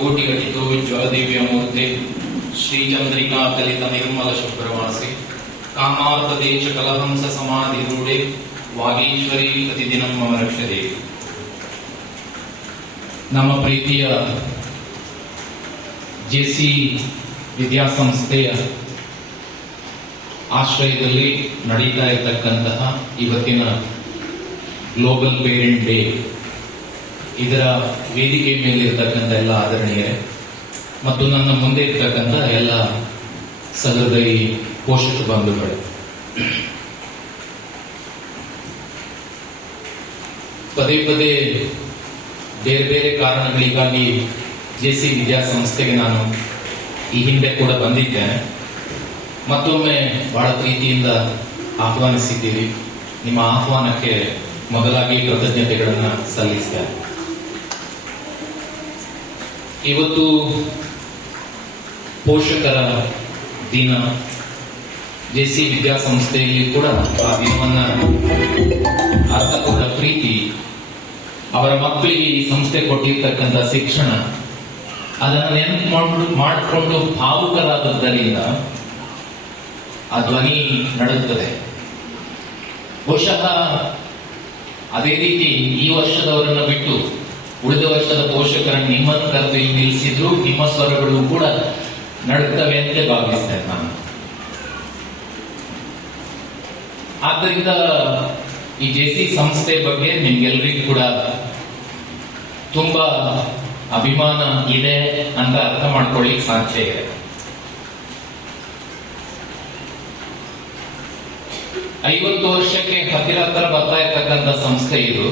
ಕೋಟಿ ಘಟಿತೋ ಜ್ವಲದೇವಿಯ ಮೂರ್ತೆ ಶ್ರೀಚಂದ್ರಿಕಾ ಕಲಿತ ನಿರ್ಮಲ ಶುಭ್ರವಾಸಿ ಕಾಮಾರ್ಥದೇಶ ಕಲಹಂಸ ಸಮಾಧಿರೂಢೆ ವಾಗೀಶ್ವರಿ ಪ್ರತಿದಿನಂ ಮಮ ರಕ್ಷದೆ. ನಮ್ಮ ಪ್ರೀತಿಯ ಜೆಸಿ ವಿದ್ಯಾಸಂಸ್ಥೆಯ ಆಶ್ರಯದಲ್ಲಿ ನಡೀತಾ ಇರತಕ್ಕಂತಹ ಇವತ್ತಿನ ಗ್ಲೋಬಲ್ ಪೇರೆಂಟ್ ಡೇ, ಇದರ ವೇದಿಕೆ ಮೇಲೆ ಇರತಕ್ಕಂಥ ಎಲ್ಲ ಆದರಣೀಯರೇ ಮತ್ತು ನನ್ನ ಮುಂದೆ ಇರ್ತಕ್ಕಂಥ ಎಲ್ಲ ಸಹೃದಯಿ ಪೋಷಕ ಬಂಧುಗಳು, ಪದೇ ಪದೇ ಬೇರೆ ಬೇರೆ ಕಾರಣಗಳಿಗಾಗಿ ಜೆಸಿ ವಿದ್ಯಾಸಂಸ್ಥೆಗೆ ನಾನು ಈ ಹಿಂದೆ ಕೂಡ ಬಂದಿದ್ದೇನೆ. ಮತ್ತೊಮ್ಮೆ ಬಹಳ ಪ್ರೀತಿಯಿಂದ ಆಹ್ವಾನಿಸಿದ್ದೀರಿ. ನಿಮ್ಮ ಆಹ್ವಾನಕ್ಕೆ ಮೊದಲಾಗಿ ಕೃತಜ್ಞತೆಗಳನ್ನು ಸಲ್ಲಿಸ್ತೇನೆ. ಇವತ್ತು ಪೋಷಕರ ದಿನ. ಜೆಸಿ ವಿದ್ಯಾಸಂಸ್ಥೆಯಲ್ಲಿ ಕೂಡ ಆ ದಿನವನ್ನ ಅರ್ಥ ಕೊಟ್ಟ ಪ್ರೀತಿ, ಅವರ ಮಕ್ಕಳಿಗೆ ಈ ಸಂಸ್ಥೆ ಕೊಟ್ಟಿರ್ತಕ್ಕಂಥ ಶಿಕ್ಷಣ, ಅದನ್ನು ನೆನಪು ಮಾಡಿಕೊಂಡು ಭಾವುಕರಾದದ್ದರಿಂದ ಆ ಧ್ವನಿ ನಡುತ್ತದೆ. ಬಹುಶಃ ಅದೇ ರೀತಿ ಈ ವರ್ಷದವರನ್ನು ಬಿಟ್ಟು ಉಳಿದ ವರ್ಷದ ಪೋಷಕರನ್ನು ನಿಮ್ಮನ್ನು ಕರೆದು ಇಲ್ಲಿ ನಿಲ್ಲಿಸಿದ್ರು ನಿಮ್ಮ ಸ್ವರಗಳು ಕೂಡ ನಡುತ್ತವೆ ಅಂತ ಭಾವಿಸ್ತೇನೆ ನಾನು. ಆದ್ದರಿಂದ ಈ ಜೆಸಿ ಸಂಸ್ಥೆ ಬಗ್ಗೆ ನಿಮ್ಗೆಲ್ರಿಗೂ ಕೂಡ ತುಂಬಾ ಅಭಿಮಾನ ಇದೆ ಅಂತ ಅರ್ಥ ಮಾಡ್ಕೊಳ್ಳಿಕ್ಕೆ ಸಾಧ್ಯ ಇದೆ. ಐವತ್ತು ವರ್ಷಕ್ಕೆ ಹತ್ತಿರ ಬರ್ತಾ ಇರ್ತಕ್ಕಂಥ ಸಂಸ್ಥೆ ಇದು.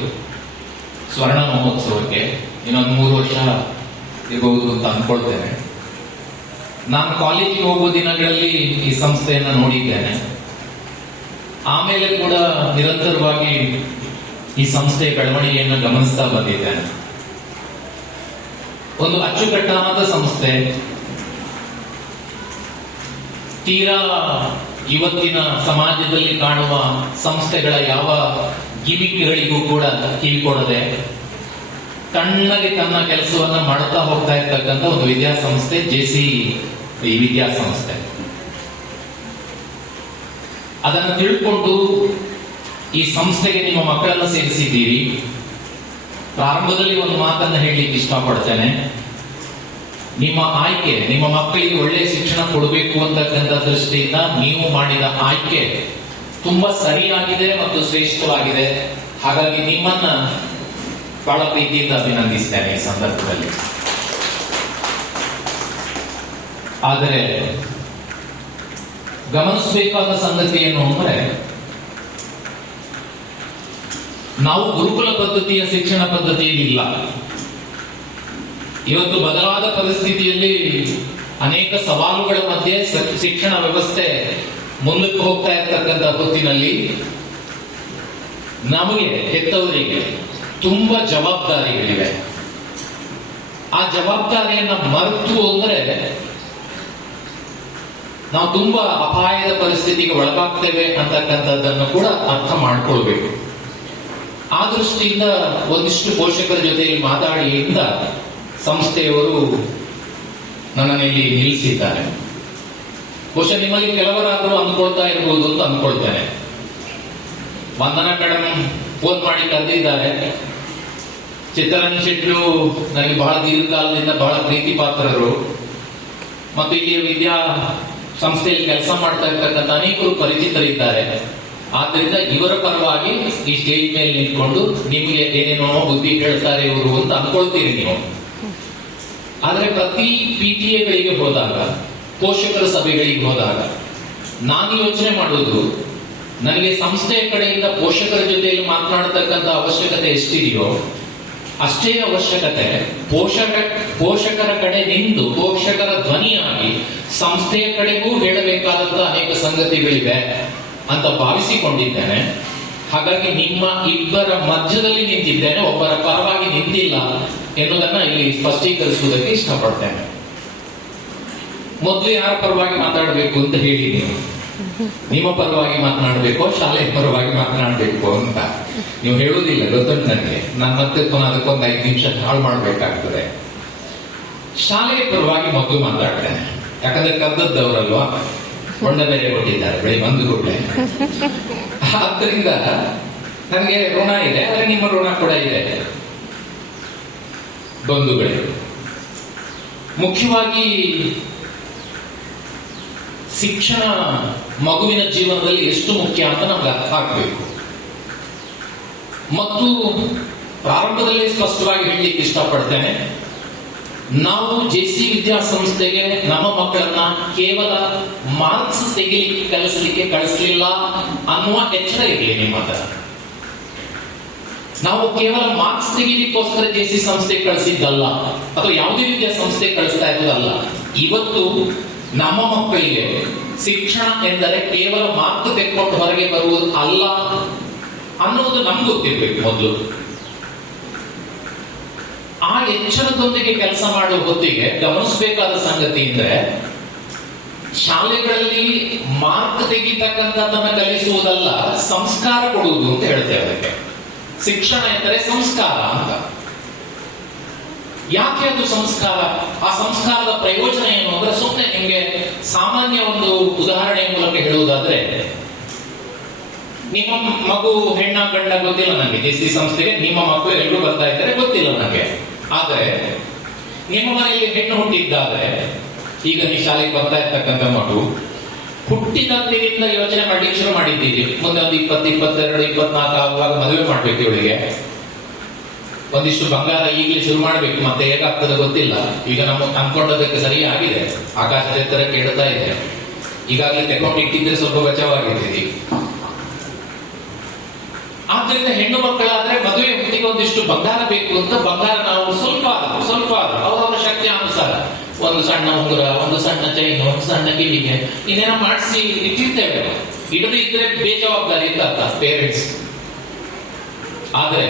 ಸ್ವರ್ಣ ಮಹೋತ್ಸವಕ್ಕೆ ಇನ್ನೊಂದು 3 ವರ್ಷ ಇರಬಹುದು ಅಂತ ಅನ್ಕೊಳ್ತೇನೆ. ನಾನು ಕಾಲೇಜಿಗೆ ಹೋಗುವ ದಿನಗಳಲ್ಲಿ ಈ ಸಂಸ್ಥೆಯನ್ನ ನೋಡಿದ್ದೇನೆ. ಆಮೇಲೆ ಕೂಡ ನಿರಂತರವಾಗಿ ಈ ಸಂಸ್ಥೆಯ ಬೆಳವಣಿಗೆಯನ್ನು ಗಮನಿಸ್ತಾ ಬಂದಿದ್ದೇನೆ. ಒಂದು ಅಚ್ಚುಕಟ್ಟಾದ ಸಂಸ್ಥೆ, ತೀರಾ ಇವತ್ತಿನ ಸಮಾಜದಲ್ಲಿ ಕಾಣುವ ಸಂಸ್ಥೆಗಳ ಯಾವ ಗಿಮಿಕ್ಗಳಿಗೂ ಕೂಡ ಕಿವಿಕೊಡದೆ ತಣ್ಣಗೆ ತನ್ನ ಕೆಲಸವನ್ನ ಮಾಡ್ತಾ ಹೋಗ್ತಾ ಇರ್ತಕ್ಕಂಥ ಒಂದು ವಿದ್ಯಾಸಂಸ್ಥೆ ಜೆಸಿ ವಿದ್ಯಾಸಂಸ್ಥೆ. ಅದನ್ನು ತಿಳ್ಕೊಂಡು ಈ ಸಂಸ್ಥೆಗೆ ನಿಮ್ಮ ಮಕ್ಕಳನ್ನ ಸೇರಿಸಿದ್ದೀರಿ. ಪ್ರಾರಂಭದಲ್ಲಿ ಒಂದು ಮಾತನ್ನ ಹೇಳಲಿಕ್ಕೆ ಇಷ್ಟಪಡ್ತೇನೆ. ನಿಮ್ಮ ಆಯ್ಕೆ, ನಿಮ್ಮ ಮಕ್ಕಳಿಗೆ ಒಳ್ಳೆಯ ಶಿಕ್ಷಣ ಕೊಡಬೇಕು ಅಂತಕ್ಕಂಥ ದೃಷ್ಟಿಯಿಂದ ನೀವು ಮಾಡಿದ ಆಯ್ಕೆ ತುಂಬಾ ಸರಿಯಾಗಿದೆ ಮತ್ತು ಶ್ರೇಷ್ಠವಾಗಿದೆ. ಹಾಗಾಗಿ ನಿಮ್ಮನ್ನ ಬಹಳ ಪ್ರೀತಿಯಿಂದ ಅಭಿನಂದಿಸ್ತೇನೆ ಈ ಸಂದರ್ಭದಲ್ಲಿ. ಆದರೆ ಗಮನಿಸಬೇಕಾದ ಸಂಗತಿ ಏನು ಅಂದ್ರೆ, ನಾವು ಗುರುಕುಲ ಪದ್ಧತಿಯ ಶಿಕ್ಷಣ ಪದ್ಧತಿಯಲ್ಲಿ ಇಲ್ಲ. ಇವತ್ತು ಬದಲಾದ ಪರಿಸ್ಥಿತಿಯಲ್ಲಿ ಅನೇಕ ಸವಾಲುಗಳ ಮಧ್ಯೆ ಶಿಕ್ಷಣ ವ್ಯವಸ್ಥೆ ಮುಂದಕ್ಕೆ ಹೋಗ್ತಾ ಇರ್ತಕ್ಕಂಥ ಹೊತ್ತಿನಲ್ಲಿ ನಮಗೆ ಹೆತ್ತವರಿಗೆ ತುಂಬಾ ಜವಾಬ್ದಾರಿಗಳಿವೆ. ಆ ಜವಾಬ್ದಾರಿಯನ್ನ ಮರೆತು ಅಂದ್ರೆ ನಾವು ತುಂಬಾ ಅಪಾಯದ ಪರಿಸ್ಥಿತಿಗೆ ಒಳಗಾಗ್ತೇವೆ ಅಂತಕ್ಕಂಥದ್ದನ್ನು ಕೂಡ ಅರ್ಥ ಮಾಡ್ಕೊಳ್ಬೇಕು. ಆ ದೃಷ್ಟಿಯಿಂದ ಒಂದಿಷ್ಟು ಪೋಷಕರ ಜೊತೆಯಲ್ಲಿ ಮಾತಾಡಿಯಿಂದ ಸಂಸ್ಥೆಯವರು ನನ್ನನ್ನು ಇಲ್ಲಿ ನಿಲ್ಲಿಸಿದ್ದಾರೆ. ಬಹುಶಃ ನಿಮ್ಮಲ್ಲಿ ಕೆಲವರಾದರೂ ಅಂದ್ಕೊಳ್ತಾ ಇರಬಹುದು ಅಂತ ಅಂದ್ಕೊಳ್ತೇನೆ. ವಂದನಾ ಮೇಡಮ್ ಫೋನ್ ಮಾಡಿ ಕರೆದಿದ್ದಾರೆ. ಚಿತ್ತರಂಜನ್ ಶೆಟ್ರು ನನಗೆ ಬಹಳ ದೀರ್ಘಕಾಲದಿಂದ ಬಹಳ ಪ್ರೀತಿ ಪಾತ್ರರು ಮತ್ತು ಇಲ್ಲಿ ವಿದ್ಯಾ ಸಂಸ್ಥೆಯಲ್ಲಿ ಕೆಲಸ ಮಾಡ್ತಾ ಇರ್ತಕ್ಕಂಥ ಅನೇಕರು ಪರಿಚಿತರಿದ್ದಾರೆ. ಆದ್ರಿಂದ ಇವರ ಪರವಾಗಿ ಈ ಸ್ಟೇಜ್ ಮೇಲೆ ನಿಂತ್ಕೊಂಡು ನಿಮಗೆ ಏನೇನೋ ಬುದ್ಧಿ ಹೇಳ್ತಾರೆ ಇವರು ಅಂತ ಅಂದ್ಕೊಳ್ತೀರಿ ನೀವು. ಆದ್ರೆ ಪ್ರತಿ PTA ಹೋದಾಗ, ಪೋಷಕರ ಸಭೆಗಳಿಗೆ ಹೋದಾಗ ನಾನು ಯೋಚನೆ ಮಾಡೋದು, ನನಗೆ ಸಂಸ್ಥೆಯ ಕಡೆಯಿಂದ ಪೋಷಕರ ಜೊತೆಯಲ್ಲಿ ಮಾತನಾಡತಕ್ಕಂಥ ಅವಶ್ಯಕತೆ ಎಷ್ಟಿದೆಯೋ ಅಷ್ಟೇ ಅವಶ್ಯಕತೆ ಪೋಷಕರ ಕಡೆ ನಿಂತು ಪೋಷಕರ ಧ್ವನಿಯಾಗಿ ಸಂಸ್ಥೆಯ ಕಡೆಗೂ ಹೇಳಬೇಕಾದಂತ ಅನೇಕ ಸಂಗತಿಗಳಿವೆ ಅಂತ ಭಾವಿಸಿಕೊಂಡಿದ್ದೇನೆ. ಹಾಗಾಗಿ ನಿಮ್ಮ ಇಬ್ಬರ ಮಧ್ಯದಲ್ಲಿ ನಿಂತಿದ್ದೇನೆ, ಒಬ್ಬರ ಪರವಾಗಿ ನಿಂತಿಲ್ಲ ಎನ್ನುವುದನ್ನ ಇಲ್ಲಿ ಸ್ಪಷ್ಟೀಕರಿಸುವುದಕ್ಕೆ ಇಷ್ಟಪಡ್ತೇನೆ. ಮೊದಲು ಯಾರ ಪರವಾಗಿ ಮಾತಾಡಬೇಕು ಅಂತ ಹೇಳಿ, ನೀವು ನಿಮ್ಮ ಪರವಾಗಿ ಮಾತನಾಡಬೇಕು, ಶಾಲೆಯ ಪರವಾಗಿ ಮಾತನಾಡಬೇಕು ಅಂತ ನೀವು ಹೇಳುವುದಿಲ್ಲ, ಗೊತ್ತುಂಟು ನನಗೆ. ನಾನು ಮತ್ತೆ ಪುನಃ ಅದಕ್ಕೊಂದು 5 ನಿಮಿಷ ಹಾಳು ಮಾಡಬೇಕಾಗ್ತದೆ. ಶಾಲೆಯ ಪರವಾಗಿ ಮಗು ಮಾತಾಡ್ತೇನೆ, ಯಾಕಂದ್ರೆ ಕದ್ದದ್ದವರಲ್ವಾ, ಹೊಂಡ ಬೇರೆ ಕೊಟ್ಟಿದ್ದಾರೆ ಬೆಳಿಗ್ಗೆ ಬಂದು ಕೂಡಲೇ. ಆದ್ದರಿಂದ ನನಗೆ ಋಣ ಇದೆ, ಆದರೆ ನಿಮ್ಮ ಋಣ ಕೂಡ ಇದೆ ಬಂಧುಗಳೇ. ಮುಖ್ಯವಾಗಿ ಶಿಕ್ಷಣ ಮಗುವಿನ ಜೀವನದಲ್ಲಿ ಎಷ್ಟು ಮುಖ್ಯ ಅಂತ ನಮ್ಗೆ ಅರ್ಥ ಆಗಬೇಕು. ಮತ್ತು ಪ್ರಾರಂಭದಲ್ಲಿ ಸ್ಪಷ್ಟವಾಗಿ ಹೇಳಲಿಕ್ಕೆ ಇಷ್ಟಪಡ್ತೇನೆ, ನಾವು ಜೆಸಿ ವಿದ್ಯಾಸಂಸ್ಥೆಗೆ ನಮ್ಮ ಮಕ್ಕಳನ್ನ ಕೇವಲ ಮಾರ್ಕ್ಸ್ ತೆಗಿಲಿಕ್ಕೆ ಕಳಿಸ್ಲಿಲ್ಲ ಅನ್ನುವ ಎಚ್ಚರ ಇರಲಿ ನಿಮ್ಮ ಹತ್ರ. ನಾವು ಕೇವಲ ಮಾರ್ಕ್ಸ್ ತೆಗಿಲಿಕ್ಕೋಸ್ಕರ ಜೆಸಿ ಸಂಸ್ಥೆ ಕಳಿಸಿದ್ದಲ್ಲ, ಅಥವಾ ಯಾವುದೇ ವಿದ್ಯಾಸಂಸ್ಥೆ ಕಳಿಸ್ತಾ ಇರೋದಲ್ಲ. ಇವತ್ತು ನಮ್ಮ ಮಕ್ಕಳಿಗೆ ಶಿಕ್ಷಣ ಎಂದರೆ ಕೇವಲ ಮಾರ್ಕ್ ತೆಕ್ಕೊಂಡು ಹೊರಗೆ ಬರುವುದು ಅಲ್ಲ ಅನ್ನೋದು ನಮ್ಗೆ ಗೊತ್ತಿರ್ಬೇಕು ಮೊದಲು. ಆ ಎಚ್ಚರದೊಂದಿಗೆ ಕೆಲಸ ಮಾಡುವ ಹೊತ್ತಿಗೆ ಗಮನಿಸಬೇಕಾದ ಸಂಗತಿ ಅಂದ್ರೆ, ಶಾಲೆಗಳಲ್ಲಿ ಮಾರ್ಕ್ ತೆಗಿತಕ್ಕಂಥದ್ದನ್ನ ಕಲಿಸುವುದಲ್ಲ, ಸಂಸ್ಕಾರ ಕೊಡುವುದು ಅಂತ ಹೇಳ್ತೇವೆ ಅದಕ್ಕೆ. ಶಿಕ್ಷಣ ಎಂದರೆ ಸಂಸ್ಕಾರ ಅಂತ. ಯಾಕೆ ಅದು ಸಂಸ್ಕಾರ? ಆ ಸಂಸ್ಕಾರದ ಪ್ರಯೋಜನ ಏನು ಅಂದ್ರೆ, ಸುಮ್ಮನೆ ನಿಮ್ಗೆ ಸಾಮಾನ್ಯ ಒಂದು ಉದಾಹರಣೆಯ ಮೂಲಕ ಹೇಳುವುದಾದ್ರೆ, ನಿಮ್ಮ ಮಗು ಹೆಣ್ಣ ಗಂಡ ಗೊತ್ತಿಲ್ಲ ನನಗೆ, ಜೆಸಿ ಸಂಸ್ಥೆಗೆ ನಿಮ್ಮ ಮಕ್ಕಳು ಎಲ್ಲರೂ ಬರ್ತಾ ಇದ್ದಾರೆ ಗೊತ್ತಿಲ್ಲ ನನಗೆ. ಆದ್ರೆ ನಿಮ್ಮ ಮನೆಯಲ್ಲಿ ಹೆಣ್ಣು ಹುಟ್ಟಿದ್ದಾದ್ರೆ, ಈಗ ನೀವು ಶಾಲೆಗೆ ಬರ್ತಾ ಇರ್ತಕ್ಕಂಥ ಮಗು ಹುಟ್ಟಿದಂದಿನಿಂದ ಯೋಚನೆ ಮಾಡ್ಲಿಕ್ಕೆ ಶುರು ಮಾಡಿದ್ದೀರಿ, ಮುಂದೆ ಒಂದು 20, 22, 24 ಆಗುವಾಗ ಮದುವೆ ಮಾಡ್ಬೇಕು ಇವಳಿಗೆ, ಒಂದಿಷ್ಟು ಬಂಗಾರ ಈಗಲೇ ಶುರು ಮಾಡ್ಬೇಕು, ಮತ್ತೆ ಹೇಗಾಗ್ತದೆ ಗೊತ್ತಿಲ್ಲ. ಈಗ ನಮ್ಮ ಅನ್ಕೊಂಡದಕ್ಕೆ ಸರಿ ಆಗಿದೆ, ಆಕಾಶದ ಎತ್ತರ ಕೇಳ್ತಾ ಇದೆ, ಈಗಾಗಲೇ ತೆಗೊಂಡಿಟ್ಟಿದ್ರೆ ಸ್ವಲ್ಪ ಬಚಾವಾಗಿದ್ದೀರಿ. ಆದ್ರಿಂದ ಹೆಣ್ಣು ಮಕ್ಕಳಾದ್ರೆ ಮದುವೆ ಹೊತ್ತಿಗೆ ಒಂದಿಷ್ಟು ಬಂಗಾರ ಬೇಕು ಅಂತ ಬಂಗಾರ ನಾವು ಸ್ವಲ್ಪ ಅವರವರ ಶಕ್ತಿ ಅನುಸಾರ ಒಂದು ಸಣ್ಣ ಉಂಗುರ, ಒಂದು ಸಣ್ಣ ಚೈನ್, ಒಂದು ಸಣ್ಣ ಕಿವಿಗೆ ಇನ್ನೇನೋ ಮಾಡಿಸಿ ಇಟ್ಟಿರ್ತೇವೆ. ಇಡದೇ ಇದ್ರೆ ಬೇಜವಾಬ್ದಾರಿ ಅಂತ ಅರ್ಥ ಪೇರೆಂಟ್ಸ್. ಆದ್ರೆ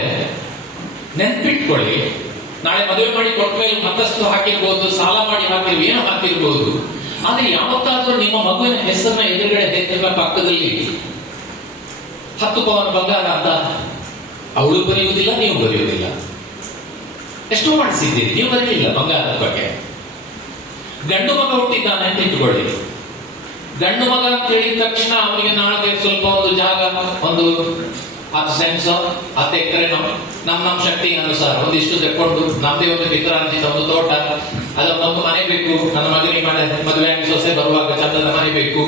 ನೆನ್ಪಿಟ್ಕೊಳ್ಳಿ, ನಾಳೆ ಮದುವೆ ಮಾಡಿ ಕೊಟ್ಟ ಮೇಲೆ ಮತ್ತಷ್ಟು ಹಾಕಿರ್ಬೋದು, ಸಾಲ ಮಾಡಿ ಹಾಕಿರ್ಬೋದು, ಏನೋ ಹಾಕಿರ್ಬೋದು. ಆದ್ರೆ ಯಾವತ್ತಾದ್ರೂ ನಿಮ್ಮ ಮಗುವಿನ ಹೆಸರನ್ನ ಎದುರುಗಡೆ ನಿಮ್ಮ ಪಕ್ಕದಲ್ಲಿ 10 ಪವನ್ ಬಂಗಾರ ಅಂತ ಅವಳು ಬರೆಯುವುದಿಲ್ಲ, ನೀವು ಬರೆಯುವುದಿಲ್ಲ. ಎಷ್ಟೋ ಮಾಡಿಸಿದ್ದೀರಿ, ನೀವು ಬರೆಯಲಿಲ್ಲ ಬಂಗಾರದ ಬಗ್ಗೆ. ಗಂಡು ಮಗ ಹುಟ್ಟಿದ್ದಾನೆ ಅಂತ ಇಟ್ಟುಕೊಳ್ಳಿ. ಗಂಡು ಮಗ ಅಂತ ಹೇಳಿದ ತಕ್ಷಣ ಅವನಿಗೆ ನಾಳೆ ಸ್ವಲ್ಪ ಒಂದು ಜಾಗ, ಒಂದು 10 ಸೆನ್ಸ್ 10 ಎಕರೆನೋ ನಮ್ಮ ಶಕ್ತಿ ಅನುಸಾರ ಒಂದಿಷ್ಟು ತೆಕ್ಕೊಂಡು ನಮ್ದೇ ಒಂದು ಪಿತ್ರಾರ್ಜಿತ ಒಂದು ತೋಟ, ಅದೊಂದು ಮನೆ ಬೇಕು, ನನ್ನ ಮಗನಿಗೆ ಮದುವೆ ಆಗಿ ಸೊಸೆ ಬರುವಾಗ ಚಂದದ ಮನೆ ಬೇಕು,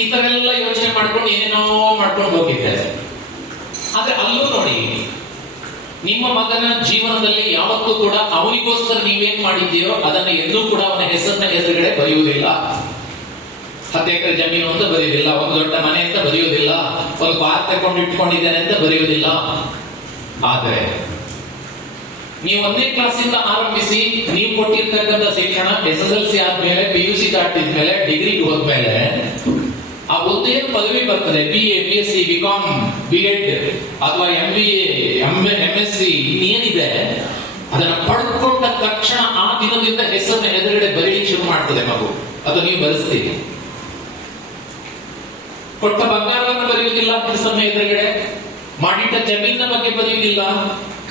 ಈ ತರ ಎಲ್ಲ ಯೋಚನೆ ಮಾಡ್ಕೊಂಡು ಏನೇನೋ ಮಾಡ್ಕೊಂಡು ಹೋಗಿದ್ದಾರೆ. ಆದ್ರೆ ಅಲ್ಲೂ ನೋಡಿ, ನಿಮ್ಮ ಮಗನ ಜೀವನದಲ್ಲಿ ಯಾವತ್ತೂ ಕೂಡ ಅವನಿಗೋಸ್ಕರ ನೀವೇನ್ ಮಾಡಿದ್ದೀರೋ ಅದನ್ನ ಎಂದೂ ಕೂಡ ಅವನ ಹೆಸರಿನ ಎದುರುಗಡೆ ಬರೆಯುವುದಿಲ್ಲ. 10 ಎಕರೆ ಜಮೀನು ಅಂತ ಬರೆಯುವುದಿಲ್ಲ, ಒಂದು ದೊಡ್ಡ ಮನೆ ಅಂತ ಬರೆಯುವುದಿಲ್ಲ, ಒಂದು ಕಾರ್ ತಗೊಂಡು ಇಟ್ಕೊಂಡಿದ್ದೇನೆ ಅಂತ ಬರೆಯುವುದಿಲ್ಲ. ಆದ್ರೆ ನೀವು 1ನೇ ಕ್ಲಾಸಿಂದ ಆರಂಭಿಸಿ ನೀವು ಕೊಟ್ಟಿರ್ತಕ್ಕಂಥ ಶಿಕ್ಷಣ SSLC ಆದ್ಮೇಲೆ, PUC ದಾಟಿದ್ಮೇಲೆ, ಡಿಗ್ರಿಗೆ ಹೋದ್ಮೇಲೆ ಆ ಒಂದೇ ಪದವಿ ಬರ್ತದೆ. BA, BSc, BCom, B.Ed ಅಥವಾ MBA, MSc ಇನ್ನೇನಿದೆ ಅದನ್ನ ಪಡೆದುಕೊಂಡ ತಕ್ಷಣ ಆ ದಿನದಿಂದ ಹೆಸರನ್ನ ಎದುರುಗಡೆ ಬರೀಲಿಕ್ಕೆ ಶುರು ಮಾಡ್ತದೆ ಮಗು. ಅದು ನೀವು ಬರೆಸ್ತೀರಿ. ಕೊಟ್ಟ ಬಂಗಾರವನ್ನು ಬರೆಯುವುದಿಲ್ಲ ಹೆಸರನ್ನ ಎದುರುಗಡೆ, ಮಾಡಿಟ್ಟ ಜಮೀನಿನ ಬಗ್ಗೆ ಬರೆಯುವುದಿಲ್ಲ.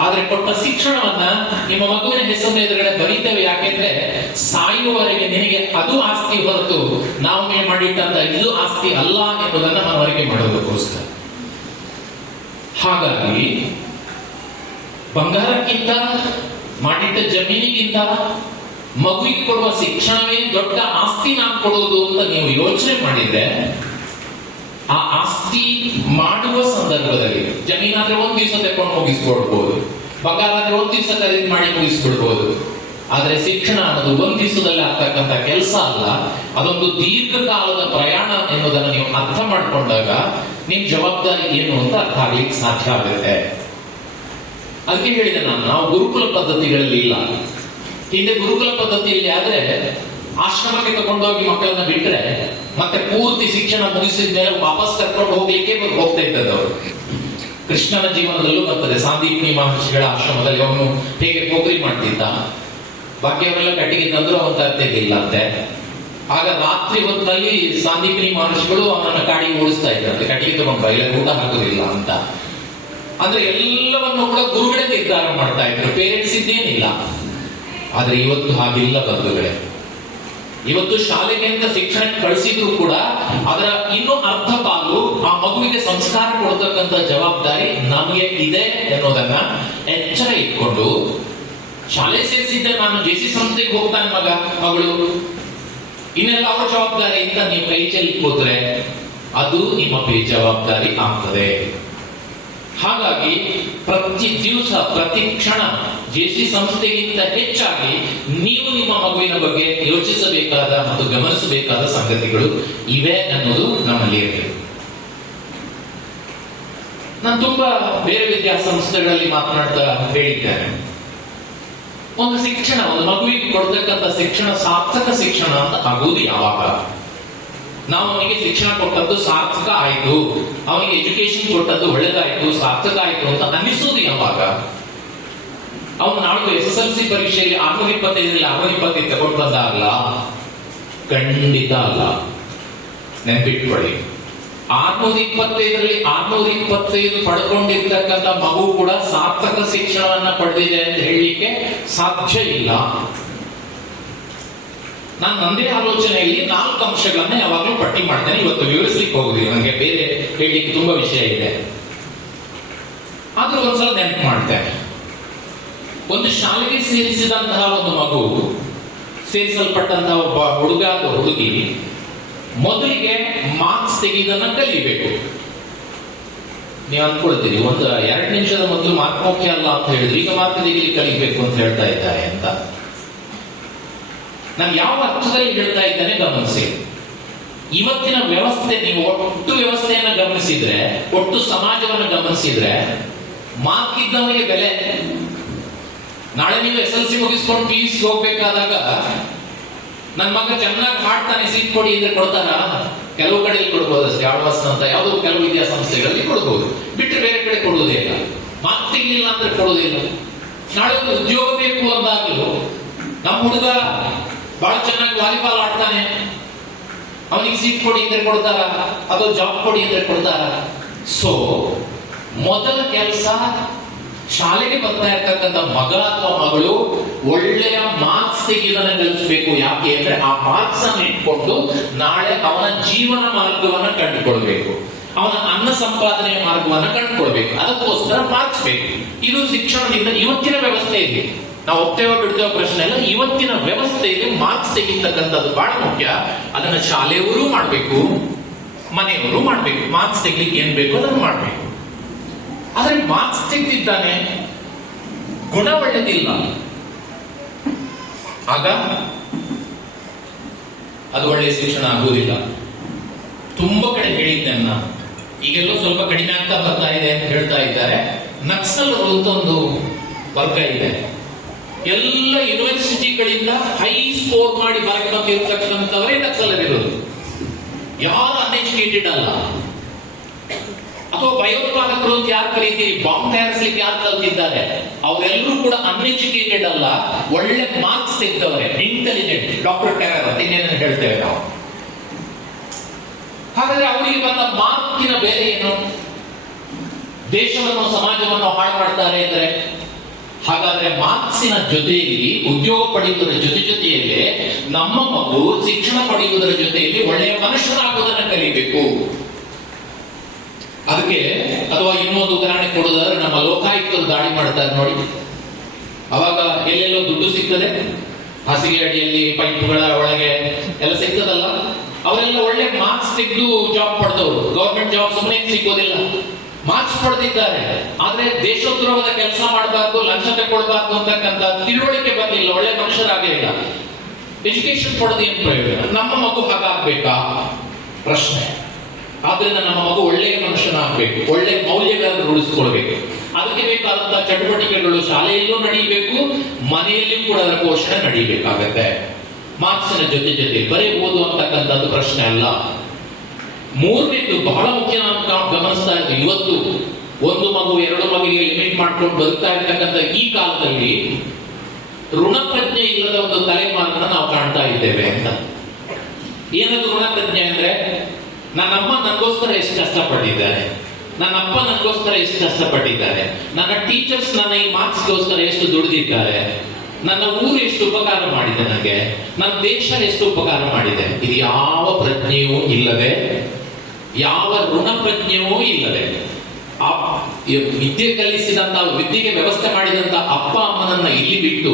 ಆದ್ರೆ ಕೊಟ್ಟ ಶಿಕ್ಷಣವನ್ನ ನಿಮ್ಮ ಮಗುವಿನ ಹೆಸರಿನ ಎದುರುಗಡೆ ಬರೀತೇವೆ. ಯಾಕೆಂದ್ರೆ ಸಾಯುವವರೆಗೆ ನಿನಗೆ ಅದು ಆಸ್ತಿ ಹೊರತು ನಾವು ಮಾಡಿಟ್ಟಂತ ಇದು ಆಸ್ತಿ ಅಲ್ಲ ಎಂಬುದನ್ನ ಮನವರಿಕೆ ಮಾಡೋದಕ್ಕೋಸ್ಕರ. ಹಾಗಾಗಿ ಬಂಗಾರಕ್ಕಿಂತ, ಮಾಡಿಟ್ಟ ಜಮೀನಿಗಿಂತ ಮಗುವಿಗೆ ಕೊಡುವ ಶಿಕ್ಷಣವೇ ದೊಡ್ಡ ಆಸ್ತಿ ನಾನು ಕೊಡುವುದು ಅಂತ ನೀವು ಯೋಚನೆ ಮಾಡಿದ್ರೆ, ಆ ಆಸ್ತಿ ಮಾಡುವ ಸಂದರ್ಭದಲ್ಲಿ ಜಮೀನಾದ್ರೆ 1 ದಿವಸ ತೆಕೊಂಡು ಮುಗಿಸ್ಕೊಡ್ಬೋದು, ಬಂಗಾರ ಆದ್ರೆ 1 ದಿವಸ ಖರೀದಿ ಮಾಡಿ ಮುಗಿಸ್ಬಿಡ್ಬೋದು. ಆದ್ರೆ ಶಿಕ್ಷಣ ಅನ್ನೋದು 1 ದಿವಸದಲ್ಲಿ ಆಗ್ತಕ್ಕಂಥ ಕೆಲಸ ಅಲ್ಲ, ಅದೊಂದು ದೀರ್ಘಕಾಲದ ಪ್ರಯಾಣ ಎನ್ನುವುದನ್ನು ನೀವು ಅರ್ಥ ಮಾಡ್ಕೊಂಡಾಗ ನಿಮ್ ಜವಾಬ್ದಾರಿ ಏನು ಅಂತ ಅರ್ಥ ಆಗ್ಲಿಕ್ಕೆ ಸಾಧ್ಯ ಆಗುತ್ತೆ. ಅದಕ್ಕೆ ಹೇಳಿದೆ ನಾವು ಗುರುಕುಲ ಪದ್ಧತಿಗಳಲ್ಲಿ ಇಲ್ಲ. ಹಿಂದೆ ಗುರುಕುಲ ಪದ್ಧತಿಯಲ್ಲಿ ಆದ್ರೆ ಆಶ್ರಮಕ್ಕೆ ತಗೊಂಡೋಗಿ ಮಕ್ಕಳನ್ನ ಬಿಟ್ರೆ ಮತ್ತೆ ಪೂರ್ತಿ ಶಿಕ್ಷಣ ಮುಗಿಸಿದ ಮೇಲೆ ವಾಪಸ್ ಕರ್ಕೊಂಡು ಹೋಗ್ಲಿಕ್ಕೆ ಹೋಗ್ತಾ ಇದ್ದದ್ದು ಅವರು. ಕೃಷ್ಣನ ಜೀವನದಲ್ಲೂ ಬರ್ತದೆ. ಸಾಂದೀಪನಿ ಮಹರ್ಷಿಗಳ ಆಶ್ರಮದಲ್ಲಿ ಅವನು ಹೇಗೆ ಪೋಖ್ರಿ ಮಾಡ್ತಿದ್ದ, ಬಾಕಿಯವರೆಲ್ಲ ಕಟ್ಟಿಗೆ ತಂದ್ರು ಅವನು ತರ್ತಿರ್ಲಿಲ್ಲ ಅಂತೆ. ಆಗ ರಾತ್ರಿ ಹೊತ್ತಿನಲ್ಲಿ ಸಾಂದೀಪನಿ ಮಹರ್ಷಿಗಳು ಅವನನ್ನ ಕಾಡಿಗೆ ಓಡಿಸ್ತಾ ಇದ್ರಂತೆ, ಕಟ್ಟಿಗೆ ತಗೊಂಡ್ರ ಇಲ್ಲ ಊಟ ಹಾಕೋದಿಲ್ಲ ಅಂತ. ಅಂದ್ರೆ ಎಲ್ಲವನ್ನು ಕೂಡ ಗುರುಗಳೇ ನಿರ್ಧಾರ ಮಾಡ್ತಾ ಇದ್ರು, ಪೇರೆಂಟ್ಸ್ ಇದ್ದೇನಿಲ್ಲ. ಆದ್ರೆ ಇವತ್ತು ಹಾಗಿಲ್ಲ ಬಂಧುಗಳೇ. ಇವತ್ತು ಶಾಲೆಗೆ ಅಂತ ಶಿಕ್ಷಣ ಕಳಿಸಿದ್ರು ಕೂಡ ಅದರ ಇನ್ನೂ ಅರ್ಧ ಪಾಲು ಆ ಮಗುವಿಗೆ ಸಂಸ್ಕಾರ ಕೊಡ್ತಕ್ಕಂಥ ಜವಾಬ್ದಾರಿ ನಮಗೆ ಇದೆ ಎನ್ನುವುದನ್ನ ಎಚ್ಚರ ಇಟ್ಕೊಂಡು, ಶಾಲೆ ಸೇರಿಸಿದ್ದೆ ನಾನು ಜೆಸಿ ಸಂಸ್ಥೆಗೆ ಹೋಗ್ತಾನೆ ಮಗಳು, ಇನ್ನೆಲ್ಲ ಅವ್ರ ಜವಾಬ್ದಾರಿ ಅಂತ ನೀವು ಕೈ ಚೆಲ್ಲಿ ಹೋದ್ರೆ ಅದು ನಿಮ್ಮ ಬೇಜವಾಬ್ದಾರಿ ಆಗ್ತದೆ. ಹಾಗಾಗಿ ಪ್ರತಿ ದಿವಸ ಪ್ರತಿ ಕ್ಷಣ ಜೆಸಿ ಸಂಸ್ಥೆಗಿಂತ ಹೆಚ್ಚಾಗಿ ನೀವು ನಿಮ್ಮ ಮಗುವಿನ ಬಗ್ಗೆ ಯೋಚಿಸಬೇಕಾದ ಮತ್ತು ಗಮನಿಸಬೇಕಾದ ಸಂಗತಿಗಳು ಇವೆ ಅನ್ನೋದು ನಮ್ಮಲ್ಲಿ ಇರಬೇಕು. ನಾನು ತುಂಬಾ ಬೇರೆ ವಿದ್ಯಾಸಂಸ್ಥೆಗಳಲ್ಲಿ ಮಾತನಾಡ್ತಾ ಹೇಳಿದ್ದೇನೆ, ಒಂದು ಶಿಕ್ಷಣ, ಒಂದು ಮಗುವಿಗೆ ಕೊಡ್ತಕ್ಕಂಥ ಶಿಕ್ಷಣ ಸಾರ್ಥಕ ಶಿಕ್ಷಣ ಅಂತ ಆಗುವುದು ಯಾವಾಗ? ನಾವು ಅವನಿಗೆ ಶಿಕ್ಷಣ ಕೊಟ್ಟದ್ದು ಸಾರ್ಥಕ ಆಯ್ತು, ಅವನಿಗೆ ಎಜುಕೇಶನ್ ಕೊಟ್ಟದ್ದು ಒಳ್ಳೇದಾಯ್ತು, ಸಾರ್ಥಕ ಆಯ್ತು ಅಂತ ಅನ್ನಿಸೋದು ಯಾವಾಗ? ಅವನು ನಾಳೆ SSLC ಪರೀಕ್ಷೆಯಲ್ಲಿ 625 625 ತಗೊಂಡು ಬಂದಾಗಲ್ಲ? ಖಂಡಿತ ಅಲ್ಲ. ನೆನಪಿಟ್ಕೊಳ್ಳಿ, 625ರಲ್ಲಿ 625 ಪಡ್ಕೊಂಡಿರ್ತಕ್ಕಂಥ ಮಗು ಕೂಡ ಸಾರ್ಥಕ ಶಿಕ್ಷಣವನ್ನ ಪಡೆದಿದೆ ಅಂತ ಹೇಳಲಿಕ್ಕೆ ಸಾಧ್ಯ ಇಲ್ಲ. ನಾನು ನಂದೇ ಆಲೋಚನೆಯಲ್ಲಿ 4 ಅಂಶಗಳನ್ನ ಯಾವಾಗಲೂ ಪಟ್ಟಿ ಮಾಡ್ತೇನೆ. ಇವತ್ತು ವಿವರಿಸಲಿಕ್ಕೆ ಹೋಗುದಿಲ್ಲ, ನನಗೆ ಬೇರೆ ಹೇಳಲಿಕ್ಕೆ ತುಂಬಾ ವಿಷಯ ಇದೆ. ಆದ್ರೂ ಒಂದ್ಸಲ ನೆನಪು ಮಾಡ್ತೇನೆ. ಒಂದು ಶಾಲೆಗೆ ಸೇರಿಸಿದಂತಹ ಒಂದು ಮಗು, ಸೇರಿಸಲ್ಪಟ್ಟಂತಹ ಒಬ್ಬ ಹುಡುಗ ಅಥವಾ ಹುಡುಗಿ ಮೊದಲಿಗೆ ಮಾರ್ಕ್ಸ್ ತೆಗೆಯುವುದನ್ನ ಕಲಿಬೇಕು. ನೀವು ಅಂದ್ಕೊಳ್ತೀರಿ, ಒಂದು 2 ನಿಮಿಷದ ಮೊದಲು ಮಾರ್ಕ್ ಮುಖ್ಯ ಅಲ್ಲ ಅಂತ ಹೇಳಿದ್ರೆ ಈಗ ಮಾರ್ಕ್ ತೆಗಿಲಿಕ್ಕೆ ಕಲಿಬೇಕು ಅಂತ ಹೇಳ್ತಾ ಇದ್ದಾರೆ ಅಂತ. ನಾನು ಯಾವ ಅರ್ಥದಲ್ಲಿ ಹೇಳ್ತಾ ಇದ್ದೇನೆ ಗಮನಿಸಿ. ಇವತ್ತಿನ ವ್ಯವಸ್ಥೆ, ನೀವು ಒಟ್ಟು ವ್ಯವಸ್ಥೆಯನ್ನ ಗಮನಿಸಿದ್ರೆ, ಒಟ್ಟು ಸಮಾಜವನ್ನು ಗಮನಿಸಿದ್ರೆ, ಮಾರ್ಕ್ ಇದ್ದವನಿಗೆ ಬೆಲೆ. ನಾಳೆ ನೀವು SSLC ಮುಗಿಸ್ಕೊಂಡು PUC ಹೋಗ್ಬೇಕಾದಾಗ ನನ್ನ ಮಗ ಚೆನ್ನಾಗಿ ಹಾಡ್ತಾನೆ ಸೀಟ್ ಕೊಡಿ ಅಂದ್ರೆ ಕೊಡ್ತಾರ? ಕೆಲವು ಕಡೆಯಲ್ಲಿ ಕೊಡ್ಬೋದು ಅಷ್ಟೇ, ಆಳ್ವಾಸ್ ಅಂತ ಯಾವುದೋ ಕೆಲವು ವಿದ್ಯಾಸಂಸ್ಥೆಗಳಲ್ಲಿ ಕೊಡ್ಬೋದು, ಬಿಟ್ಟರೆ ಬೇರೆ ಕಡೆ ಕೊಡುವುದೇ ಇಲ್ಲ. ಮಾರ್ಕ್ ತೆಗಿಲಿಲ್ಲ ಅಂದ್ರೆ ಕೊಡುವುದಿಲ್ಲ. ನಾಳೆ ಒಂದು ಉದ್ಯೋಗ ಬೇಕು ಅಂದಾಗಲೂ ನಮ್ಮ ಹುಡುಗ ಬಹಳ ಚೆನ್ನಾಗಿ ವಾಲಿಬಾಲ್ ಆಡ್ತಾನೆ, ಅವನಿಗೆ ಸೀಟ್ ಕೊಡಿ ಅಂದ್ರೆ ಕೊಡ್ತಾರ, ಅಥವಾ ಜಾಬ್ ಕೊಡಿ ಅಂದ್ರೆ ಕೊಡ್ತಾರ? ಸೊ ಮೊದಲ ಕೆಲಸ, ಶಾಲೆಗೆ ಬರ್ತಾ ಇರ್ತಕ್ಕಂಥ ಮಗ ಅಥವಾ ಮಗಳು ಒಳ್ಳೆಯ ಮಾರ್ಕ್ಸ್ ತೆಗೆಯುವುದನ್ನು ಕಲಿಸಬೇಕು. ಯಾಕೆ ಅಂದ್ರೆ ಆ ಮಾರ್ಕ್ಸ್ ಅನ್ನು ಇಟ್ಕೊಂಡು ನಾಳೆ ಅವನ ಜೀವನ ಮಾರ್ಗವನ್ನ ಕಂಡುಕೊಳ್ಬೇಕು, ಅವನ ಅನ್ನ ಸಂಪಾದನೆಯ ಮಾರ್ಗವನ್ನ ಕಂಡುಕೊಳ್ಬೇಕು. ಅದಕ್ಕೋಸ್ಕರ ಮಾರ್ಕ್ಸ್ ಬೇಕು. ಇದು ಶಿಕ್ಷಣದಿಂದ ಇವತ್ತಿನ ವ್ಯವಸ್ಥೆಯಲ್ಲಿ ನಾವು ಒಪ್ತೇವೋ ಬಿಡ್ತೇವೋ ಪ್ರಶ್ನೆ ಇಲ್ಲ. ಇವತ್ತಿನ ವ್ಯವಸ್ಥೆಯಲ್ಲಿ ಮಾರ್ಕ್ಸ್ ತೆಗಿತಕ್ಕಂಥದ್ದು ಬಹಳ ಮುಖ್ಯ. ಅದನ್ನ ಶಾಲೆಯವರು ಮಾಡಬೇಕು, ಮನೆಯವರು ಮಾಡಬೇಕು. ಮಾರ್ಕ್ಸ್ ತೆಗಿಲಿಕ್ಕೆ ಏನ್ ಬೇಕು ಅದನ್ನು ಮಾಡಬೇಕು. ಆದ್ರೆ ಮಾರ್ಕ್ಸ್ ತೆಗೆದಿದ್ದಾನೆ, ಗುಣ ಒಳ್ಳೆದಿಲ್ಲ, ಆಗ ಅದು ಒಳ್ಳೆಯ ಶಿಕ್ಷಣ ಆಗುವುದಿಲ್ಲ. ತುಂಬಾ ಕಡೆ ಹೇಳಿದ್ದೇನೆ ನಾನು, ಈಗೆಲ್ಲೋ ಸ್ವಲ್ಪ ಕಡಿಮೆ ಆಗ್ತಾ ಬರ್ತಾ ಇದೆ ಅಂತ ಹೇಳ್ತಾ ಇದ್ದಾರೆ. ನಕ್ಸಲರು ಅಂತ ಒಂದು ವರ್ಗ ಇದೆ. ಎಲ್ಲ ಯೂನಿವರ್ಸಿಟಿಗಳಿಂದ ಹೈ ಸ್ಕೋರ್ ಮಾಡಿ ಹೊರಗೆ ಬಂದಿರತಕ್ಕಂಥವರೇ ನಕ್ಸಲರಿರೋದು. ಯಾರು ಅನ್ಎಜುಕೇಟೆಡ್ ಅಲ್ಲ. ಅಥವಾ ಭಯೋತ್ಪಾದಕರು ಅಂತ ಯಾರು ಕರೀತೀರಿ, ಬಾಂಬ್ ತಯಾರಿಸಲಿಕ್ಕೆ ಯಾರು ಕಲ್ತಿದ್ದಾರೆ, ಅವರೆಲ್ಲರೂ ಕೂಡ ಅನ್ಎಜುಕೇಟೆಡ್ ಅಲ್ಲ, ಒಳ್ಳೆ ಮಾರ್ಕ್ಸ್ ತೆಗೆದವರೇ, ಇಂಟೆಲಿಜೆಂಟ್. ಡಾಕ್ಟರ್ ಟೆರರ್ ಅಂತ ಇನ್ನೇನು ಹೇಳ್ತೇವೆ ನಾವು. ಹಾಗಾದ್ರೆ ಅವರಿಗೆ ಬಂದ ಮಾರ್ಕಿನ ಬೆಲೆ ಏನು? ದೇಶವನ್ನು ಸಮಾಜವನ್ನು ಹಾಳು ಮಾಡ್ತಾರೆ ಅಂದ್ರೆ, ಹಾಗಾದ್ರೆ ಮಾರ್ಕ್ಸಿನ ಜೊತೆಯಲ್ಲಿ ಉದ್ಯೋಗ ಪಡೆಯುವುದರ ಜೊತೆಯಲ್ಲಿ ನಮ್ಮ ಮಗು ಶಿಕ್ಷಣ ಪಡೆಯುವುದರ ಜೊತೆಯಲ್ಲಿ ಒಳ್ಳೆಯ ಮನುಷ್ಯನಾಗುವುದನ್ನು ಕಲಿಬೇಕು. ಅದಕ್ಕೆ, ಅಥವಾ ಇನ್ನೊಂದು ಉದಾಹರಣೆ ಕೊಡೋದಾದ್ರೆ, ನಮ್ಮ ಲೋಕಾಯುಕ್ತರು ದಾಳಿ ಮಾಡ್ತಾರೆ ನೋಡಿ, ಅವಾಗ ಎಲ್ಲೆಲ್ಲೋ ದುಡ್ಡು ಸಿಗ್ತದೆ, ಹಾಸಿಗೆ ಅಡಿಯಲ್ಲಿ ಪೈಪ್ಗಳ ಒಳಗೆ ಎಲ್ಲ ಸಿಗ್ತದಲ್ಲ, ಅವರೆಲ್ಲ ಒಳ್ಳೆ ಮಾರ್ಕ್ಸ್ ತೆಗೆದು ಜಾಬ್ ಪಡೆದವರು. ಗವರ್ಮೆಂಟ್ ಜಾಬ್ ಸುಮ್ಮನೆ ಸಿಗೋದಿಲ್ಲ, ಮಾರ್ಕ್ಸ್ ಪಡೆದಿದ್ದಾರೆ. ಆದ್ರೆ ದೇಶದ್ರೋಹದ ಕೆಲಸ ಮಾಡಬಾರ್ದು, ಲಂಚ ತಗೊಳ್ಬಾರ್ದು ಅಂತಕ್ಕಂಥ ತಿಳುವಳಿಕೆ ಬರಲಿಲ್ಲ, ಒಳ್ಳೆ ಮನುಷ್ಯರಾಗಲಿಲ್ಲ. ಎಜುಕೇಶನ್ ಪಡೆದು ಏನ್ ಪ್ರಯೋಜನ? ನಮ್ಮ ಮಗು ಹಾಗಾಗ್ಬೇಕಾ ಪ್ರಶ್ನೆ. ಆದ್ರಿಂದ ನಮ್ಮ ಮಗು ಒಳ್ಳೆಯ ಮನುಷ್ಯನಾಗಬೇಕು, ಒಳ್ಳೆಯ ಮೌಲ್ಯಗಳನ್ನು ರೂಢಿಸಿಕೊಳ್ಬೇಕು. ಅದಕ್ಕೆ ಬೇಕಾದಂತಹ ಚಟುವಟಿಕೆಗಳು ಶಾಲೆಯಲ್ಲೂ ನಡೀಬೇಕು, ಮನೆಯಲ್ಲಿಯೂ ಕೂಡ ಅದರ ಪೋಷಣೆ ನಡೀಬೇಕಾಗತ್ತೆ. ಮಾರ್ಕ್ಸಿನ ಜೊತೆ ಬರೀ ಓದು ಅಂತಕ್ಕಂಥದ್ದು ಪ್ರಶ್ನೆ ಅಲ್ಲ. ಮೂರನೇದು ಬಹಳ ಮುಖ್ಯ, ನಾವು ಗಮನಿಸ್ತಾ ಇದ್ದೀವಿ. ಇವತ್ತು ಒಂದು ಮಗು 2 ಮಗುವಿಗೆ ಲಿಮಿಟ್ ಮಾಡ್ಕೊಂಡು ಬದುಕ್ತಾ ಇರ್ತಕ್ಕಂಥ ಈ ಕಾಲದಲ್ಲಿ ಋಣಪ್ರಜ್ಞೆ ಇಲ್ಲದ ಒಂದು ತಲೆಮಾರನ್ನ ನಾವು ಕಾಣ್ತಾ ಇದ್ದೇವೆ ಅಂತ. ಏನದು ಋಣಪ್ರಜ್ಞೆ ಅಂದ್ರೆ, ನನ್ನಮ್ಮ ನನಗೋಸ್ಕರ ಎಷ್ಟು ಕಷ್ಟಪಟ್ಟಿದ್ದಾರೆ, ನನ್ನ ಅಪ್ಪ ನನಗೋಸ್ಕರ ಎಷ್ಟು ಕಷ್ಟಪಟ್ಟಿದ್ದಾರೆ, ನನ್ನ ಟೀಚರ್ಸ್ ನನ್ನ ಈ ಮಾರ್ಕ್ಸ್ಗೋಸ್ಕರ ಎಷ್ಟು ದುಡಿದಿದ್ದಾರೆ, ನನ್ನ ಊರು ಎಷ್ಟು ಉಪಕಾರ ಮಾಡಿದೆ ನನಗೆ, ನನ್ನ ದೇಶ ಎಷ್ಟು ಉಪಕಾರ ಮಾಡಿದೆ. ಇದು ಯಾವ ಪ್ರಜ್ಞೆಯೂ ಇಲ್ಲದೆ, ಯಾವ ಋಣ ಪ್ರಜ್ಞೆಯೂ ಇಲ್ಲದೆ, ವಿದ್ಯೆ ಕಲಿಸಿದಂತ, ವಿದ್ಯೆಗೆ ವ್ಯವಸ್ಥೆ ಮಾಡಿದಂತ ಅಪ್ಪ ಅಮ್ಮನನ್ನ ಇಲ್ಲಿ ಬಿಟ್ಟು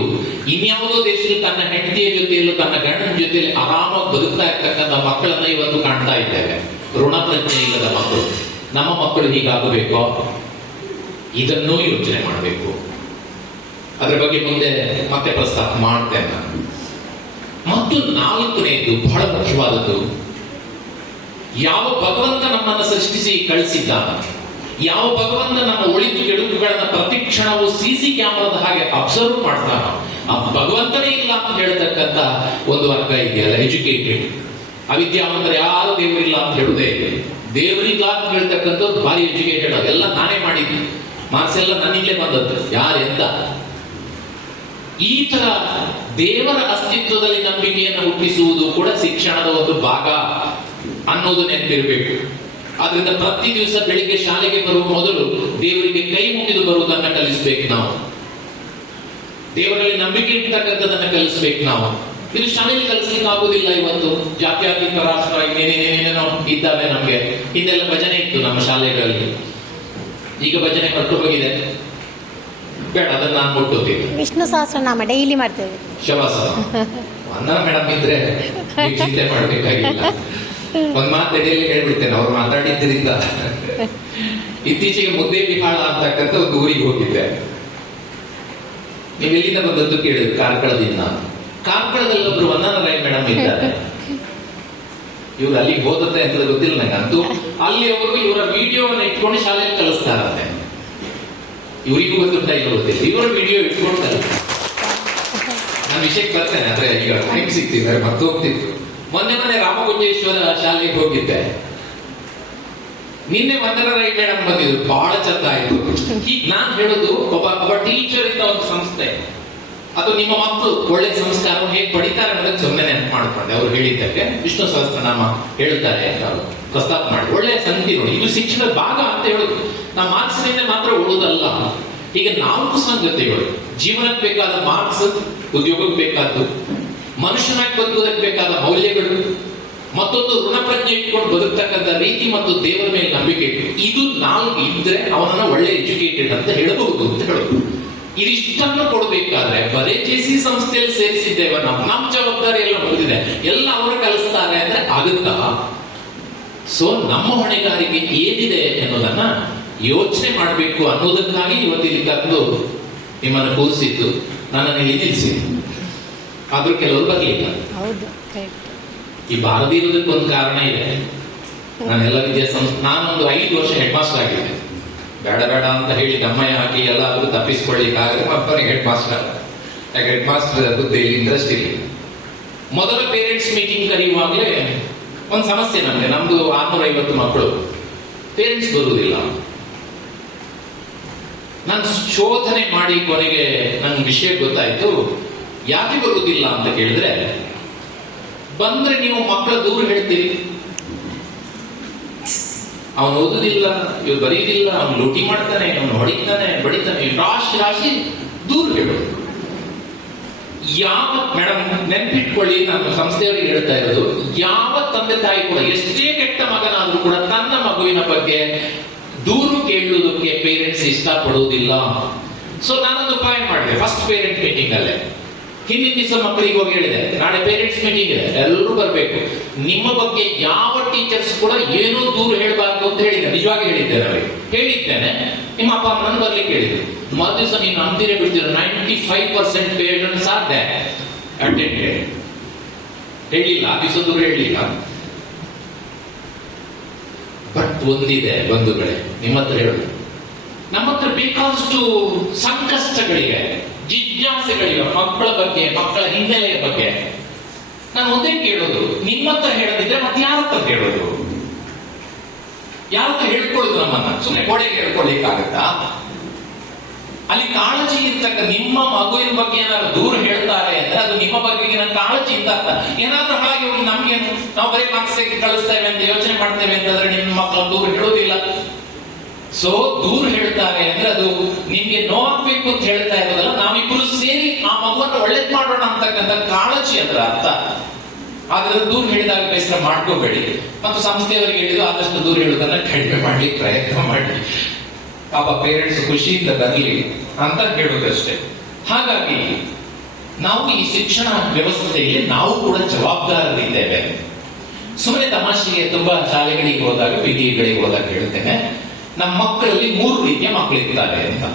ಇನ್ಯಾವುದೋ ದೇಶದಲ್ಲಿ ತನ್ನ ಹೆಂಡತಿಯ ಜೊತೆಯಲ್ಲೂ ತನ್ನ ಗಂಡನ ಜೊತೆಯಲ್ಲಿ ಆರಾಮಾಗಿ ಬದುಕ್ತಾ ಇರ್ತಕ್ಕಂಥ ಮಕ್ಕಳನ್ನ ಇವತ್ತು ಕಾಣ್ತಾ ಇದ್ದೇವೆ. ಋಣ ಪ್ರಜ್ಞೆ ಇಲ್ಲದ ಮಕ್ಕಳು. ನಮ್ಮ ಮಕ್ಕಳು ಹೀಗಾಗಬೇಕೋ, ಇದನ್ನೂ ಯೋಚನೆ ಮಾಡಬೇಕು. ಅದ್ರ ಬಗ್ಗೆ ಮುಂದೆ ಮತ್ತೆ ಪ್ರಸ್ತಾಪ ಮಾಡ್ತೇನೆ ನಾನು. ಮತ್ತು ನಾಲ್ಕನೆಯದು ಬಹಳ ಮುಖ್ಯವಾದದ್ದು, ಯಾವ ಭಗವಂತ ನಮ್ಮನ್ನು ಸೃಷ್ಟಿಸಿ ಕಳಿಸಿದ್ದಾನ, ಯಾವ ಭಗವಂತ ನಮ್ಮ ಒಳಿತು ಕೆಡುಕುಗಳನ್ನ ಪ್ರತಿಕ್ಷಣವು ಸಿಸಿ ಕ್ಯಾಮರಾದ ಹಾಗೆ ಅಬ್ಸರ್ವ್ ಮಾಡ್ತಾನ, ಆ ಭಗವಂತನೇ ಇಲ್ಲ ಅಂತ ಹೇಳ್ತಕ್ಕಂಥ ಒಂದು ವರ್ಗ ಇದೆಯಲ್ಲ, ಎಜುಕೇಟೆಡ್. ಅವಿದ್ಯಾವಂತರ ಯಾರು ದೇವರಿಲ್ಲ ಅಂತ ಹೇಳುದೇ, ದೇವರಿಲ್ಲ ಅಂತ ಹೇಳ್ತಕ್ಕಂಥದ್ದು ಭಾರಿ ಎಜುಕೇಟೆಡ್. ಅದೆಲ್ಲ ನಾನೇ ಮಾಡಿದ್ದು, ಮಾರ್ಕ್ಸ್ ಎಲ್ಲ ನನ್ನಿಂದಲೇ ಬಂದದ್ದು, ಯಾರೆಂತ. ಈ ತರ ದೇವರ ಅಸ್ತಿತ್ವದಲ್ಲಿ ನಂಬಿಕೆಯನ್ನು ಹುಟ್ಟಿಸುವುದು ಕೂಡ ಶಿಕ್ಷಣದ ಒಂದು ಭಾಗ ಅನ್ನೋದು ನೆನಪಿರಬೇಕು. ಆದ್ರಿಂದ ಪ್ರತಿ ದಿವಸ ಬೆಳಿಗ್ಗೆ ಶಾಲೆಗೆ ಬರುವ ಮೊದಲು ದೇವರಿಗೆ ಕೈ ಮುಗಿದು ಬರುವುದನ್ನ ಕಲಿಸ್ಬೇಕು ನಾವು. ದೇವರಲ್ಲಿ ನಂಬಿಕೆ ಇರ್ತಕ್ಕಂಥದನ್ನ ಕಲಿಸ್ಬೇಕು ನಾವು. ಇದು ಶಾಲೆಯಲ್ಲಿ ಕಲಿಸ್ಲಿಕ್ಕೆ ಆಗುದಿಲ್ಲ. ಇವತ್ತು ಜಾತ್ಯತೀತ ರಾಷ್ಟ್ರ ಇನ್ನೇನೇನೇನೇನೋ ಇದ್ದಾವೆ ನಮ್ಗೆ. ಹಿಂದೆಲ್ಲ ಭಜನೆ ಇತ್ತು ನಮ್ಮ ಶಾಲೆಗಳಲ್ಲಿ, ಈಗ ಭಜನೆ ಹೊರಟು ಹೋಗಿದೆ. ಬೇಡ, ಅದನ್ನ ನಾನು ಮುಟ್ಟೋದಿಲ್ಲ. ವಿಷ್ಣು ಸಹಸ್ರನಾಮ ಡೈಲಿ ಮಾಡ್ತೇವೆ. ಶವಾಸ ವಂದನಾ ಮೇಡಮ್ ಇದ್ರೆ ಚಿಂತೆ ಮಾಡ್ಬೇಕಾಗಿಲ್ಲ. ಒಂದ್ ಮಾತು ಎಡೆಯಲ್ಲಿ ಹೇಳ್ಬಿಡ್ತೇನೆ, ಅವ್ರು ಮಾತಾಡಿದ್ದರಿಂದ. ಇತ್ತೀಚೆಗೆ ಮುದ್ದೇಬಿಹಾಳ ಅಂತಕ್ಕಂಥ ಒಂದು ಊರಿಗೆ ಹೋಗಿದ್ದೆ. ನೀವು ಎಲ್ಲಿಂದ ಬಂದದ್ದು ಕೇಳಿದ್ರು? ಕಾರ್ಕಳದಿಂದ. ಕಾರ್ಕಳದಲ್ಲಿ ಒಬ್ರು ವಂದನಾ ರೈ ಮೇಡಮ್ ಇದ್ದಾರೆ. ಇವ್ರು ಅಲ್ಲಿಗೆ ಹೋದತ್ತೆ ಅಂತ ಗೊತ್ತಿಲ್ಲ ನಂಗಂತೂ. ಅಲ್ಲಿ ಅವರು ಇವರ ವಿಡಿಯೋವನ್ನು ಇಟ್ಕೊಂಡು ಶಾಲೆಯಲ್ಲಿ ಕಲಿಸ್ತಾರಂತೆ. ಇವರಿಗೂ ಗೊತ್ತಿಲ್ಲ, ಇಲ್ಲ ಗೊತ್ತಿಲ್ಲ, ಇವರ ವಿಡಿಯೋ ಇಟ್ಕೊಂಡು ಕಲಿಸ್ತಾರೆ. ನಾನು ವಿಷಯಕ್ಕೆ ಬರ್ತೇನೆ, ಆದ್ರೆ ಈಗ ಟೈಮ್ ಸಿಗ್ತಿದ್ದಾರೆ ಮತ್ತೆ ಹೋಗ್ತಿತ್ತು. ಮೊನ್ನೆ ರಾಮಗುಂಜೇಶ್ವರ ಶಾಲೆಗೆ ಹೋಗಿದ್ದೆ. ನಿನ್ನೆ ವಂದನಾ ರೈ ಮೇಡಮ್ ಬಂದಿದ್ರು, ಬಹಳ ಚಂದ ಆಯ್ತು. ಈಗ ನಾನ್ ಹೇಳುದು, ಒಬ್ಬ ಟೀಚರ್ ಇಂದ ಒಂದು ಸಂಸ್ಥೆ, ಅದು ನಿಮ್ಮ ಮಕ್ಕಳು ಒಳ್ಳೆ ಸಂಸ್ಕಾರವನ್ನು ಹೇಗೆ ಪಡಿತಾರೆ ಅನ್ನೋದಕ್ಕೆ ಸುಮ್ಮನೆ ನೆನಪು ಮಾಡ್ಕೊಂಡೆ. ಅವ್ರು ಹೇಳಿದ್ದಕ್ಕೆ ವಿಷ್ಣು ಸಹಸ್ರನಾಮ ಹೇಳ್ತಾರೆ ಅಂತ ಅವರು ಪ್ರಸ್ತಾಪ ಮಾಡಿ ಒಳ್ಳೆಯ ಸಂಗತಿ ನೋಡಿ. ಇದು ಶಿಕ್ಷಣದ ಭಾಗ ಅಂತ ಹೇಳುದು. ನಾವು ಮಾರ್ಕ್ಸ್ನಿಂದ ಮಾತ್ರ ಉಳುವುದಲ್ಲ. ಈಗ 4 ಸಂಗತಿಗಳು, ಜೀವನಕ್ಕೆ ಬೇಕಾದ ಮಾರ್ಕ್ಸ್, ಉದ್ಯೋಗಕ್ಕೆ ಬೇಕಾದ್ದು, ಮನುಷ್ಯನಾಗಿ ಬದುಕುವುದಕ್ಕೆ ಬೇಕಾದ ಮೌಲ್ಯಗಳು, ಮತ್ತೊಂದು ಋಣಪ್ರಜ್ಞೆ ಇಟ್ಕೊಂಡು ಬದುಕ್ತಕ್ಕಂಥ ರೀತಿ, ಮತ್ತು ದೇವರ ಮೇಲೆ ನಂಬಿಕೆ ಇಟ್ಟು, ಇದು 4 ಇದ್ರೆ ಅವನನ್ನ ಒಳ್ಳೆ ಎಜುಕೇಟೆಡ್ ಅಂತ ಹೇಳಬಹುದು ಅಂತ ಹೇಳುದು. ಇದಿಷ್ಟನ್ನು ಕೊಡಬೇಕಾದ್ರೆ ಬರೇ ಜೆಸಿ ಸಂಸ್ಥೆಯಲ್ಲಿ ಸೇರಿಸಿದ್ದೇವೆ ನಾವು, ನಮ್ಮ ಜವಾಬ್ದಾರಿ ಎಲ್ಲ ಮುಗಿದಿದೆ, ಎಲ್ಲ ಅವರು ಕಲಿಸ್ತಾರೆ ಅಂದ್ರೆ ಆಗುತ್ತಾ? ಸೊ ನಮ್ಮ ಹೊಣೆಗಾರಿಕೆ ಏನಿದೆ ಅನ್ನೋದನ್ನ ಯೋಚನೆ ಮಾಡಬೇಕು ಅನ್ನೋದಕ್ಕಾಗಿ ಇವತ್ತಿಲ್ಲಿ ಕರೆದು ನಿಮ್ಮನ್ನು ಕೂರಿಸಿದ್ದು, ನನ್ನನ್ನು ಇಲ್ಲಿ ನಿಲ್ಲಿಸಿದ್ದು. ಆದ್ರೂ ಕೆಲವರು ಬರಲಿಲ್ಲ. ಈ ಬಾರದಿ ಇರೋದಕ್ಕೆ ಒಂದು ಕಾರಣ ಇದೆ. ನಾನೆಲ್ಲ ವಿದ್ಯಾಸಂಸ್ಥೆ, ನಾನೊಂದು 5 ವರ್ಷ ಹೆಡ್ ಮಾಸ್ಟರ್ ಆಗಿದ್ದೆ. ಬೇಡ ಬೇಡ ಅಂತ ಹೇಳಿ ದಮ್ಮಯ್ಯ ಹಾಕಿ ಎಲ್ಲಾದ್ರೂ ತಪ್ಪಿಸ್ಕೊಳ್ಳಿಕ್ಕಾಗಲಿ ಮಕ್ಕಳಿಗೆ ಹೆಡ್ ಮಾಸ್ಟರ್. ಯಾಕೆ ಹೆಡ್ ಮಾಸ್ಟರ್ ಹುದ್ದೆಯಲ್ಲಿ ಇಂಟ್ರೆಸ್ಟ್ ಇಲ್ಲ. ಮೊದಲ ಪೇರೆಂಟ್ಸ್ ಮೀಟಿಂಗ್ ಕರೆಯುವಾಗಲೇ ಒಂದು ಸಮಸ್ಯೆ ನಮ್ಗೆ. ನಮ್ದು 650 ಮಕ್ಕಳು, ಪೇರೆಂಟ್ಸ್ ಬರುವುದಿಲ್ಲ. ನಾನು ಶೋಧನೆ ಮಾಡಿ ಕೊನೆಗೆ ನನ್ ವಿಷಯ ಗೊತ್ತಾಯ್ತು. ಯಾಕೆ ಬರುವುದಿಲ್ಲ ಅಂತ ಕೇಳಿದ್ರೆ, ಬಂದ್ರೆ ನೀವು ಮಕ್ಕಳ ದೂರ ಹೇಳ್ತೀರಿ. ಅವನು ಓದುದಿಲ್ಲ, ಇವ್ರು ಬರೀದಿಲ್ಲ, ಅವನು ಲೂಟಿ ಮಾಡ್ತಾನೆ, ಅವನು ಹೊಡಿತಾನೆ ಬಡಿತಾನೆ, ರಾಶಿ ದೂರ ಹೇಳೋದು. ಯಾವ ಮೇಡಮ್ ನೆನ್ಪಿಟ್ಕೊಳ್ಳಿ, ನಾನು ಸಂಸ್ಥೆಯವರಿಗೆ ಹೇಳ್ತಾ ಇರೋದು, ಯಾವ ತಂದೆ ತಾಯಿ ಕೂಡ ಎಷ್ಟೇ ಕೆಟ್ಟ ಮಗನಾದ್ರೂ ಕೂಡ ತನ್ನ ಮಗುವಿನ ಬಗ್ಗೆ ದೂರು ಕೇಳುವುದಕ್ಕೆ ಪೇರೆಂಟ್ಸ್ ಇಷ್ಟಪಡುವುದಿಲ್ಲ. ಸೊ ನಾನೊಂದು ಉಪಾಯ ಮಾಡಿದೆ. ಫಸ್ಟ್ ಪೇರೆಂಟ್ ಮೀಟಿಂಗ್ ಅಲ್ಲೇ ಹಿಂದಿನ ದಿವಸ ಮಕ್ಕಳಿಗೆ ಹೋಗಿ ಹೇಳಿದೆ, ನಾಳೆ ಪೇರೆಂಟ್ಸ್ ಮೀಟಿಂಗ್ ಇದೆ, ಎಲ್ಲರೂ ಬರಬೇಕು. ನಿಮ್ಮ ಬಗ್ಗೆ ಯಾವ ಟೀಚರ್ಸ್ ಕೂಡ ಏನೂ ದೂರ ಹೇಳಬಾರ್ದು ಅಂತ ಹೇಳಿದೆ. ನಿಜವಾಗಿ ಹೇಳಿದ್ದೇನೆ ಅವರಿಗೆ, ಹೇಳಿದ್ದೇನೆ. ನಿಮ್ಮ ಅಪ್ಪ ಅಮ್ಮನ ಬರ್ಲಿಕ್ಕೆ ಹೇಳಿದ್ರು. ದಿವಸ ನೀವು ನಂಬ್ತೀರೇ ಬಿಡ್ತೀರ, 95% ಪೇರೆಂಟ್ಸ್ ಆರ್ ದೇರ್ ಅಟೆಂಡೆಡ್. ಹೇಳಿಲ್ಲ, ಆ ದಿವಸ ದೂರ ಹೇಳಿಲ್ಲ. ಬಟ್ ಒಂದಿದೆ ಬಂಧುಗಳೇ, ನಿಮ್ಮ ಹತ್ರ ಹೇಳುದು, ನಮ್ಮ ಹತ್ರ ಬೇಕಾದಷ್ಟು ಸಂಕಷ್ಟಗಳಿವೆ, ಜಿಜ್ಞಾಸೆಗಳಿವೆ ಮಕ್ಕಳ ಬಗ್ಗೆ, ಮಕ್ಕಳ ಹಿನ್ನೆಲೆಯ ಬಗ್ಗೆ. ನಾನು ಒಂದೇ ಕೇಳೋದು, ನಿಮ್ಮ ಹತ್ರ ಹೇಳದಿದ್ರೆ ಮತ್ತೆ ಯಾರ ಹತ್ರ ಹೇಳೋದು? ಯಾರ ಹತ್ರ ಹೇಳ್ಕೊಳ್ಳೋದು? ನಮ್ಮನ್ನ ಸುಮ್ಮನೆ ಗೋಡೆಗೆ ಹೇಳ್ಕೊಳ್ಳಿಕ್ಕಾಗತ್ತಾ? ಅಲ್ಲಿ ಕಾಳಜಿ ಇರ್ತಕ್ಕ ನಿಮ್ಮ ಮಗುವಿನ ಬಗ್ಗೆ ಏನಾದ್ರು ದೂರ ಹೇಳ್ತಾರೆ ಅಂದ್ರೆ ಅದು ನಿಮ್ಮ ಬಗ್ಗೆ ಕಾಳಜಿ ಅಂತ ಅರ್ಥ. ಏನಾದ್ರೂ ಹಾಗೆ ನಮ್ಗೇನು, ನಾವು ಬರೀ ಮಾರ್ಕ್ಸ್ ಕಳಿಸ್ತೇವೆ ಅಂತ ಯೋಚನೆ ಮಾಡ್ತೇವೆ ಅಂತಂದ್ರೆ ನಿಮ್ಮ ಮಕ್ಕಳ ದೂರ ಹೇಳೋದಿಲ್ಲ. ಸೊ ದೂರ ಹೇಳ್ತಾರೆ ಅಂದ್ರೆ ಅದು ನಿಮ್ಗೆ ನೋವಾಗ್ಬೇಕು ಅಂತ ಹೇಳ್ತಾ ಇರೋದಲ್ಲ, ನಾವಿಬ್ರು ಸೇರಿ ಆ ಮಗು ಮಗುವನ್ನು ಒಳ್ಳೇದ್ ಮಾಡೋಣ ಅಂತಕ್ಕಂಥ ಕಾಳಜಿ ಅದರ ಅರ್ಥ. ಆದ್ರೆ ದೂರ ಹೇಳಿದಾಗ ಬೇಸರ ಮಾಡ್ಕೋಬೇಡಿ. ಮತ್ತು ಸಂಸ್ಥೆಯವರಿಗೆ ಹೇಳಿದ್ರು ಆದಷ್ಟು ದೂರ ಹೇಳುವುದನ್ನ ಕಡಿಮೆ ಮಾಡ್ಲಿಕ್ಕೆ ಪ್ರಯತ್ನ ಮಾಡಿ, ಪಾಪ ಪೇರೆಂಟ್ಸ್ ಖುಷಿಯಿಂದ ಬರಲಿ ಅಂತ ಹೇಳುವುದಷ್ಟೇ. ಹಾಗಾಗಿ ನಾವು ಈ ಶಿಕ್ಷಣ ವ್ಯವಸ್ಥೆಯಲ್ಲಿ ನಾವು ಕೂಡ ಜವಾಬ್ದಾರರಿದ್ದೇವೆ. ಸುಮ್ಮನೆ ತಮಾಷೆಗೆ ತುಂಬಾ ಶಾಲೆಗಳಿಗೆ ಹೋದಾಗ, ವಿಧಿಗಳಿಗೆ ಹೋದಾಗ ಹೇಳ್ತೇನೆ, ನಮ್ಮ ಮಕ್ಕಳಲ್ಲಿ 3 ರೀತಿಯ ಮಕ್ಕಳಿರ್ತಾರೆ ಅಂತ.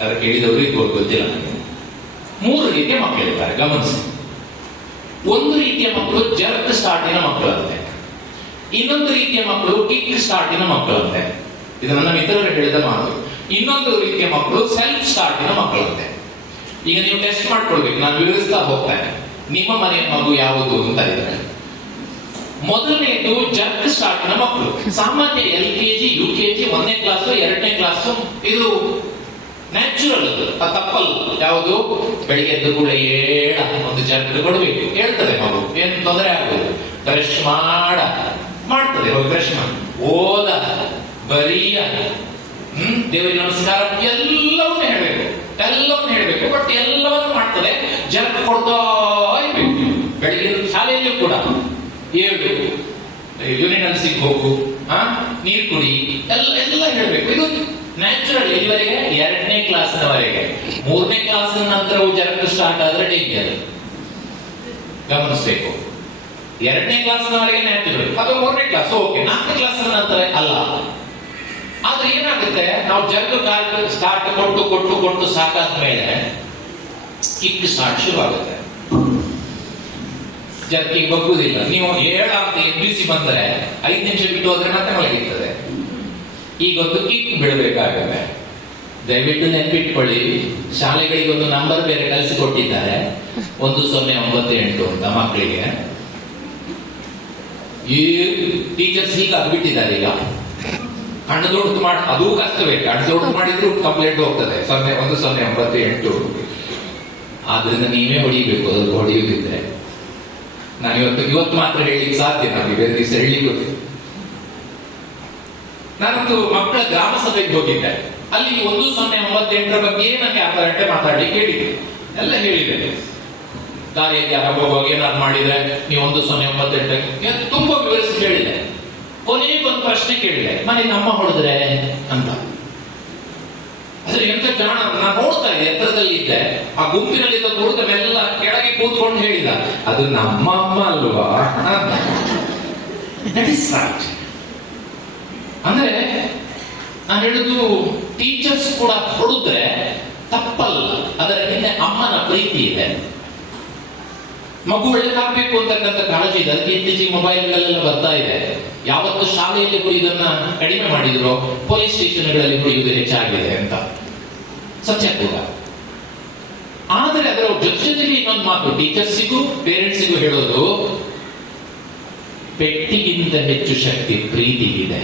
ಅದರ ಕೇಳಿದವರಿಗೆ ಗೊತ್ತಿಲ್ಲ ನನಗೆ. 3 ರೀತಿಯ ಮಕ್ಕಳಿರ್ತಾರೆ, ಗಮನಿಸಿ. ಒಂದು ರೀತಿಯ ಮಕ್ಕಳು ಜರ್ಕ್ ಸ್ಟಾರ್ಟಿನ ಮಕ್ಕಳಂತೆ, ಇನ್ನೊಂದು ರೀತಿಯ ಮಕ್ಕಳು ಕಿಕ್ ಸ್ಟಾರ್ಟಿನ ಮಕ್ಕಳಂತೆ. ಇದು ನನ್ನ ಮಿತ್ರರು ಹೇಳಿದ ಮಾತು. ಇನ್ನೊಂದು ರೀತಿಯ ಮಕ್ಕಳು ಸೆಲ್ಫ್ ಸ್ಟಾರ್ಟಿನ ಮಕ್ಕಳಂತೆ. ಈಗ ನೀವು ಟೆಸ್ಟ್ ಮಾಡ್ಕೊಳ್ಬೇಕು, ನಾನು ವಿವರಿಸ್ತಾ ಹೋಗ್ತೇನೆ. ನಿಮ್ಮ ಮನೆಯ ಮಗು ಯಾವುದು ಅಂತ ಇದ್ದಾರೆ. ಮೊದಲನೇದು ಜರ್ಕ್ ಸ್ಟಾರ್ಟಿನ ಮಕ್ಕಳು. ಸಾಮಾನ್ಯ LKG, UKG, 1ನೇ ಕ್ಲಾಸು 2ನೇ ಕ್ಲಾಸು ಇದು ನ್ಯಾಚುರಲ್, ಅದು ತಪ್ಪಲ್ಲ. ಯಾವುದು? ಬೆಳಿಗ್ಗೆ ಎದ್ದು ಕೂಡ ಒಂದು ಜರ್ಕ್ ಕೊಡ್ಬೇಕು, ಹೇಳ್ತದೆ ಮಗು, ಏನ್ ತೊಂದರೆ ಆಗುದು. ಬ್ರಷ್ ಮಾಡ್ತದೆ, ಬ್ರಷ್ ಮಾಡಿ ಓದ ಬರೀಯ ದೇವರಿಗೆ ನಮಸ್ಕಾರ ಎಲ್ಲವನ್ನೂ ಹೇಳ್ಬೇಕು, ಬಟ್ ಎಲ್ಲವನ್ನೂ ಮಾಡ್ತದೆ. ಜರ್ಕ್ ಕೊಡ್ತಾ ಇರ್ಬೇಕು. ಬೆಳಿಗ್ಗೆ ಶಾಲೆಯಲ್ಲೂ ಕೂಡ ಏಳು, ಯೂನಿನಲ್ಸಿಗೆ ಹೋಗು, ನೀರು ಕುಡಿ, ಎಲ್ಲ ಹೇಳ್ಬೇಕು. ಇದು ನ್ಯಾಚುರಲ್. ಇಲ್ಲಿವರೆಗೆ 2ನೇ ಕ್ಲಾಸ್ನವರೆಗೆ. 3ನೇ ಕ್ಲಾಸ್ ನಂತರವು ಜರ್ಕ್ ಸ್ಟಾರ್ಟ್ ಆದ್ರೆ ಡೇಂಜರ್, ಗಮನಿಸಬೇಕು. 2ನೇ ಕ್ಲಾಸ್ನವರೆಗೆ ನ್ಯಾಚುರಲ್, ಅದು 3ನೇ ಕ್ಲಾಸ್ ಓಕೆ. 4ನೇ ಕ್ಲಾಸ್ ನಂತರ ಅಲ್ಲ. ಆದ್ರೆ ಏನಾಗುತ್ತೆ, ನಾವು ಜರ್ಕ್ ಸ್ಟಾರ್ಟ್ ಕೊಟ್ಟು ಸಾಕಾದ್ಮೇಲೆ ಕಿಕ್ ಸ್ಟಾರ್ಟ್ ಶುರು ಆಗುತ್ತೆ. ಜರ್ಕಿಗೆ ಬಗ್ಗುದಿಲ್ಲ. ನೀವು 7 ಅಂತ ಎಬ್ಬಿಸಿ ಬಂದ್ರೆ 5 ನಿಮಿಷ ಬಿಟ್ಟು ಹೋದ್ರೆ ಮತ್ತೆ ಮಲಗಿರ್ತದೆ. ಈಗ ಒಂದು ಕಿಕ್ ಬಿಡಬೇಕಾಗುತ್ತೆ. ದಯವಿಟ್ಟು ನೆನಪಿಟ್ಕೊಳ್ಳಿ, ಶಾಲೆಗಳಿಗೆ ಒಂದು ನಂಬರ್ ಬೇರೆ ಕಲಿಸಿಕೊಟ್ಟಿದ್ದಾರೆ, 1098 ಅಂತ ಮಕ್ಕಳಿಗೆ. ಈ ಟೀಚರ್ಸ್ ಈಗ ಆಗ್ಬಿಟ್ಟಿದ್ದಾರೆ. ಈಗ ಕಣ್ಣು ದೊಡ್ಡದು ಮಾಡಿ, ಅದೂ ಕಷ್ಟವೇ. ಕಣ್ಣು ದೊಡ್ಡದು ಮಾಡಿದ್ರು ಕಂಪ್ಲೇಂಟ್ ಹೋಗ್ತದೆ, 1098. ಆದ್ರಿಂದ ನೀವೇ ಹೊಡಿಬೇಕು, ಅದು ಹೊಡೆಯುವುದಿದ್ರೆ. ನಾನು ಇವತ್ತು ಮಾತ್ರ ಹೇಳಿಕ್ ಸಾಧ್ಯ, ನಾವು ಬೇರೆ ದಿವಸ ಹೇಳಲಿಕ್ಕೆ. ನಾನೊಂದು ಮಕ್ಕಳ ಗ್ರಾಮ ಸಭೆಗೆ ಹೋಗಿದ್ದೆ. ಅಲ್ಲಿ 1098 ಬಗ್ಗೆ ನನಗೆ ಅರ್ಧ ಗಂಟೆ ಮಾತಾಡ್ಲಿಕ್ಕೆ ಹೇಳಿದ್ದೆ, ಎಲ್ಲ ಹೇಳಿದೆ. ದಾರಿಯಲ್ಲಿ ಹೋಗುವಾಗ ಏನಾದ್ರು ಮಾಡಿದ್ರೆ ನೀವು 1098 ತುಂಬಾ ವಿವರಿಸಿ ಹೇಳಿದೆ. ಕೊನೆಗೊಂದು ಪ್ರಶ್ನೆ ಕೇಳಿದೆ, ಮನೆಗೆ ಅಮ್ಮ ಹೊಡೆದ್ರೆ ಅಂತ. ಅದ್ರ ಎಂತ ಜಾಣ, ನಾನು ನೋಡ್ತಾ ಇದ್ದೆ, ಎತ್ತರದಲ್ಲಿ ಇದ್ದೆ. ಆ ಗುಂಪಿನಲ್ಲಿ ಹುಡುಗನೆಲ್ಲ ಕೆಳಗೆ ಕೂತ್ಕೊಂಡು ಹೇಳಿದ, ಅದು ನಮ್ಮ ಅಮ್ಮ ಅಲ್ವಾ ಅಂದ್ರೆ ನಾನು ಹೇಳುದು, ಟೀಚರ್ಸ್ ಕೂಡ ಹೊಡೆದ್ರೆ ತಪ್ಪಲ್ಲ, ಅದರ ಹಿಂದೆ ಅಮ್ಮನ ಪ್ರೀತಿ ಇದೆ. ಮಗು ಒಳ್ಳೆದಾಗಬೇಕು ಅಂತಕ್ಕಂಥ ಕಾಳಜಿ ಇದೆ. ಅದಕ್ಕೆ ಇತ್ತೀಚೆಗೆ ಮೊಬೈಲ್ಗಳೆಲ್ಲ ಬರ್ತಾ ಇದೆ. ಯಾವತ್ತು ಶಾಲೆಯಲ್ಲಿ ಇದನ್ನ ಕಡಿಮೆ ಮಾಡಿದ್ರು, ಪೊಲೀಸ್ ಸ್ಟೇಷನ್ಗಳಲ್ಲಿ ಹೊಡೆಯುವುದು ಹೆಚ್ಚಾಗಿದೆ ಅಂತ ಸತ್ಯ ಕೂಡ. ಆದರೆ ಅದರ ಜೊತೆಗೆ ಇನ್ನೊಂದು ಮಾತು ಟೀಚರ್ಸಿಗೂ ಪೇರೆಂಟ್ಸಿಗೂ ಹೇಳೋದು, ಪೆಟ್ಟಿಗಿಂತ ಹೆಚ್ಚು ಶಕ್ತಿ ಪ್ರೀತಿಗಿದೆ.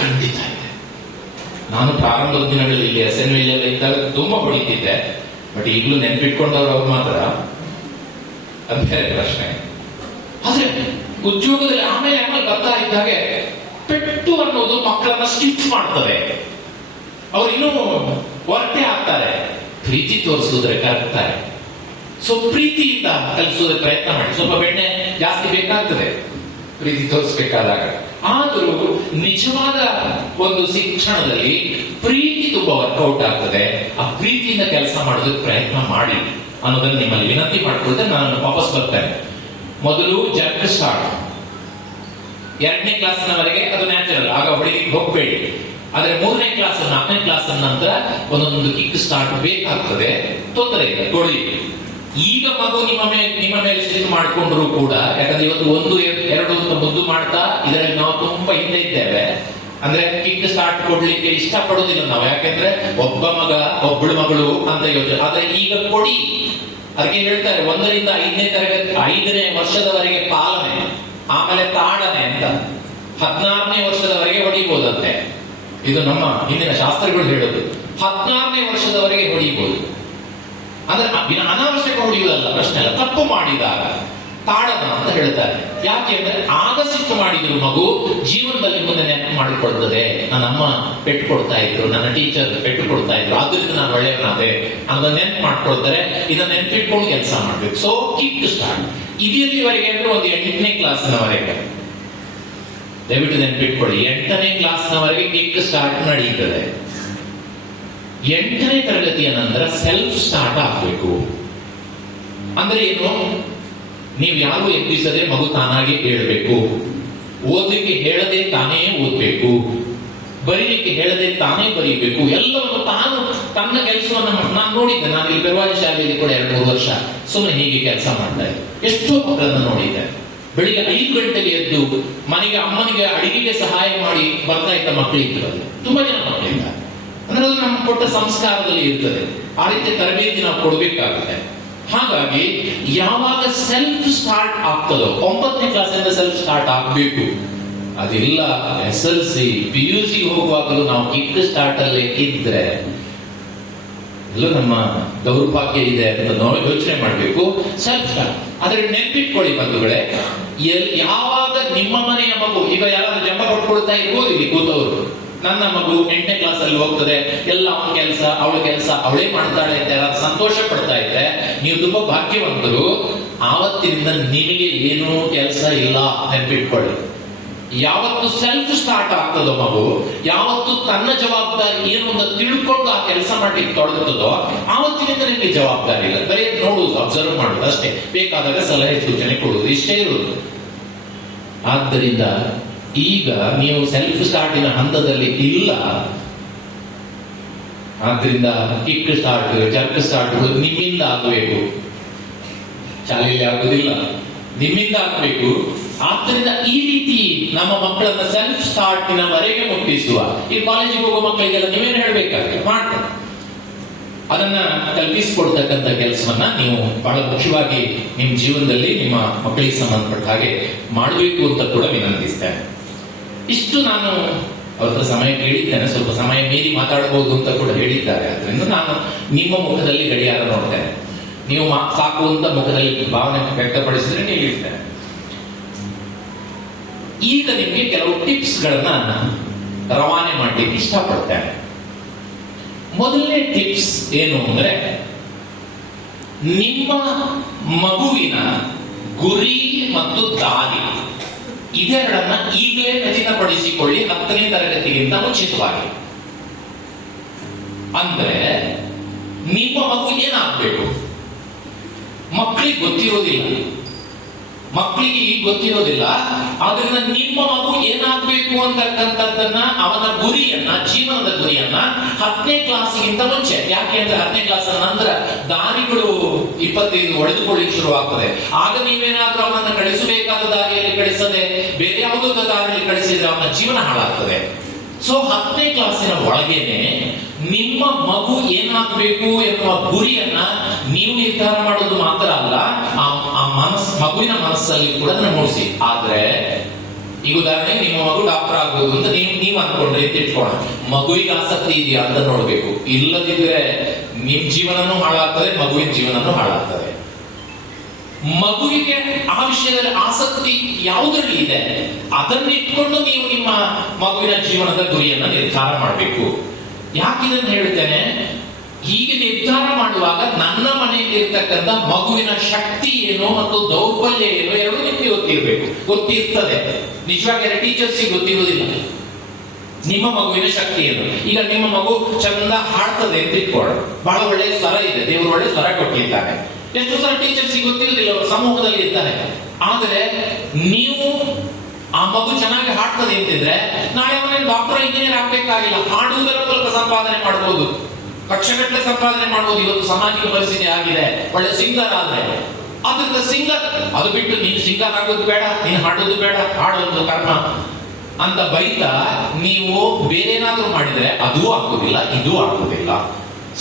ಖಂಡಿತ ಇದೆ. ನಾನು ಪ್ರಾರಂಭದ ದಿನಗಳಲ್ಲಿ ಇಲ್ಲಿ SNVL ಇದ್ದಾಗ ತುಂಬಾ ಹೊಡಿತಿದ್ದೆ. ಬಟ್ ಈಗಲೂ ನೆನ್ಪಿಟ್ಕೊಂಡವ್ರು ಅವ್ರು ಮಾತ್ರ, ಅದು ಬೇರೆ ಪ್ರಶ್ನೆ. ಆದ್ರೆ ಉದ್ಯೋಗದಲ್ಲಿ ಆಮೇಲೆ ಬರ್ತಾ ಇದ್ದಾಗೆ ಪೆಟ್ಟು ಅನ್ನೋದು ಮಕ್ಕಳನ್ನ ಸ್ಟಿಚ್ ಮಾಡ್ತದೆ. ಅವ್ರು ಇನ್ನೂ ಹೊರಟೆ ಆಗ್ತಾರೆ. ಪ್ರೀತಿ ತೋರಿಸಿದ್ರೆ ಕರಗ್ತಾರೆ. ಸೊ ಪ್ರೀತಿಯಿಂದ ಕಲಿಸೋದ್ರ ಪ್ರಯತ್ನ ಮಾಡಿ. ಸ್ವಲ್ಪ ಬೆಣ್ಣೆ ಜಾಸ್ತಿ ಬೇಕಾಗ್ತದೆ ಪ್ರೀತಿ ತೋರಿಸ್ಬೇಕಾದಾಗ. ಆದರೂ ನಿಜವಾದ ಒಂದು ಶಿಕ್ಷಣದಲ್ಲಿ ಪ್ರೀತಿ ತುಂಬಾ ವರ್ಕೌಟ್ ಆಗ್ತದೆ. ಆ ಪ್ರೀತಿಯಿಂದ ಕೆಲಸ ಮಾಡೋದಕ್ಕೆ ಪ್ರಯತ್ನ ಮಾಡಿ ಅನ್ನೋದನ್ನ ನಿಮ್ಮಲ್ಲಿ ವಿನಂತಿ ಮಾಡ್ಕೊಳ್ತೇನೆ. ನಾನು ವಾಪಸ್ ಬರ್ತೇನೆ. ಮೊದಲು ಜರ್ಕ್ ಸ್ಟಾರ್ಟ್ 2ನೇ ಕ್ಲಾಸ್ನವರೆಗೆ ಅದು ನ್ಯಾಚುರಲ್, ಆಗ ಹೊಡಿಲಿಕ್ಕೆ ಹೋಗ್ಬೇಡಿ. ಆದ್ರೆ 3ನೇ ಕ್ಲಾಸ್ 4ನೇ ಕ್ಲಾಸ್ ನಂತರ ಒಂದೊಂದು ಕಿಕ್ ಸ್ಟಾರ್ಟ್ ಬೇಕಾಗ್ತದೆ. ತೊಂದರೆ ಇಲ್ಲ, ಕೊಡಿ. ಈಗ ಮಗು ನಿಮ್ಮ ಮೇಲೆ ಸಿಟ್ಟು ಮಾಡಿಕೊಂಡ್ರು ಕೂಡ, ಯಾಕಂದ್ರೆ ಇವತ್ತು 1, 2 ಅಂತ ಮುದ್ದು ಮಾಡ್ತಾ ಇದರಲ್ಲಿ ನಾವು ತುಂಬಾ ಹಿಂದೆ ಇದ್ದೇವೆ. ಅಂದ್ರೆ ಕಿಕ್ ಸ್ಟಾರ್ಟ್ ಕೊಡ್ಲಿಕ್ಕೆ ಇಷ್ಟ ಪಡೋದಿಲ್ಲ ನಾವು, ಯಾಕೆಂದ್ರೆ ಒಬ್ಬ ಮಗ ಒಬ್ಬಳು ಮಗಳು ಅಂತ ಯೋಚನೆ. ಆದ್ರೆ ಈಗ ಕೊಡಿ. ಅದಕ್ಕೆ ಹೇಳ್ತಾರೆ 1ರಿಂದ 5ನೇ ತರಗತಿ 5ನೇ ವರ್ಷದವರೆಗೆ ಪಾಲನೆ, ಆಮೇಲೆ ತಾಡನೆ ಅಂತ. 16ನೇ ವರ್ಷದವರೆಗೆ ಹೊಡಿಬಹುದಂತೆ. ಇದು ನಮ್ಮ ಹಿಂದಿನ ಶಾಸ್ತ್ರಗಳು ಹೇಳೋದು. 16ನೇ ವರ್ಷದವರೆಗೆ ಹೊಡಿಬಹುದು. ಅಂದ್ರೆ ಅನಾವಶ್ಯಕ ಹೊಡೆಯುವುದಲ್ಲ, ಪ್ರಶ್ನೆ ಅಲ್ಲ. ತಪ್ಪು ಮಾಡಿದಾಗ ತಾಡನ ಅಂತ ಹೇಳ್ತಾರೆ. ಯಾಕೆ ಅಂದ್ರೆ ಆಗ ಸಿಟ್ಟು ಮಾಡಿದ್ರು ಮಗು ಜೀವನದಲ್ಲಿ ಮುಂದೆ ನೆನಪು ಮಾಡಿಕೊಳ್ತದೆ. ನನ್ನ ಅಮ್ಮ ಪೆಟ್ಟು ಕೊಡ್ತಾ ಇದ್ರು, ನನ್ನ ಟೀಚರ್ ಪೆಟ್ಟು ಕೊಡ್ತಾ ಇದ್ರು, ಆದ್ರಿಂದ ನಾನು ಒಳ್ಳೆಯವನಾದೆ ಅನ್ನೋದನ್ನ ನೆನಪು ಮಾಡ್ಕೊಳ್ತಾರೆ. ಇದನ್ನ ನೆನಪಿಟ್ಕೊಂಡು ಕೆಲಸ ಮಾಡ್ಬೇಕು. ಸೊ ಕಿಕ್ ಸ್ಟಾರ್ಟ್ ಇದೆಲ್ಲಿವರೆಗೆ ಅಂದ್ರೆ ಒಂದು 8ನೇ ಕ್ಲಾಸ್ನವರೆಗೆ. ದಯವಿಟ್ಟು ನೆನಪಿಟ್ಕೊಳ್ಳಿ, 8ನೇ ಕ್ಲಾಸ್ನವರೆಗೆ ಕಿಕ್ ಸ್ಟಾರ್ಟ್ ನಡೀತದೆ. 8ನೇ ತರಗತಿಯ ನಂತರ ಸೆಲ್ಫ್ ಸ್ಟಾರ್ಟ್ ಆಗ್ಬೇಕು. ಅಂದ್ರೆ ಏನು? ನೀವು ಯಾರು ಎಬ್ಬಿಸದೆ ಮಗು ತಾನಾಗಿ ಹೇಳ್ಬೇಕು. ಓದಲಿಕ್ಕೆ ಹೇಳದೆ ತಾನೇ ಓದ್ಬೇಕು, ಬರೀಲಿಕ್ಕೆ ಹೇಳದೆ ತಾನೇ ಬರೀಬೇಕು. ಎಲ್ಲವನ್ನು ತಾನು ತನ್ನ ಕೆಲಸವನ್ನು ನಾನು ನೋಡಿದ್ದೆ. ನಾನು ಇಲ್ಲಿ ಬೆರವಾಜಿ ಶಾಲೆಯಲ್ಲಿ ಕೂಡ 2-3 ವರ್ಷ ಸುಮ್ಮನೆ ಹೀಗೆ ಕೆಲಸ ಮಾಡ್ತಾ ಇದ್ದೆ. ಎಷ್ಟೋ ಮಕ್ಕಳನ್ನು ನೋಡಿದ್ದೆ. ಬೆಳಿಗ್ಗೆ 5 ಗಂಟೆಗೆ ಎದ್ದು ಮನೆಗೆ ಅಮ್ಮನಿಗೆ ಅಡಿಗೆಗೆ ಸಹಾಯ ಮಾಡಿ ಬರ್ತಾ ಇದ್ದ ಮಕ್ಕಳು ಇದ್ರು. ತುಂಬಾ ಜನ ಮಕ್ಕಳಿದ್ದಾರೆ. ಅಂದ್ರೆ ಅದು ನಮ್ಮ ಕೊಟ್ಟ ಸಂಸ್ಕಾರದಲ್ಲಿ ಇರ್ತದೆ. ಆ ರೀತಿ ತರಬೇತಿ ನಾವು ಕೊಡ್ಬೇಕಾಗುತ್ತೆ. ಹಾಗಾಗಿ ಯಾವಾಗ ಸೆಲ್ಫ್ ಸ್ಟಾರ್ಟ್ ಆಗ್ತದೋ, 9ನೇ ಕ್ಲಾಸಿಂದ ಸೆಲ್ಫ್ ಸ್ಟಾರ್ಟ್ ಆಗ್ಬೇಕು. ಅದಿಲ್ಲ SLC PUC ಹೋಗುವಾಗಲೂ ನಾವು ಕಿಕ್ ಸ್ಟಾರ್ಟ್ ಅಲ್ಲೇ ಇದ್ರೆ ಎಲ್ಲ ನಮ್ಮ ದೌರ್ಭಾಗ್ಯ ಇದೆ ಅಂತ ನಾವು ಯೋಚನೆ ಮಾಡಬೇಕು. Self start. ಆದ್ರೆ ನೆನಪಿಟ್ಕೊಳ್ಳಿ ಬಂಧುಗಳೇ, ಯಾವಾಗ ನಿಮ್ಮ ಮನೆಯ ಮಗು, ಈಗ ಯಾರಾದ್ರೂ ಜಂಬ ಕೊಟ್ಕೊಳ್ತಾ ಇರ್ಬೋದು ಇಲ್ಲಿ ಕೂತವರು, ನನ್ನ ಮಗು 8ನೇ ಕ್ಲಾಸ್ ಅಲ್ಲಿ ಹೋಗ್ತದೆ, ಎಲ್ಲ ಅವನ ಕೆಲಸ ಅವಳ ಕೆಲಸ ಅವಳೇ ಮಾಡ್ತಾಳೆ ಅಂತ ಯಾರಾದ್ರೂ ಸಂತೋಷ ಪಡ್ತಾ ಇದ್ರೆ ನೀವು ತುಂಬಾ ಭಾಗ್ಯವಂತರು. ಆವತ್ತಿನಿಂದ ನಿಮಗೆ ಏನೂ ಕೆಲಸ ಇಲ್ಲ. ನೆನಪಿಟ್ಕೊಳ್ಳಿ, ಯಾವತ್ತು ಸೆಲ್ಫ್ ಸ್ಟಾರ್ಟ್ ಆಗ್ತದೋ ಮಗು, ಯಾವತ್ತು ತನ್ನ ಜವಾಬ್ದಾರಿ ಏನು ಅಂತ ತಿಳ್ಕೊಂಡು ಆ ಕೆಲಸ ಮಾಡ್ಲಿಕ್ಕೆ ತೊಡಗುತ್ತದೋ, ಆವತ್ತಿನಿಂದ ನಿಮಗೆ ಜವಾಬ್ದಾರಿ ಇಲ್ಲ. ಬರೀ ನೋಡುವುದು, ಅಬ್ಸರ್ವ್ ಮಾಡುವುದು ಅಷ್ಟೇ. ಬೇಕಾದಾಗ ಸಲಹೆ ಸೂಚನೆ ಕೊಡುವುದು, ಇಷ್ಟೇ ಇರುವುದು. ಆದ್ದರಿಂದ ಈಗ ನೀವು ಸೆಲ್ಫ್ ಸ್ಟಾರ್ಟಿನ ಹಂತದಲ್ಲಿ ಇಲ್ಲ. ಆದ್ರಿಂದ ಕಿಕ್ ಸ್ಟಾರ್ಟ್, ಜರ್ಕ್ ಸ್ಟಾರ್ಟ್ ನಿಮ್ಮಿಂದ ಆಗಬೇಕು. ಶಾಲೆಯಲ್ಲಿ ಆಗುದಿಲ್ಲ, ನಿಮ್ಮಿಂದ ಆಗಬೇಕು. ಆದ್ದರಿಂದ ಈ ರೀತಿ ನಮ್ಮ ಮಕ್ಕಳನ್ನ ಸೆಲ್ಫ್ ಸ್ಟಾರ್ಟಿನವರೆಗೆ ಮುಟ್ಟಿಸುವ, ಈ ಕಾಲೇಜಿಗೆ ಹೋಗೋ ಮಕ್ಕಳಿಗೆಲ್ಲ ನೀವೇನು ಹೇಳ್ಬೇಕಾದ್ರೆ ಮಾಡ್ತಾರೆ. ಅದನ್ನ ಕಲ್ಪಿಸಿಕೊಡ್ತಕ್ಕಂಥ ಕೆಲಸವನ್ನ ನೀವು ಬಹಳ ಮುಖ್ಯವಾಗಿ ನಿಮ್ಮ ಜೀವನದಲ್ಲಿ ನಿಮ್ಮ ಮಕ್ಕಳಿಗೆ ಸಂಬಂಧಪಟ್ಟ ಹಾಗೆ ಮಾಡಬೇಕು ಅಂತ ಕೂಡ ವಿನಂತಿಸ್ತೇನೆ. ಇಷ್ಟು ನಾನು ಅವರ ಸಮಯ ಕೇಳಿದ್ದೇನೆ. ಸ್ವಲ್ಪ ಸಮಯ ಮೀರಿ ಮಾತಾಡಬಹುದು ಅಂತ ಕೂಡ ಹೇಳಿದ್ದಾರೆ. ಅದರಿಂದ ನಾನು ನಿಮ್ಮ ಮುಖದಲ್ಲಿ ಗಡಿಯಾರ ನೋಡ್ತೇನೆ. ನೀವು ಸಾಕುವಂತ ಮುಖದಲ್ಲಿ ಭಾವನೆ ವ್ಯಕ್ತಪಡಿಸಿದ್ರೆ ನಿಲ್ಲಿಸ್ತೇನೆ. ಈಗ ನಿಮಗೆ ಕೆಲವು ಟಿಪ್ಸ್ ಗಳನ್ನ ರವಾನೆ ಮಾಡಲಿಕ್ಕೆ ಇಷ್ಟಪಡ್ತೇನೆ. ಮೊದಲನೇ ಟಿಪ್ಸ್ ಏನು ಅಂದ್ರೆ, ನಿಮ್ಮ ಮಗುವಿನ ಗುರಿ ಮತ್ತು ದಾರಿ ಇದೆರಡನ್ನ ಈಗಲೇ ಖಚಿತಪಡಿಸಿಕೊಳ್ಳಿ 10ನೇ ತರಗತಿಗಿಂತ ಮುಂಚಿತವಾಗಿ. ಅಂದ್ರೆ ನಿಮ್ಮ ಮಗು ಏನಾಗಬೇಕು ಮಕ್ಕಳಿಗೆ ಗೊತ್ತಿರೋದಿಲ್ಲ. ಮಕ್ಕಳಿಗೆ ಈಗ ಗೊತ್ತಿರೋದಿಲ್ಲ. ಆದ್ರಿಂದ ನಿಮ್ಮ ಮಗು ಏನಾಗಬೇಕು ಅಂತಕ್ಕಂಥದ್ದನ್ನ, ಅವನ ಗುರಿಯನ್ನ, ಜೀವನದ ಗುರಿಯನ್ನ 10ನೇ ಕ್ಲಾಸ್ಗಿಂತ ಮುಂಚೆ, ಯಾಕೆ ಅಂದ್ರೆ 10ನೇ ಕ್ಲಾಸ್ ನಂತರ ದಾರಿಗಳು 25 ಒಡೆದುಕೊಳ್ಳಿಕ್ಕೆ ಶುರುವಾಗ್ತದೆ. ಆಗ ನೀವೇನಾದ್ರೂ ಅವನನ್ನು ಕಳಿಸಬೇಕಾದ ದಾರಿಯಲ್ಲಿ ಕಳಿಸದೆ ಬೇರೆ ಯಾವುದೋ ದಾರಿಯಲ್ಲಿ ಕಳಿಸಿದ್ರೆ ಅವನ ಜೀವನ ಹಾಳಾಗ್ತದೆ. ಸೊ 10ನೇ ಕ್ಲಾಸಿನ ಒಳಗೇನೆ ನಿಮ್ಮ ಮಗು ಏನಾಗಬೇಕು ಎನ್ನುವ ಗುರಿಯನ್ನ ನೀವು ನಿರ್ಧಾರ ಮಾಡೋದು ಮಾತ್ರ ಅಲ್ಲ, ಆ ಮಗುವಿನ ಮನಸ್ಸಲ್ಲಿ ಕೂಡ ಮೂಡಿಸಿ. ಆದ್ರೆ ಈಗ ಉದಾಹರಣೆ, ನಿಮ್ಮ ಮಗು ಡಾಕ್ಟರ್ ಆಗ್ಬೋದು ಅಂತ ನೀವು ಅನ್ಕೊಂಡ್ರೆ ತಿಳ್ಕೋಣ. ಮಗುವಿಗೆ ಆಸಕ್ತಿ ಇದೆಯಾ ಅಂತ ನೋಡ್ಬೇಕು. ಇಲ್ಲದಿದ್ರೆ ನಿಮ್ ಜೀವನನೂ ಹಾಳಾಗ್ತದೆ, ಮಗುವಿನ ಜೀವನನೂ ಹಾಳಾಗ್ತದೆ. ಮಗುವಿಗೆ ಆ ವಿಷಯದಲ್ಲಿ ಆಸಕ್ತಿ ಯಾವುದರಲ್ಲಿ ಇದೆ ಅದನ್ನು ಇಟ್ಕೊಂಡು ನೀವು ನಿಮ್ಮ ಮಗುವಿನ ಜೀವನದ ಗುರಿಯನ್ನ ನಿರ್ಧಾರ ಮಾಡಬೇಕು. ಯಾಕಿದನ್ನು ಹೇಳ್ತೇನೆ, ಹೀಗೆ ನಿರ್ಧಾರ ಮಾಡುವಾಗ ನನ್ನ ಮನೆಯಲ್ಲಿ ಇರ್ತಕ್ಕಂಥ ಮಗುವಿನ ಶಕ್ತಿ ಏನು ಮತ್ತು ದೌರ್ಬಲ್ಯ ಏನು ಎರಡು ನಿಮಗೆ ಗೊತ್ತಿರ್ತದೆ. ನಿಜವಾಗಿ ಟೀಚರ್ಸ್ ಗೊತ್ತಿರುವುದಿಲ್ಲ ನಿಮ್ಮ ಮಗುವಿನ ಶಕ್ತಿ ಏನು. ಈಗ ನಿಮ್ಮ ಮಗು ಚಂದ ಹಾಡ್ತದೆ ಅಂತ ಇಟ್ಕೊಳ್ಳಿ, ಬಹಳ ಒಳ್ಳೆ ಸ್ವರ ಇದೆ, ದೇವರು ಒಳ್ಳೆ ಸ್ವರ ಕೊಟ್ಟಿದ್ದಾರೆ. ಎಷ್ಟು ಸಲ ಟೀಚರ್ಸ್ ಗೊತ್ತಿರುವುದಿಲ್ಲ, ಅವರು ಸಮೂಹದಲ್ಲಿ ಇರ್ತಾರೆ. ಆದರೆ ನೀವು ಆ ಮಗು ಚೆನ್ನಾಗಿ ಹಾಡ್ತದೆ ಅಂತಿದ್ರೆ ನಾಳೆ ಅವನೇನು ಡಾಕ್ಟರ್ ಇಂಜಿನಿಯರ್ ಆಗ್ಬೇಕಾಗಿಲ್ಲ, ಹಾಡುವುದರ ಮೂಲಕ ಸಂಪಾದನೆ ಮಾಡಬಹುದು, ಲಕ್ಷಗಟ್ಟಲೆ ಸಂಪಾದನೆ ಮಾಡಬಹುದು. ಇವತ್ತು ಸಾಮಾಜಿಕ ಪರಿಸ್ಥಿತಿ ಆಗಿದೆ. ಒಳ್ಳೆ ಸಿಂಗರ್ ಆದ್ರೆ ಅದರಿಂದ ಸಿಂಗರ್, ಅದು ಬಿಟ್ಟು ನೀನು ಸಿಂಗರ್ ಆಗೋದು ಬೇಡ, ನೀನು ಹಾಡೋದು ಬೇಡ, ಹಾಡೋದು ಕರ್ಮ ಅಂತ ಬೈತಾ ನೀವು ಬೇರೆ ಏನಾದ್ರೂ ಮಾಡಿದ್ರೆ ಅದೂ ಆಗುದಿಲ್ಲ, ಇದೂ ಆಗುದಿಲ್ಲ.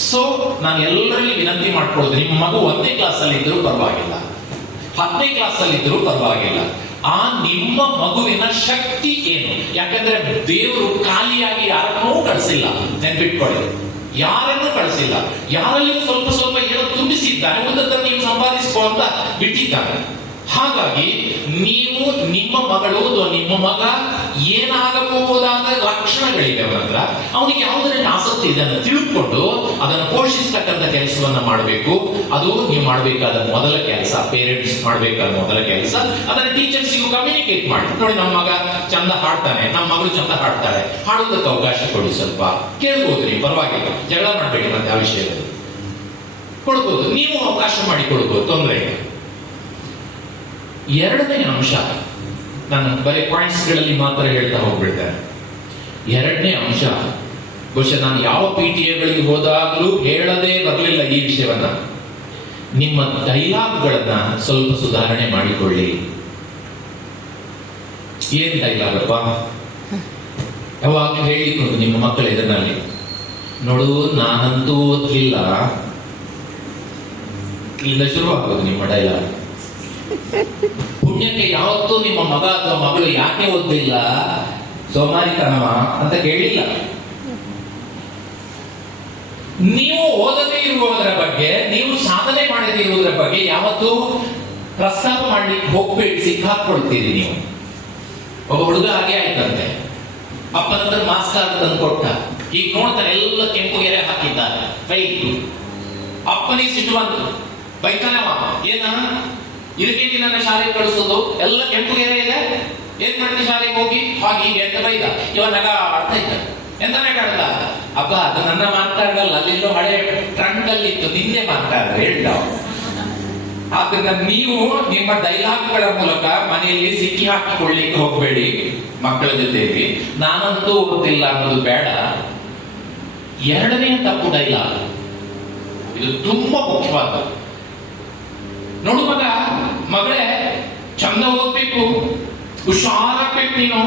ಸೊ ನಾನು ಎಲ್ಲರಲ್ಲಿ ವಿನಂತಿ ಮಾಡ್ಕೊಳ್ಳೋದು, ನಿಮ್ಮ ಮಗು 1ನೇ ಕ್ಲಾಸ್ ಅಲ್ಲಿ ಇದ್ರೂ ಪರವಾಗಿಲ್ಲ, 10ನೇ ಕ್ಲಾಸ್ ಅಲ್ಲಿ ಇದ್ರೂ ಪರವಾಗಿಲ್ಲ, ಆ ನಿಮ್ಮ ಮಗುವಿನ ಶಕ್ತಿ ಏನು. ಯಾಕಂದ್ರೆ ದೇವರು ಖಾಲಿಯಾಗಿ ಯಾರನ್ನೂ ಕಳಿಸಿಲ್ಲ, ನೆನ್ಪಿಟ್ಕೊಳ್ಳಿ, ಯಾರನ್ನೂ ಕಳಿಸಿಲ್ಲ. ಯಾರಲ್ಲಿ ಸ್ವಲ್ಪ ಸ್ವಲ್ಪ ಏನೋ ತುಂಬಿಸಿದ್ದಾನೆ, ಒಂದನ್ನು ನೀವು ಸಂಪಾದಿಸಿಕೊಳ್ಳುವಂತ ಬಿಟ್ಟಿದ್ದಾನೆ. ಹಾಗಾಗಿ ನೀವು ನಿಮ್ಮ ಮಗಳು ಅಥವಾ ನಿಮ್ಮ ಮಗ ಏನಾಗಬಹುದಾದ ಲಕ್ಷಣಗಳಿವೆ ಅವರ ಹತ್ರ, ಅವನಿಗೆ ಯಾವುದರಲ್ಲಿ ಆಸಕ್ತಿ ಇದೆ ಅಂತ ತಿಳ್ಕೊಂಡು ಅದನ್ನು ಪೋಷಿಸ್ತಕ್ಕಂಥ ಕೆಲಸವನ್ನ ಮಾಡಬೇಕು. ಅದು ನೀವು ಮಾಡಬೇಕಾದ ಮೊದಲ ಕೆಲಸ, ಪೇರೆಂಟ್ಸ್ ಮಾಡಬೇಕಾದ ಮೊದಲ ಕೆಲಸ. ಅದನ್ನ ಟೀಚರ್ಸ್ಗೂ ಕಮ್ಯುನಿಕೇಟ್ ಮಾಡಿ. ನೋಡಿ, ನಮ್ಮ ಮಗ ಚಂದ ಹಾಡ್ತಾನೆ, ನಮ್ಮ ಮಗಳು ಚಂದ ಹಾಡ್ತಾಳೆ, ಹಾಡೋದಕ್ಕೆ ಅವಕಾಶ ಕೊಡಿ, ಸ್ವಲ್ಪ ಕೇಳ್ಬೋದು ನೀವು, ಪರವಾಗಿಲ್ಲ, ಜಗಳ ಮಾಡಬೇಡಿ ಮತ್ತೆ ಆ ವಿಷಯದಲ್ಲಿ ಕೊಡ್ಬೋದು, ನೀವು ಅವಕಾಶ ಮಾಡಿ ಕೊಡ್ಬೋದು, ತೊಂದರೆ ಇಲ್ಲ. ಎರಡನೇ ಅಂಶ, ನಾನು ಬರೀ ಪಾಯಿಂಟ್ಸ್ ಗಳಲ್ಲಿ ಮಾತ್ರ ಹೇಳ್ತಾ ಹೋಗ್ಬಿಡ್ತೇನೆ. ಎರಡನೇ ಅಂಶ, ಬಹುಶಃ ನಾನು ಯಾವ PTA ಹೋದಾಗಲೂ ಹೇಳದೇ ಬರಲಿಲ್ಲ ಈ ವಿಷಯವನ್ನ. ನಿಮ್ಮ ಡೈಲಾಗ್ಗಳನ್ನ ಸ್ವಲ್ಪ ಸುಧಾರಣೆ ಮಾಡಿಕೊಳ್ಳಿ. ಏನ್ ಡೈಲಾಗ್ ಅಪ್ಪ? ಯಾವಾಗಲೂ ಹೇಳಿಕೊಂಡು ನಿಮ್ಮ ಮಕ್ಕಳ ಎದುರಿನಲ್ಲಿ, ನೋಡು ನಾನಂತೂ ಓದ್ಲಿಲ್ಲ, ಇಲ್ಲಿಂದ ಶುರುವಾಗೋದು ನಿಮ್ಮ ಡೈಲಾಗ್. ಪುಣ್ಯಕ್ಕೆ ಯಾವತ್ತೂ ನಿಮ್ಮ ಮಗ ಅಥವಾ ಮಗಳು ಯಾಕೆ ಓದ್ಲಿಲ್ಲ, ಸೋಮಾರಿತನವ ಅಂತ ಕೇಳಿಲ್ಲ. ನೀವು ಓದದೇ ಇರುವುದರ ಬಗ್ಗೆ, ನೀವು ಸಾಧನೆ ಮಾಡದೇ ಇರುವುದರ ಬಗ್ಗೆ ಯಾವತ್ತೂ ಪ್ರಸ್ತಾಪ ಮಾಡ್ಲಿಕ್ಕೆ ಹೋಗ್ಬೇಡಿ, ಸಿಕ್ಕಾಕೊಳ್ತೀರಿ ನೀವು. ಒಬ್ಬ ಹುಡುಗ ಹಾಗೆ ಆಯ್ತಂತೆ, ಅಪ್ಪನ ಹತ್ರ ಮಾಸ್ಕ್ ತಂದು ಕೊಟ್ಟ, ಈಗ ನೋಡ್ತಾರೆ ಎಲ್ಲ ಕೆಂಪು ಗೆರೆ ಹಾಕಿದ್ದಾರೆ, ಫೈಟ್. ಅಪ್ಪನಿಗೆ ಸಿಟ್ಟು ಬಂತು, ಬೈತಾನವ, ಏನ ಇದಕ್ಕೆ ನನ್ನ ಶಾಲೆಗೆ ಕಳಿಸೋದು, ಎಲ್ಲ ಕೆಂಪು ಗೆರೆ ಇದೆ, ಏನ್ ಮಾಡ್ತೀನಿ ಶಾಲೆಗೆ ಹೋಗಿ ಹೀಗೆ ಅಂತ ಬೈದ. ಇವ ನಗ ಆಡ್ತಾ ಇದ್ದ. ಎಂತ ನಗಾಡ್ದ? ಅಪ್ಪ ಅದು ನನ್ನ ಮಾತಾಡಲ್ಲ, ಅಲ್ಲಿಂದ ಹಳೆ ಟ್ರಂಕ್ ಅಲ್ಲಿ ಇತ್ತು, ನಿನ್ನೆ ಮಾತಾಡ್ದ ಹೇಳ್ದ. ಆದ್ರಿಂದ ನೀವು ನಿಮ್ಮ ಡೈಲಾಗ್ಗಳ ಮೂಲಕ ಮನೆಯಲ್ಲಿ ಸಿಕ್ಕಿ ಹಾಕಿಕೊಳ್ಳಿಕ್ಕೆ ಹೋಗಬೇಡಿ ಮಕ್ಕಳ ಜೊತೆಯಲ್ಲಿ. ನಾನಂತೂ ಓದ್ತಿಲ್ಲ ಅನ್ನೋದು ಬೇಡ. ಎರಡನೇ ತಪ್ಪು ಡೈಲಾಗ್, ಇದು ತುಂಬಾ ಮುಖ್ಯವಾದ. ನೋಡು ಮಗ, ಮಗಳೇ, ಚಂದ ಓದ್ಬೇಕು, ಹುಷಾರಾಗ್ಬೇಕು, ನೀನು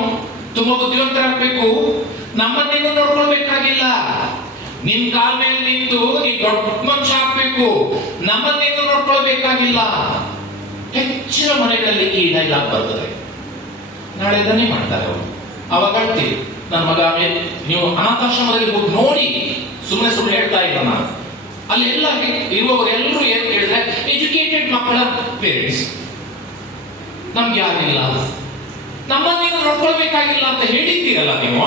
ತುಂಬಾ ಬುದ್ಧಿವಂತರಾಗ್ಬೇಕು, ನಮ್ಮನ್ನೇನು ನೋಡ್ಕೊಳ್ಬೇಕಾಗಿಲ್ಲ, ನಿನ್ ಕಾಲ ಮೇಲೆ ನಿಂತು ನೀನ್ ದೊಡ್ಡ ಮನುಷ್ಯ ಆಗ್ಬೇಕು, ನಮ್ಮನ್ನೇನು ನೋಡ್ಕೊಳ್ಬೇಕಾಗಿಲ್ಲ. ಹೆಚ್ಚಿನ ಮನೆಗಳಲ್ಲಿ ಈ ಡೈಲಾಗ್ ಬರ್ತದೆ. ನಾಳೆ ಇದನ್ನೇ ಮಾಡ್ತಾರೆ ಅವರು. ಅವಾಗ ಹೇಳ್ತೀವಿ, ನನ್ನ ಮಗ ಮೇಲೆ ನೀವು ಅನಾಥಾಶ್ರಮದಲ್ಲಿ ಹೋಗಿ ನೋಡಿ, ಸುಮ್ಮನೆ ಸುಮ್ಮನೆ ಹೇಳ್ತಾ ಇಲ್ಲ ನಾನು. ಅಲ್ಲಿ ಎಲ್ಲ ಇರುವವರೆಲ್ಲರೂ ಏನು ಹೇಳಿದ್ರೆ, ಎಜುಕೇಟೆಡ್ ಮಕ್ಕಳ ಪೇರೆಂಟ್ಸ್, ನಮ್ಗೆ ಯಾರಿಲ್ಲ, ನಮ್ಮನ್ನೇನು ನೋಡ್ಕೊಳ್ಬೇಕಾಗಿಲ್ಲ ಅಂತ ಹೇಳಿದ್ದೀರಲ್ಲ ನೀವು,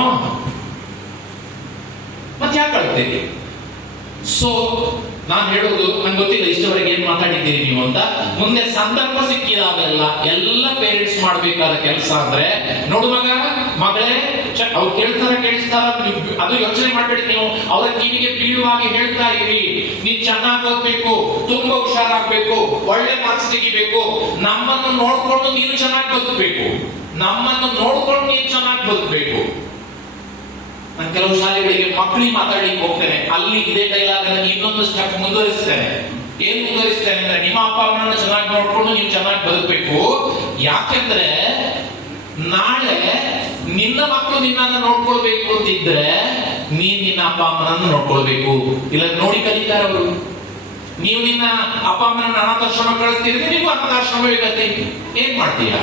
ಮತ್ತೆ ಯಾಕೆ ಕಳ್ತೀರಿ? ಸೊ ನಾನು ಹೇಳೋದು, ನನ್ಗೆ ಗೊತ್ತಿಲ್ಲ ಇಷ್ಟವರೆಗೆ ಏನ್ ಮಾತಾಡಿದ್ದೀರಿ ನೀವು ಅಂತ. ಮುಂದೆ ಸಂದರ್ಭ ಸಿಕ್ಕಿದಾಗಲೆಲ್ಲ ಎಲ್ಲ ಪೇರೆಂಟ್ಸ್ ಮಾಡಬೇಕಾದ ಕೆಲಸ ಅಂದ್ರೆ, ನೋಡು ಮಗ, ಮಗಳೇ, ಅವ್ರು ಕೇಳಿಸ್ತಾರ, ಅದು ಯೋಚನೆ ಮಾಡ್ಬೇಡಿ ನೀವು. ಅವರ ಕಿವಿಗೆ ಬೀಳುವಾಗಿ ಹೇಳ್ತಾ ಇರಿ, ನೀನ್ ಚೆನ್ನಾಗಿ ಓದ್ಬೇಕು, ತುಂಬಾ ಹುಷಾರಾಗ್ಬೇಕು, ಒಳ್ಳೆ ಮಾರ್ಕ್ಸ್ ತೆಗಿಬೇಕು, ನಮ್ಮನ್ನು ನೋಡ್ಕೊಂಡು ನೀನು ಚೆನ್ನಾಗಿ ಬದುಕಬೇಕು, ನಮ್ಮನ್ನು ನೋಡ್ಕೊಂಡು ನೀನು ಚೆನ್ನಾಗಿ ಬದುಕಬೇಕು. ನಾನು ಕೆಲವು ಶಾಲೆಗಳಿಗೆ ಮಕ್ಕಳಿಗೆ ಮಾತಾಡ್ಲಿಕ್ಕೆ ಹೋಗ್ತೇನೆ, ಅಲ್ಲಿ ಇದೇ ಡೈಲಾಗ್ ಅನ್ನು ಇನ್ನೊಂದು ಸ್ಟೆಪ್ ಮುಂದುವರಿಸ್ತೇನೆ. ಏನ್ ಮುಂದುವರಿಸ್ತೇನೆ ಅಂದ್ರೆ, ನಿಮ್ಮ ಅಪ್ಪ ಅಮ್ಮನನ್ನ ಚೆನ್ನಾಗಿ ನೋಡ್ಕೊಂಡು ನೀವು ಚೆನ್ನಾಗಿ ಬದುಕಬೇಕು. ಯಾಕೆಂದ್ರೆ ನಾಳೆ ನಿನ್ನ ಮಕ್ಕಳು ನಿನ್ನನ್ನು ನೋಡ್ಕೊಳ್ಬೇಕು ಅಂತಿದ್ರೆ ನೀನ್ ನಿನ್ನ ಅಪ್ಪ ಅಮ್ಮನನ್ನು ನೋಡ್ಕೊಳ್ಬೇಕು. ಇಲ್ಲ ನೋಡಿ ಕಲಿತಾರೆ ಅವರು. ನೀವು ನಿನ್ನ ಅಪ್ಪ ಅಮ್ಮನನ್ನ ಅನಾಥಾಶ್ರಮ ಕಳಿಸ್ತಿದ್ರೆ ನೀವು ಅನಾಥಾಶ್ರಮವೇ ಗತಿ, ಏನ್ ಮಾಡ್ತೀಯ?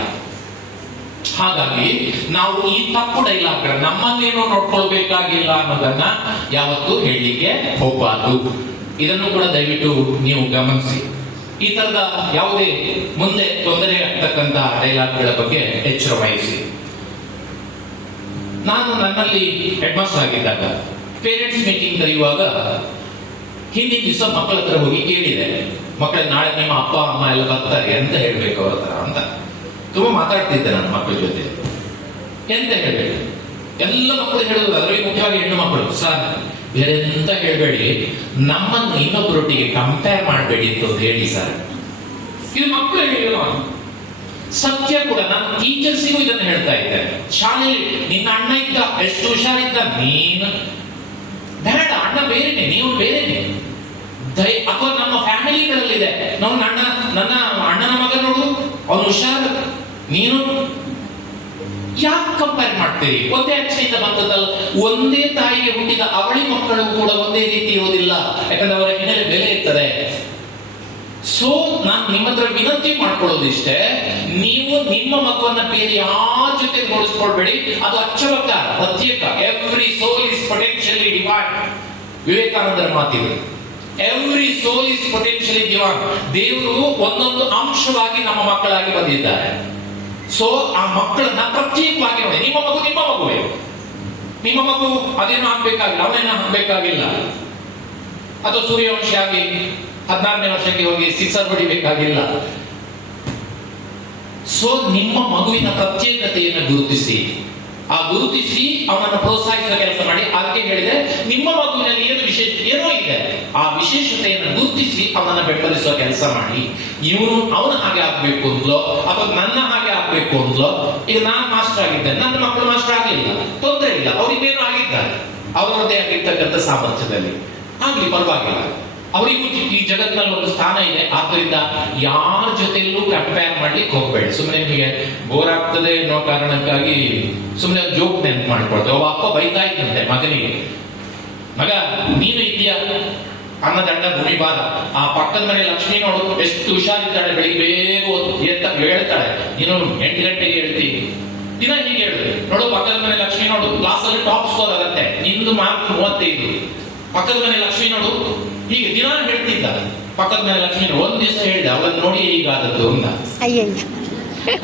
ಹಾಗಾಗಿ ನಾವು ಈ ತಪ್ಪು ಡೈಲಾಗ್, ನಮ್ಮನ್ನೇನೋ ನೋಡ್ಕೊಳ್ಬೇಕಾಗಿಲ್ಲ ಅನ್ನೋದನ್ನ ಯಾವತ್ತೂ ಹೇಳಲಿಕ್ಕೆ ಹೋಗಬಾರ್ದು. ಇದನ್ನು ಕೂಡ ದಯವಿಟ್ಟು ನೀವು ಗಮನಿಸಿ. ಈ ತರದ ಯಾವುದೇ ಮುಂದೆ ತೊಂದರೆ ಆಗ್ತಕ್ಕಂತಹ ಡೈಲಾಗ್ಗಳ ಬಗ್ಗೆ ಎಚ್ಚರ ವಹಿಸಿ. ನಾನು ನನ್ನಲ್ಲಿ ಹೆಡ್ ಮಾಸ್ಟರ್ ಆಗಿದ್ದಾಗ ಪೇರೆಂಟ್ಸ್ ಮೀಟಿಂಗ್ ಕರೆಯುವಾಗ ಹಿಂದಿನ ದಿವಸ ಮಕ್ಕಳ ಹತ್ರ ಹೋಗಿ ಕೇಳಿದೆ, ಮಕ್ಕಳ ನಾಳೆ ನಿಮ್ಮ ಅಪ್ಪ ಅಮ್ಮ ಎಲ್ಲ ಬರ್ತಾರೆ ಅಂತ ಹೇಳ್ಬೇಕು ಅವ್ರ ಹತ್ರ ಅಂತ. ತುಂಬಾ ಮಾತಾಡ್ತಿದ್ದೆ ನನ್ನ ಮಕ್ಕಳ ಜೊತೆ. ಎಂತ ಹೇಳ್ಬೇಕು, ಎಲ್ಲ ಮಕ್ಕಳು ಹೇಳುದು, ಅದರಲ್ಲಿ ಮುಖ್ಯವಾಗಿ ಹೆಣ್ಣು ಮಕ್ಕಳು, ಸರ್ ಬೇರೆ ಎಂತ ಹೇಳ್ಬೇಡಿ, ನಮ್ಮನ್ನು ಇನ್ನೊಬ್ಬರೊಟ್ಟಿಗೆ ಕಂಪೇರ್ ಮಾಡಬೇಡಿ ಅಂತ ಹೇಳಿ ಸರ್. ಇದು ಮಕ್ಕಳು ಹೇಳಿಲ್ಲ, ಸತ್ಯ ಕೂಡ. ನಾನು ಟೀಚರ್ಸಿಗೂ ಇದನ್ನು ಹೇಳ್ತಾ ಇದ್ದೆ. ಶಾಲೆಯಲ್ಲಿ ನಿನ್ನ ಅಣ್ಣ ಇದ್ದ, ಎಷ್ಟು ಹುಷಾರಿದ್ದ, ನೀನು ಬೇಡ, ಅಣ್ಣ ಬೇರೆನೆ, ನೀವು ಬೇರೆನೆ. ಅಥವಾ ನಮ್ಮ ಫ್ಯಾಮಿಲಿಗಳಲ್ಲಿದೆ, ನನ್ನ ಅಣ್ಣನ ಮಗ ನೋಡು, ಅವನು ಹುಷಾರ, ನೀನು ಯಾಕೆ ಕಂಪೇರ್ ಮಾಡ್ತೀರಿ? ಒಂದೇ ಅಕ್ಷರಿಂದ ಬಂದದ್ದಲ್ಲ, ಒಂದೇ ತಾಯಿಗೆ ಹುಟ್ಟಿದ ಅವಳಿ ಮಕ್ಕಳು ಕೂಡ ಒಂದೇ ರೀತಿ ಇರುವುದಿಲ್ಲ, ಯಾಕಂದ್ರೆ ಅವರ ಹಿನ್ನೆಲೆ ಬೆಲೆ ಇರ್ತದೆ. ಸೊ ನಾನು ನಿಮ್ಮ ಹತ್ರ ವಿನಂತಿ ಮಾಡ್ಕೊಳ್ಳೋದಿಷ್ಟೇ, ನೀವು ನಿಮ್ಮ ಮಗುವನ್ನ ಬೇರೆ ಯಾರ ಜೊತೆ ಹೋಲಿಸ್ಕೊಳ್ಬೇಡಿ. ಅದು ಅಚ್ಚವಕಾರ, ಪ್ರತ್ಯೇಕ. Every soul is potentially divine. ವಿವೇಕಾನಂದರ ಮಾತಿದೆ. Every soul is potentially given. ದೇವರು ಒಂದೊಂದು ಅಂಶವಾಗಿ ನಮ್ಮ ಮಕ್ಕಳಾಗಿ ಬಂದಿದ್ದಾರೆ. ಸೊ ಆ ಮಕ್ಕಳನ್ನ ಪ್ರತ್ಯೇಕವಾಗಿ ನೋಡಿ. ನಿಮ್ಮ ಮಗು ನಿಮ್ಮ ಮಗುವೇ. ನಿಮ್ಮ ಮಗು ಅದೇನು ಆಗ್ಬೇಕಾಗಿಲ್ಲ, ಅವನೇನ ಆಗ್ಬೇಕಾಗಿಲ್ಲ. ಅಥವಾ ಸೂರ್ಯವಂಶಿ ಆಗಿ 16ನೇ ವರ್ಷಕ್ಕೆ ಹೋಗಿ ಸಿಕ್ಸರ್ ಹೊಡಿಬೇಕಾಗಿಲ್ಲ. ಸೊ ನಿಮ್ಮ ಮಗುವಿನ ಪ್ರತ್ಯೇಕತೆಯನ್ನು ಗುರುತಿಸಿ, ಆ ಗುರುತಿಸಿ ಅವನನ್ನು ಪ್ರೋತ್ಸಾಹಿಸುವ ಕೆಲಸ ಮಾಡಿ. ಅದಕ್ಕೆ ಹೇಳಿದೆ, ನಿಮ್ಮ ಮಗುವಿನಲ್ಲಿ ಏನು ವಿಶೇಷ ಏನೋ ಇದೆ, ಆ ವಿಶೇಷತೆಯನ್ನು ಗುರುತಿಸಿ ಅವನನ್ನು ಬೆಂಬಲಿಸುವ ಕೆಲಸ ಮಾಡಿ. ಇವನು ಅವನ ಹಾಗೆ ಆಗ್ಬೇಕು ಅಂದ್ಲೋ ಅಥವಾ ನನ್ನ ಹಾಗೆ ಆಗ್ಬೇಕು ಅಂದ್ಲೋ. ಈಗ ನಾನು ಮಾಸ್ಟರ್ ಆಗಿದ್ದೆ, ನನ್ನ ಮಕ್ಕಳು ಮಾಸ್ಟರ್ ಆಗಲಿಲ್ಲ, ತೊಂದರೆ ಇಲ್ಲ, ಅವ್ರಿಗೇನು ಆಗಿದ್ದಾರೆ ಅವರದ್ದೇ ಆಗಿರ್ತಕ್ಕಂಥ ಸಾಮರ್ಥ್ಯದಲ್ಲಿ ಆಗ್ಲಿ, ಪರವಾಗಿಲ್ಲ. ಅವರಿಗೂ ಈ ಜಗತ್ತಿನಲ್ಲಿ ಒಂದು ಸ್ಥಾನ ಇದೆ. ಆದ್ದರಿಂದ ಯಾರ ಜೊತೆಯಲ್ಲೂ ಕಂಪೇರ್ ಮಾಡ್ಲಿಕ್ಕೆ ಹೋಗ್ಬೇಡಿ. ಸುಮ್ಮನೆ ನಿಮಗೆ ಬೋರ್ ಆಗ್ತದೆ ಅನ್ನೋ ಕಾರಣಕ್ಕಾಗಿ ಸುಮ್ಮನೆ ಒಂದು ಜೋಕ್ ನೆನ್ಪು ಮಾಡ್ಕೊಳ್ತೇವೆ. ಒಬ್ಬ ಅಪ್ಪ ಬೈತಾ ಇದ್ದಂತೆ ಮಗನಿಗೆ, ಮಗ ನೀನು ಇದೆಯಾ ಅನ್ನದಂಡ ಭೂಮಿ ಬಾರ, ಆ ಪಕ್ಕದ ಮನೆ ಲಕ್ಷ್ಮಿ ನೋಡು ಎಷ್ಟು ಹುಷಾರಿದ್ದಾಳೆ, ಬೆಳಿಗ್ಗೆ ಬೇಗ ಹೇಳ್ತಾಳೆ, ನೀನು 8 ಗಂಟೆಗೆ ಹೇಳ್ತೀನಿ. ದಿನ ಹೀಗೆ ಹೇಳಿದ್ರೆ ನೋಡು, ಪಕ್ಕದ ಮನೆ ಲಕ್ಷ್ಮಿ ನೋಡು ಕ್ಲಾಸ್ ಅಲ್ಲಿ ಟಾಪ್ ಸ್ಕೋರ್ ಆಗತ್ತೆ, ನಿಮ್ದು ಮಾರ್ಕ್ 35, ಪಕ್ಕದ ಮನೆ ಲಕ್ಷ್ಮಿ ನೋಡು. ಹೀಗೆ ದಿನ ಹೇಳ್ತಿದ್ದ. ಪಕ್ಕದ ಮನೆ ಲಕ್ಷ್ಮಿ ಒಂದ್ ದಿವಸ ಹೇಳಿದೆ, ಅವಳನ್ನು ನೋಡಿ ಈಗ ಆದದ್ದು ಅಂತ.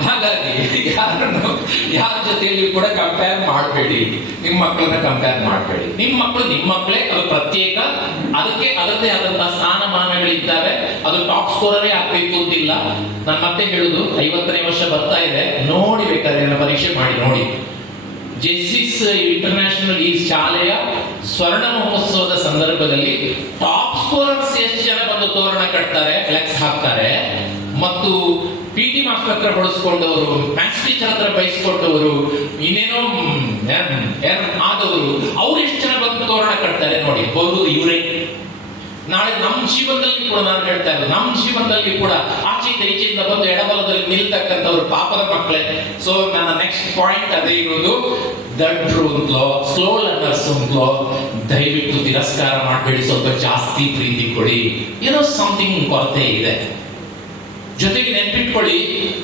ಹಾಗಾಗಿ ಯಾರ ಜೊತೆಯಲ್ಲಿ ಕೂಡ ಕಂಪೇರ್ ಮಾಡಬೇಡಿ. ನಿಮ್ಮ ಮಕ್ಕಳನ್ನ ಕಂಪೇರ್ ಮಾಡಬೇಡಿ. ನಿಮ್ಮ ಮಕ್ಕಳು ನಿಮ್ಮ ಮಕ್ಕಳೇ, ಅದು ಪ್ರತ್ಯೇಕ, ಅದಕ್ಕೆ ಅದರದೇ ಆದಂತಹ ಸ್ಥಾನಮಾನಗಳಿದ್ದಾವೆ. ಅದು ಟಾಪ್ ಸ್ಕೋರರೇ ಆಗ್ಬೇಕು ಅಂತಿಲ್ಲ. ನಾನು ಮತ್ತೆ ಹೇಳುದು, 50ನೇ ವರ್ಷ ಬರ್ತಾ ಇದೆ, ನೋಡಿ ಬೇಕಾದ್ರೆ ಪರೀಕ್ಷೆ ಮಾಡಿ ನೋಡಿ. ಜೆಸ್ಸಿಸ್ ಇಂಟರ್ನ್ಯಾಷನಲ್ ಈ ಶಾಲೆಯ ಸ್ವರ್ಣ ಮಹೋತ್ಸವದ ಸಂದರ್ಭದಲ್ಲಿ ಟಾಪ್ ಸ್ಕೋರರ್ಸ್ ಎಷ್ಟು ಜನ ಬಂದು ತೋರಣ ಕಟ್ತಾರೆ, ಫ್ಲೆಕ್ಸ್ ಹಾಕ್ತಾರೆ, ಮತ್ತು PT ಮಾಸ್ಟರ್ ಹತ್ರ ಬಳಸ್ಕೊಂಡವರು, ಮ್ಯಾಥ್ಸ್ ಟೀಚರ್ ಹತ್ರ ಬಯಸ್ಕೊಂಡವರು, ಇನ್ನೇನೋ ಆದವರು, ಅವ್ರು ಎಷ್ಟು ಜನ ಬಂದು ತೋರಣ ಕಟ್ತಾರೆ ನೋಡಿ. ಬರುವುದು ಇವರೇ. ನಾಳೆ ನಮ್ಮ ಜೀವನದಲ್ಲಿ ಕೂಡ ನಾನು ಹೇಳ್ತಾ ಇರೋದು, ನಮ್ಮ ಜೀವನದಲ್ಲಿ ಕೂಡ ಆಚೆಯಿಂದ ಈಚೆಯಿಂದ ಬಂದು ಎಡಬಲದಲ್ಲಿ ನಿಲ್ತಕ್ಕಂಥವ್ರು ಪಾಪದ ಮಕ್ಕಳೇ. ಸೊ ನನ್ನ ನೆಕ್ಸ್ಟ್ ಪಾಯಿಂಟ್ ಅದೇ ಇರೋದು, ದಡ್ರು ಅಂತ್ಲೋ ಸ್ಲೋ ಲರ್ನರ್ಸ್ ಅಂತ್ಲೋ ದಯವಿಟ್ಟು ತಿರಸ್ಕಾರ ಮಾಡಬೇಡಿ. ಸ್ವಲ್ಪ ಜಾಸ್ತಿ ಪ್ರೀತಿ ಕೊಡಿ. ಏನೋ ಸಮಥಿಂಗ್ ಕೊರತೆ ಇದೆ. ಜೊತೆಗೆ ನೆನ್ಪಿಟ್ಕೊಳ್ಳಿ,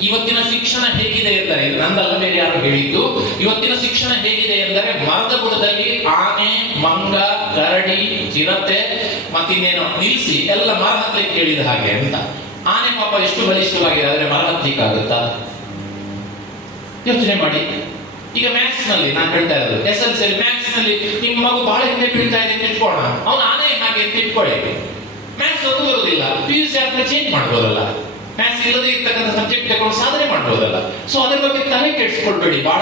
ಇವತ್ತಿನ ಶಿಕ್ಷಣ ಹೇಗಿದೆ ಎಂದರೆ, ನಂದಲ್ಲ ಬೇರೆ ಯಾರು ಹೇಳಿದ್ದು, ಇವತ್ತಿನ ಶಿಕ್ಷಣ ಹೇಗಿದೆ ಎಂದರೆ, ಮರದ ಬುಡದಲ್ಲಿ ಆನೆ, ಮಂಗ, ಕರಡಿ, ಚಿರತೆ ಮತ್ತಿನ್ನೇನೋ ನಿಲ್ಲಿಸಿ ಎಲ್ಲ ಮರ ಹತ್ತಲಿಕ್ಕೆ ಹೇಳಿದ ಹಾಗೆ ಅಂತ. ಆನೆ ಪಾಪ ಎಷ್ಟು ಬಲಿಷ್ಠವಾಗಿದೆ, ಆದ್ರೆ ಮರ ಹತ್ತಲಿಕ್ಕಾಗುತ್ತಾ? ಯೋಚನೆ ಮಾಡಿ. ಈಗ ಮ್ಯಾಥ್ಸ್ ನಲ್ಲಿ ನಾನು ಹೇಳ್ತಾ ಇರೋದು, SLC ಮ್ಯಾಥ್ಸ್ ನಲ್ಲಿ ನಿಮ್ಮ ಮಗು ಬಹಳ ಹಿಂದೆ ಬೀಳ್ತಾ ಇದೆ ಅಂತ ಇಟ್ಕೊಳ್ಳೋಣ, ಅವನು ಆನೆ ಹಾಗೆ ಅಂತ ಇಟ್ಕೊಳ್ಳಿ. ಮ್ಯಾಥ್ಸ್ ಅದು ಬರೋದಿಲ್ಲ, PUC ಆದ್ಮೇಲೆ ಚೇಂಜ್ ಮಾಡ್ಬೋದಲ್ಲ. ಮ್ಯಾಥ್ಸ್ ಇಲ್ಲದೆ ಇರ್ತಕ್ಕಂಥ ಸಬ್ಜೆಕ್ಟ್ ತಗೊಂಡು ಸಾಧನೆ ಮಾಡ್ಬೋದಲ್ಲ. ಸೊ ಅದ್ರ ಬಗ್ಗೆ ತಲೆ ಕೆಡಿಸ್ಕೊಳ್ಬೇಡಿ, ಬಹಳ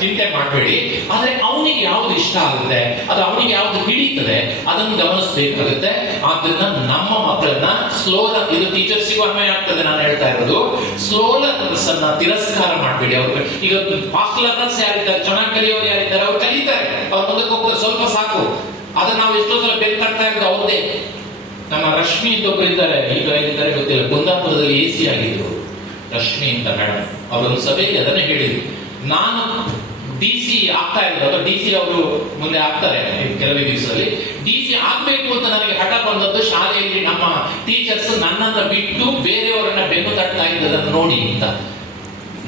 ಚಿಂತೆ ಮಾಡಬೇಡಿ. ಆದ್ರೆ ಅವನಿಗೆ ಯಾವ್ದು ಇಷ್ಟ ಆಗುತ್ತೆ, ಅದು ಅವನಿಗೆ ಯಾವ್ದು ಹಿಡಿತದೆ, ಅದನ್ನು ಗಮನಿಸಬೇಕಾಗುತ್ತೆ. ಆದ್ರಿಂದ ನಮ್ಮ ಮಕ್ಕಳನ್ನ ಸ್ಲೋಲರ್, ಇದು ಟೀಚರ್ಸಿಗೂ ಅನ್ವಯ ಆಗ್ತದೆ ನಾನು ಹೇಳ್ತಾ ಇರೋದು, ಸ್ಲೋಲರ್ಸ್ ಅನ್ನ ತಿರಸ್ಕಾರ ಮಾಡಬೇಡಿ. ಅವ್ರಿಗೆ ಈಗ ಫಾಸ್ಟ್ ಲರ್ನರ್ಸ್ ಯಾರಿದ್ದಾರೆ, ಚೆನ್ನಾಗಿ ಕಲಿಯೋರು ಯಾರಿದ್ದಾರೆ, ಅವ್ರು ಕಲಿತಾರೆ, ಅವ್ರ ಮುಂದಕ್ಕೆ ಹೋಗ್ತಾರೆ, ಸ್ವಲ್ಪ ಸಾಕು. ಅದನ್ನ ನಾವು ಎಷ್ಟೋ ಸಲ ಬೆಂತಾಡ್ತಾ ಇರೋದು ಅವ್ರದೇ. ನಮ್ಮ ರಶ್ಮಿ ಅಂತ ಒಬ್ಬರು ಇದ್ದಾರೆ, ಈಗ ಇದ್ದಾರೆ ಗೊತ್ತಿಲ್ಲ, ಕುಂದಾಪುರದಲ್ಲಿ AC ಆಗಿದ್ರು ರಶ್ಮಿ ಅಂತ ಮೇಡಮ್. ಅವರೊಂದು ಸಭೆಯಲ್ಲಿ ಅದನ್ನೇ ಹೇಳಿದ್ರು, ನಾನು DC ಆಗ್ತಾ ಇದ್ರು, ಅಥವಾ DC ಅವರು ಮುಂದೆ ಆಗ್ತಾರೆ ಕೆಲವೇ ದಿವಸದಲ್ಲಿ. DC ಆಗ್ಬೇಕು ಅಂತ ನನಗೆ ಹಠ ಬಂದದ್ದು, ಶಾಲೆಯಲ್ಲಿ ನಮ್ಮ ಟೀಚರ್ಸ್ ನನ್ನನ್ನ ಬಿಟ್ಟು ಬೇರೆಯವರನ್ನ ಬೆನ್ನು ತಟ್ತಾ ಇದ್ದದನ್ನು ನೋಡಿ ಅಂತ.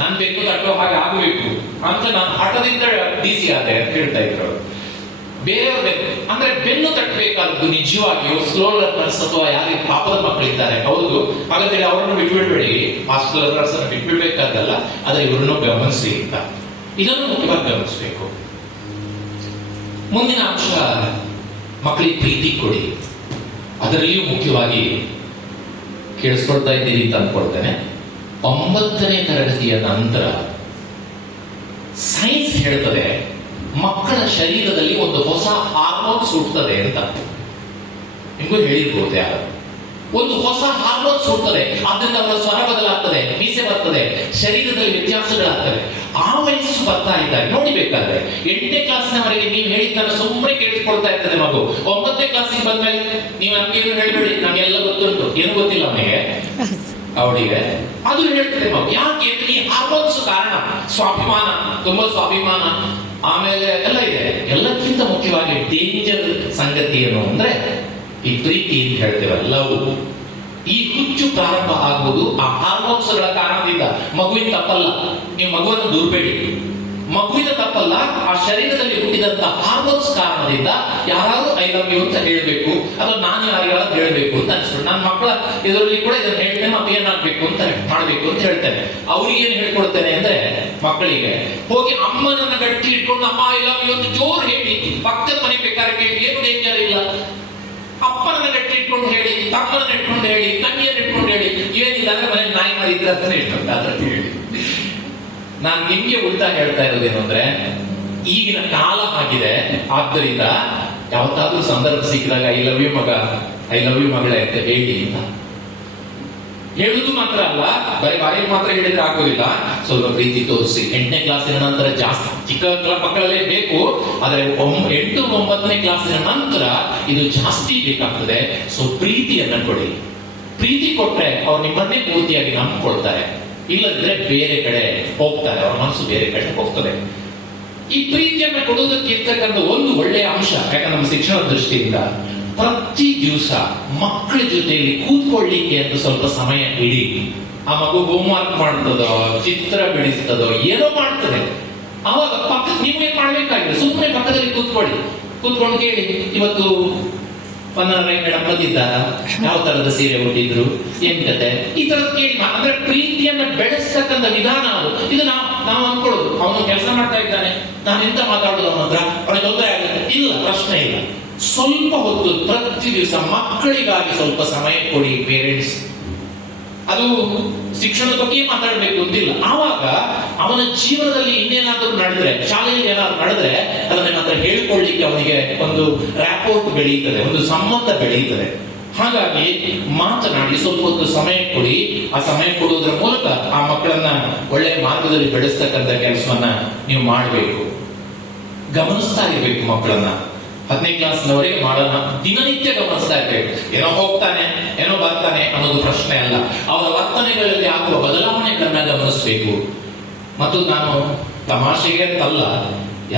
ನಾನು ಬೆನ್ನು ತಟ್ಟೋ ಹಾಗೆ ಆಗಬೇಕು ಅಂತ ನಾನು ಹಠದಿಂದ DC ಆದೆ ಅಂತ ಹೇಳ್ತಾ ಇದ್ರು ಅವರು. ಬೇರೆಯವ್ರ ಅಂದ್ರೆ ಬೆನ್ನು ತಟ್ಟಬೇಕಾದದ್ದು ನಿಜವಾಗಿಯೂ ಸ್ಲೋ ಲರ್ನರ್ಸ್ ಅಥವಾ ಯಾರಿಗೆ ಪಾಪದ ಮಕ್ಕಳಿದ್ದಾರೆ, ಹೌದು, ಹಾಗಾದ್ರೆ ಅವರನ್ನು ಬಿಟ್ಬಿಡ್ಬೇಡಿ. ಫಾಸ್ಟ್ ಲರ್ನರ್ಸ್ ಅನ್ನು ಬಿಟ್ಬಿಡ್ಬೇಕಾದಲ್ಲ, ಆದ್ರೆ ಇವರನ್ನು ಗಮನಿಸಿ ಅಂತ. ಇದನ್ನು ಮುಖ್ಯವಾಗಿ ಗಮನಿಸಬೇಕು. ಮುಂದಿನ ಅಂಶ, ಮಕ್ಕಳಿಗೆ ಪ್ರೀತಿ ಕೊಡಿ. ಅದರಲ್ಲಿಯೂ ಮುಖ್ಯವಾಗಿ ಕೇಳಿಸ್ಕೊಳ್ತಾ ಇದ್ದೀರಿ ಅಂತ ಅಂದ್ಕೊಳ್ತೇನೆ, 9ನೇ ತರಗತಿಯ ನಂತರ ಸೈನ್ಸ್ ಹೇಳ್ತದೆ ಮಕ್ಕಳ ಶರೀರದಲ್ಲಿ ಒಂದು ಹೊಸ ಹಾರ್ಮೋನ್ಸ್ ಹುಟ್ಟುತ್ತದೆ ಅಂತ. ನಿಮಗೂ ಹೇಳಿರ್ಬೋದು ಯಾರು, ಒಂದು ಹೊಸ ಹಾರ್ಮೋನ್ಸ್ ಹುಟ್ಟುತ್ತದೆ, ಆದ್ರಿಂದ ಅವರ ಸ್ವರ ಬದಲಾಗ್ತದೆ, ಮೀಸೆ ಬರ್ತದೆ, ಶರೀರದಲ್ಲಿ ವ್ಯತ್ಯಾಸಗಳಾಗ್ತವೆ. ಆ ವಯಸ್ಸು ಬರ್ತಾ ಇದ್ದಾರೆ ನೋಡಿಬೇಕಾದ್ರೆ. 8ನೇ ಕ್ಲಾಸ್ನವರೆಗೆ ನೀವು ಹೇಳಿದ್ದನ್ನು ಸುಮ್ಮನೆ ಕೇಳಿಸ್ಕೊಳ್ತಾ ಇರ್ತದೆ ಮಗು. 9ನೇ ಕ್ಲಾಸಿಗೆ ಬಂದ್ಮೇಲೆ ನೀವು ನಮ್ಗೆ ಏನು ಹೇಳ್ಬೇಡಿ, ನಮ್ಗೆಲ್ಲ ಗೊತ್ತುಂಟು, ಏನು ಗೊತ್ತಿಲ್ಲ ಅವನಿಗೆ, ಅವಳಿಗೆ ಅದು ಹೇಳ್ತದೆ ಮಗು. ಯಾಕೆ? ಈ ಹಾರ್ಮೋನ್ಸ್ ಕಾರಣ. ಸ್ವಾಭಿಮಾನ, ತುಂಬಾ ಸ್ವಾಭಿಮಾನ, ಆಮೇಲೆ ಎಲ್ಲ ಇದೆ. ಎಲ್ಲಕ್ಕಿಂತ ಮುಖ್ಯವಾಗಿ ಡೇಂಜರ್ ಸಂಗತಿ ಏನು ಅಂದ್ರೆ, ಈ ಪ್ರೀತಿ ಅಂತ ಹೇಳ್ತೇವೆ, ಲವ್. ಈ ಹುಚ್ಚು ಪ್ರಾರಂಭ ಆಗುವುದು ಆ ಹಾರ್ಮೋನ್ಸ್ಗಳ ಕಾರಣದಿಂದ. ಮಗುವಿನ ತಪ್ಪಲ್ಲ, ನೀವು ಮಗುವನ್ನು ದೂರಬೇಡಿ. ಮಗುವಿನ ತಪ್ಪಲ್ಲ, ಆ ಶರೀರದಲ್ಲಿ ಹುಟ್ಟಿದಂತ ಹಾರ್ಮೋನ್ಸ್ ಕಾರಣದಿಂದ ಯಾರಾದ್ರೂ ಐ ಲವ್ ಯು ಅಂತ ಹೇಳ್ಬೇಕು, ಅಥವಾ ನಾನು ಯಾರಿಗಾದ್ರೂ ಹೇಳ್ಬೇಕು ಅಂತ ಅನ್ಸ್ಬಿಟ್ಟು ನನ್ನ ಮಕ್ಕಳ ಇದರಲ್ಲಿ ಕೂಡ ಇದನ್ನ ಹೇಳ್ತೇನೆ, ಮತ್ತೆ ಏನಾಗ್ಬೇಕು ಅಂತ ಮಾಡ್ಬೇಕು ಅಂತ ಹೇಳ್ತೇನೆ. ಅವ್ರಿಗೆ ಏನ್ ಹೇಳ್ಕೊಡ್ತೇನೆ ಅಂದ್ರೆ, ಮಕ್ಕಳಿಗೆ ಹೋಗಿ ಅಮ್ಮನನ್ನ ಗಟ್ಟಿ ಇಟ್ಕೊಂಡು ಅಮ್ಮ ಐ ಲವ್ ಯು ಅಂತ ಜೋರು ಹೇಳಿ, ಪಕ್ಕದ ಮನೆ ಬೇಕಾದ್ರೆ ಕೇಳಿ, ಏನು ಡೇಂಜರ್ ಇಲ್ಲ. ಅಪ್ಪನನ್ನ ಗಟ್ಟಿ ಇಟ್ಕೊಂಡು ಹೇಳಿ, ತಮ್ಮನನ್ನ ಇಟ್ಕೊಂಡು ಹೇಳಿ, ತಂಗಿಯನ್ನ ಇಟ್ಕೊಂಡು ಹೇಳಿ, ಏನಿಲ್ಲ ಅಂದ್ರೆ ಮನೆ ನಾಯಿ ಮಾಡಿದ್ರೆ ಅಂತಾನೆ ಇಟ್ಕೊಂಡು ಅದ್ರಲ್ಲಿ ಹೇಳಿ. ನಾನು ನಿಮ್ಗೆ ಉಲ್ಟಾ ಹೇಳ್ತಾ ಇರೋದೇನು ಅಂದ್ರೆ, ಈಗಿನ ಕಾಲ ಆಗಿದೆ, ಆದ್ದರಿಂದ ಯಾವತ್ತಾದ್ರೂ ಸಂದರ್ಭ ಸಿಕ್ಕಿದಾಗ ಐ ಲವ್ ಯು ಮಗ, ಐ ಲವ್ ಯು ಮಗಳೇ ಅಂತ ಹೇಳಿ ಅಂತ ಹೇಳುದು ಮಾತ್ರ ಅಲ್ಲ, ಬರೀ ಬಾಯಲ್ಲಿ ಮಾತ್ರ ಹೇಳಿದ್ರೆ ಆಗೋದಿಲ್ಲ, ಸ್ವಲ್ಪ ಪ್ರೀತಿ ತೋರಿಸಿ. 8ನೇ ಕ್ಲಾಸಿನ ನಂತರ ಜಾಸ್ತಿ ಚಿಕ್ಕ ಮಕ್ಕಳಲ್ಲೇ ಬೇಕು, ಆದ್ರೆ 8, 9ನೇ ಕ್ಲಾಸಿನ ನಂತರ ಇದು ಜಾಸ್ತಿ ಬೇಕಾಗ್ತದೆ. ಸೊ ಪ್ರೀತಿಯನ್ನ ಕೊಡಿ. ಪ್ರೀತಿ ಕೊಟ್ರೆ ಅವ್ರು ನಿಮ್ಮನ್ನೇ ಪೂರ್ತಿಯಾಗಿ ನಂಬಿಕೊಳ್ತಾರೆ, ಇಲ್ಲದಿದ್ರೆ ಬೇರೆ ಕಡೆ ಹೋಗ್ತಾರೆ, ಅವ್ರ ಮನಸ್ಸು ಬೇರೆ ಕಡೆ ಹೋಗ್ತದೆ. ಈ ಪ್ರೀತಿಯನ್ನ ಕೊಡುವುದಕ್ಕಿರ್ತಕ್ಕಂಥ ಒಂದು ಒಳ್ಳೆಯ ಅಂಶ, ಯಾಕಂದ್ರೆ ನಮ್ಮ ಶಿಕ್ಷಣದ ದೃಷ್ಟಿಯಿಂದ ಪ್ರತಿ ದಿವಸ ಮಕ್ಕಳ ಜೊತೆಯಲ್ಲಿ ಕೂತ್ಕೊಳ್ಳಿಕ್ಕೆ ಅಂತ ಸ್ವಲ್ಪ ಸಮಯ ಇಡಿ. ಆ ಮಗು ಹೋಮ್ವರ್ಕ್ ಮಾಡ್ತದೋ, ಚಿತ್ರ ಬಿಡಿಸ್ತದೋ, ಏನೋ ಮಾಡ್ತದೆ, ಅವಾಗ ಪಕ್ಕ ನೀವೇನ್ ಮಾಡ್ಬೇಕಾಗಿದೆ, ಸುಮ್ಮನೆ ಪಕ್ಕದಲ್ಲಿ ಕೂತ್ಕೊಂಡು ಕೇಳಿ, ಇವತ್ತು ಪನ್ನರೈ ಮೇಡಮ್ ಬಂದಿದ್ದಾರ, ಯಾವ ತರದ ಸೀರೆ ಉಟ್ಟಿದ್ರು, ಏನ್ ಕತೆ, ಈ ತರದ್ ಕೇಳಿ. ಅಂದ್ರೆ ಪ್ರೀತಿಯನ್ನ ಬೆಳೆಸ್ತಕ್ಕಂಥ ವಿಧಾನ ಅದು. ಇದು ನಾವು ಅನ್ಕೊಳ್ಳೋದು, ಅವನು ಕೆಲಸ ಮಾಡ್ತಾ ಇದ್ದಾನೆ, ನಾನು ಎಂತ ಮಾತಾಡೋದು ಅವನ ಹತ್ರ, ಅವನಿಗೆ ತೊಂದರೆ ಆಗುತ್ತೆ, ಇಲ್ಲ, ಪ್ರಶ್ನೆ ಇಲ್ಲ. ಸ್ವಲ್ಪ ಹೊತ್ತು ಪ್ರತಿ ದಿವಸ ಮಕ್ಕಳಿಗಾಗಿ ಸ್ವಲ್ಪ ಸಮಯ ಕೊಡಿ ಪೇರೆಂಟ್ಸ್. ಅದು ಶಿಕ್ಷಣದ ಬಗ್ಗೆ ಮಾತಾಡಬೇಕು ಅಂತಿಲ್ಲ. ಆವಾಗ ಅವನ ಜೀವನದಲ್ಲಿ ಇನ್ನೇನಾದ್ರೂ ನಡೆದ್ರೆ, ಶಾಲೆಯಲ್ಲಿ ಏನಾದ್ರು ನಡೆದ್ರೆ ಅದನ್ನ ಮಾತ್ರ ಹೇಳ್ಕೊಳ್ಳಿಕ್ಕೆ ಅವನಿಗೆ ಒಂದು ರ್ಯಾಪೋರ್ಟ್ ಬೆಳೀತದೆ, ಒಂದು ಸಂಬಂಧ ಬೆಳೀತದೆ. ಹಾಗಾಗಿ ಮಾತನಾಡಿ ಸ್ವಲ್ಪ ಹೊತ್ತು ಸಮಯ ಕೊಡಿ. ಆ ಸಮಯ ಕೊಡುವುದರ ಮೂಲಕ ಆ ಮಕ್ಕಳನ್ನ ಒಳ್ಳೆಯ ಮಾರ್ಗದಲ್ಲಿ ಬೆಳೆಸ್ತಕ್ಕಂಥ ಕೆಲಸವನ್ನ ನೀವು ಮಾಡಬೇಕು. ಗಮನಿಸ್ತಾ ಇರ್ಬೇಕು ಮಕ್ಕಳನ್ನ. 10ನೇ ಕ್ಲಾಸ್ನವರೆಗೆ ಮಾಡೋಣ, ದಿನನಿತ್ಯ ಗಮನಿಸ್ತಾ ಇರ್ಬೇಕು. ಏನೋ ಹೋಗ್ತಾನೆ, ಏನೋ ಬರ್ತಾನೆ ಅನ್ನೋದು ಪ್ರಶ್ನೆ ಅಲ್ಲ, ಅವರ ವರ್ತನೆಗಳಲ್ಲಿ ಆಗುವ ಬದಲಾವಣೆಗಳನ್ನ ಗಮನಿಸಬೇಕು. ಮತ್ತು ನಾನು ತಮಾಷೆಗೆ ಅಂತಲ್ಲ,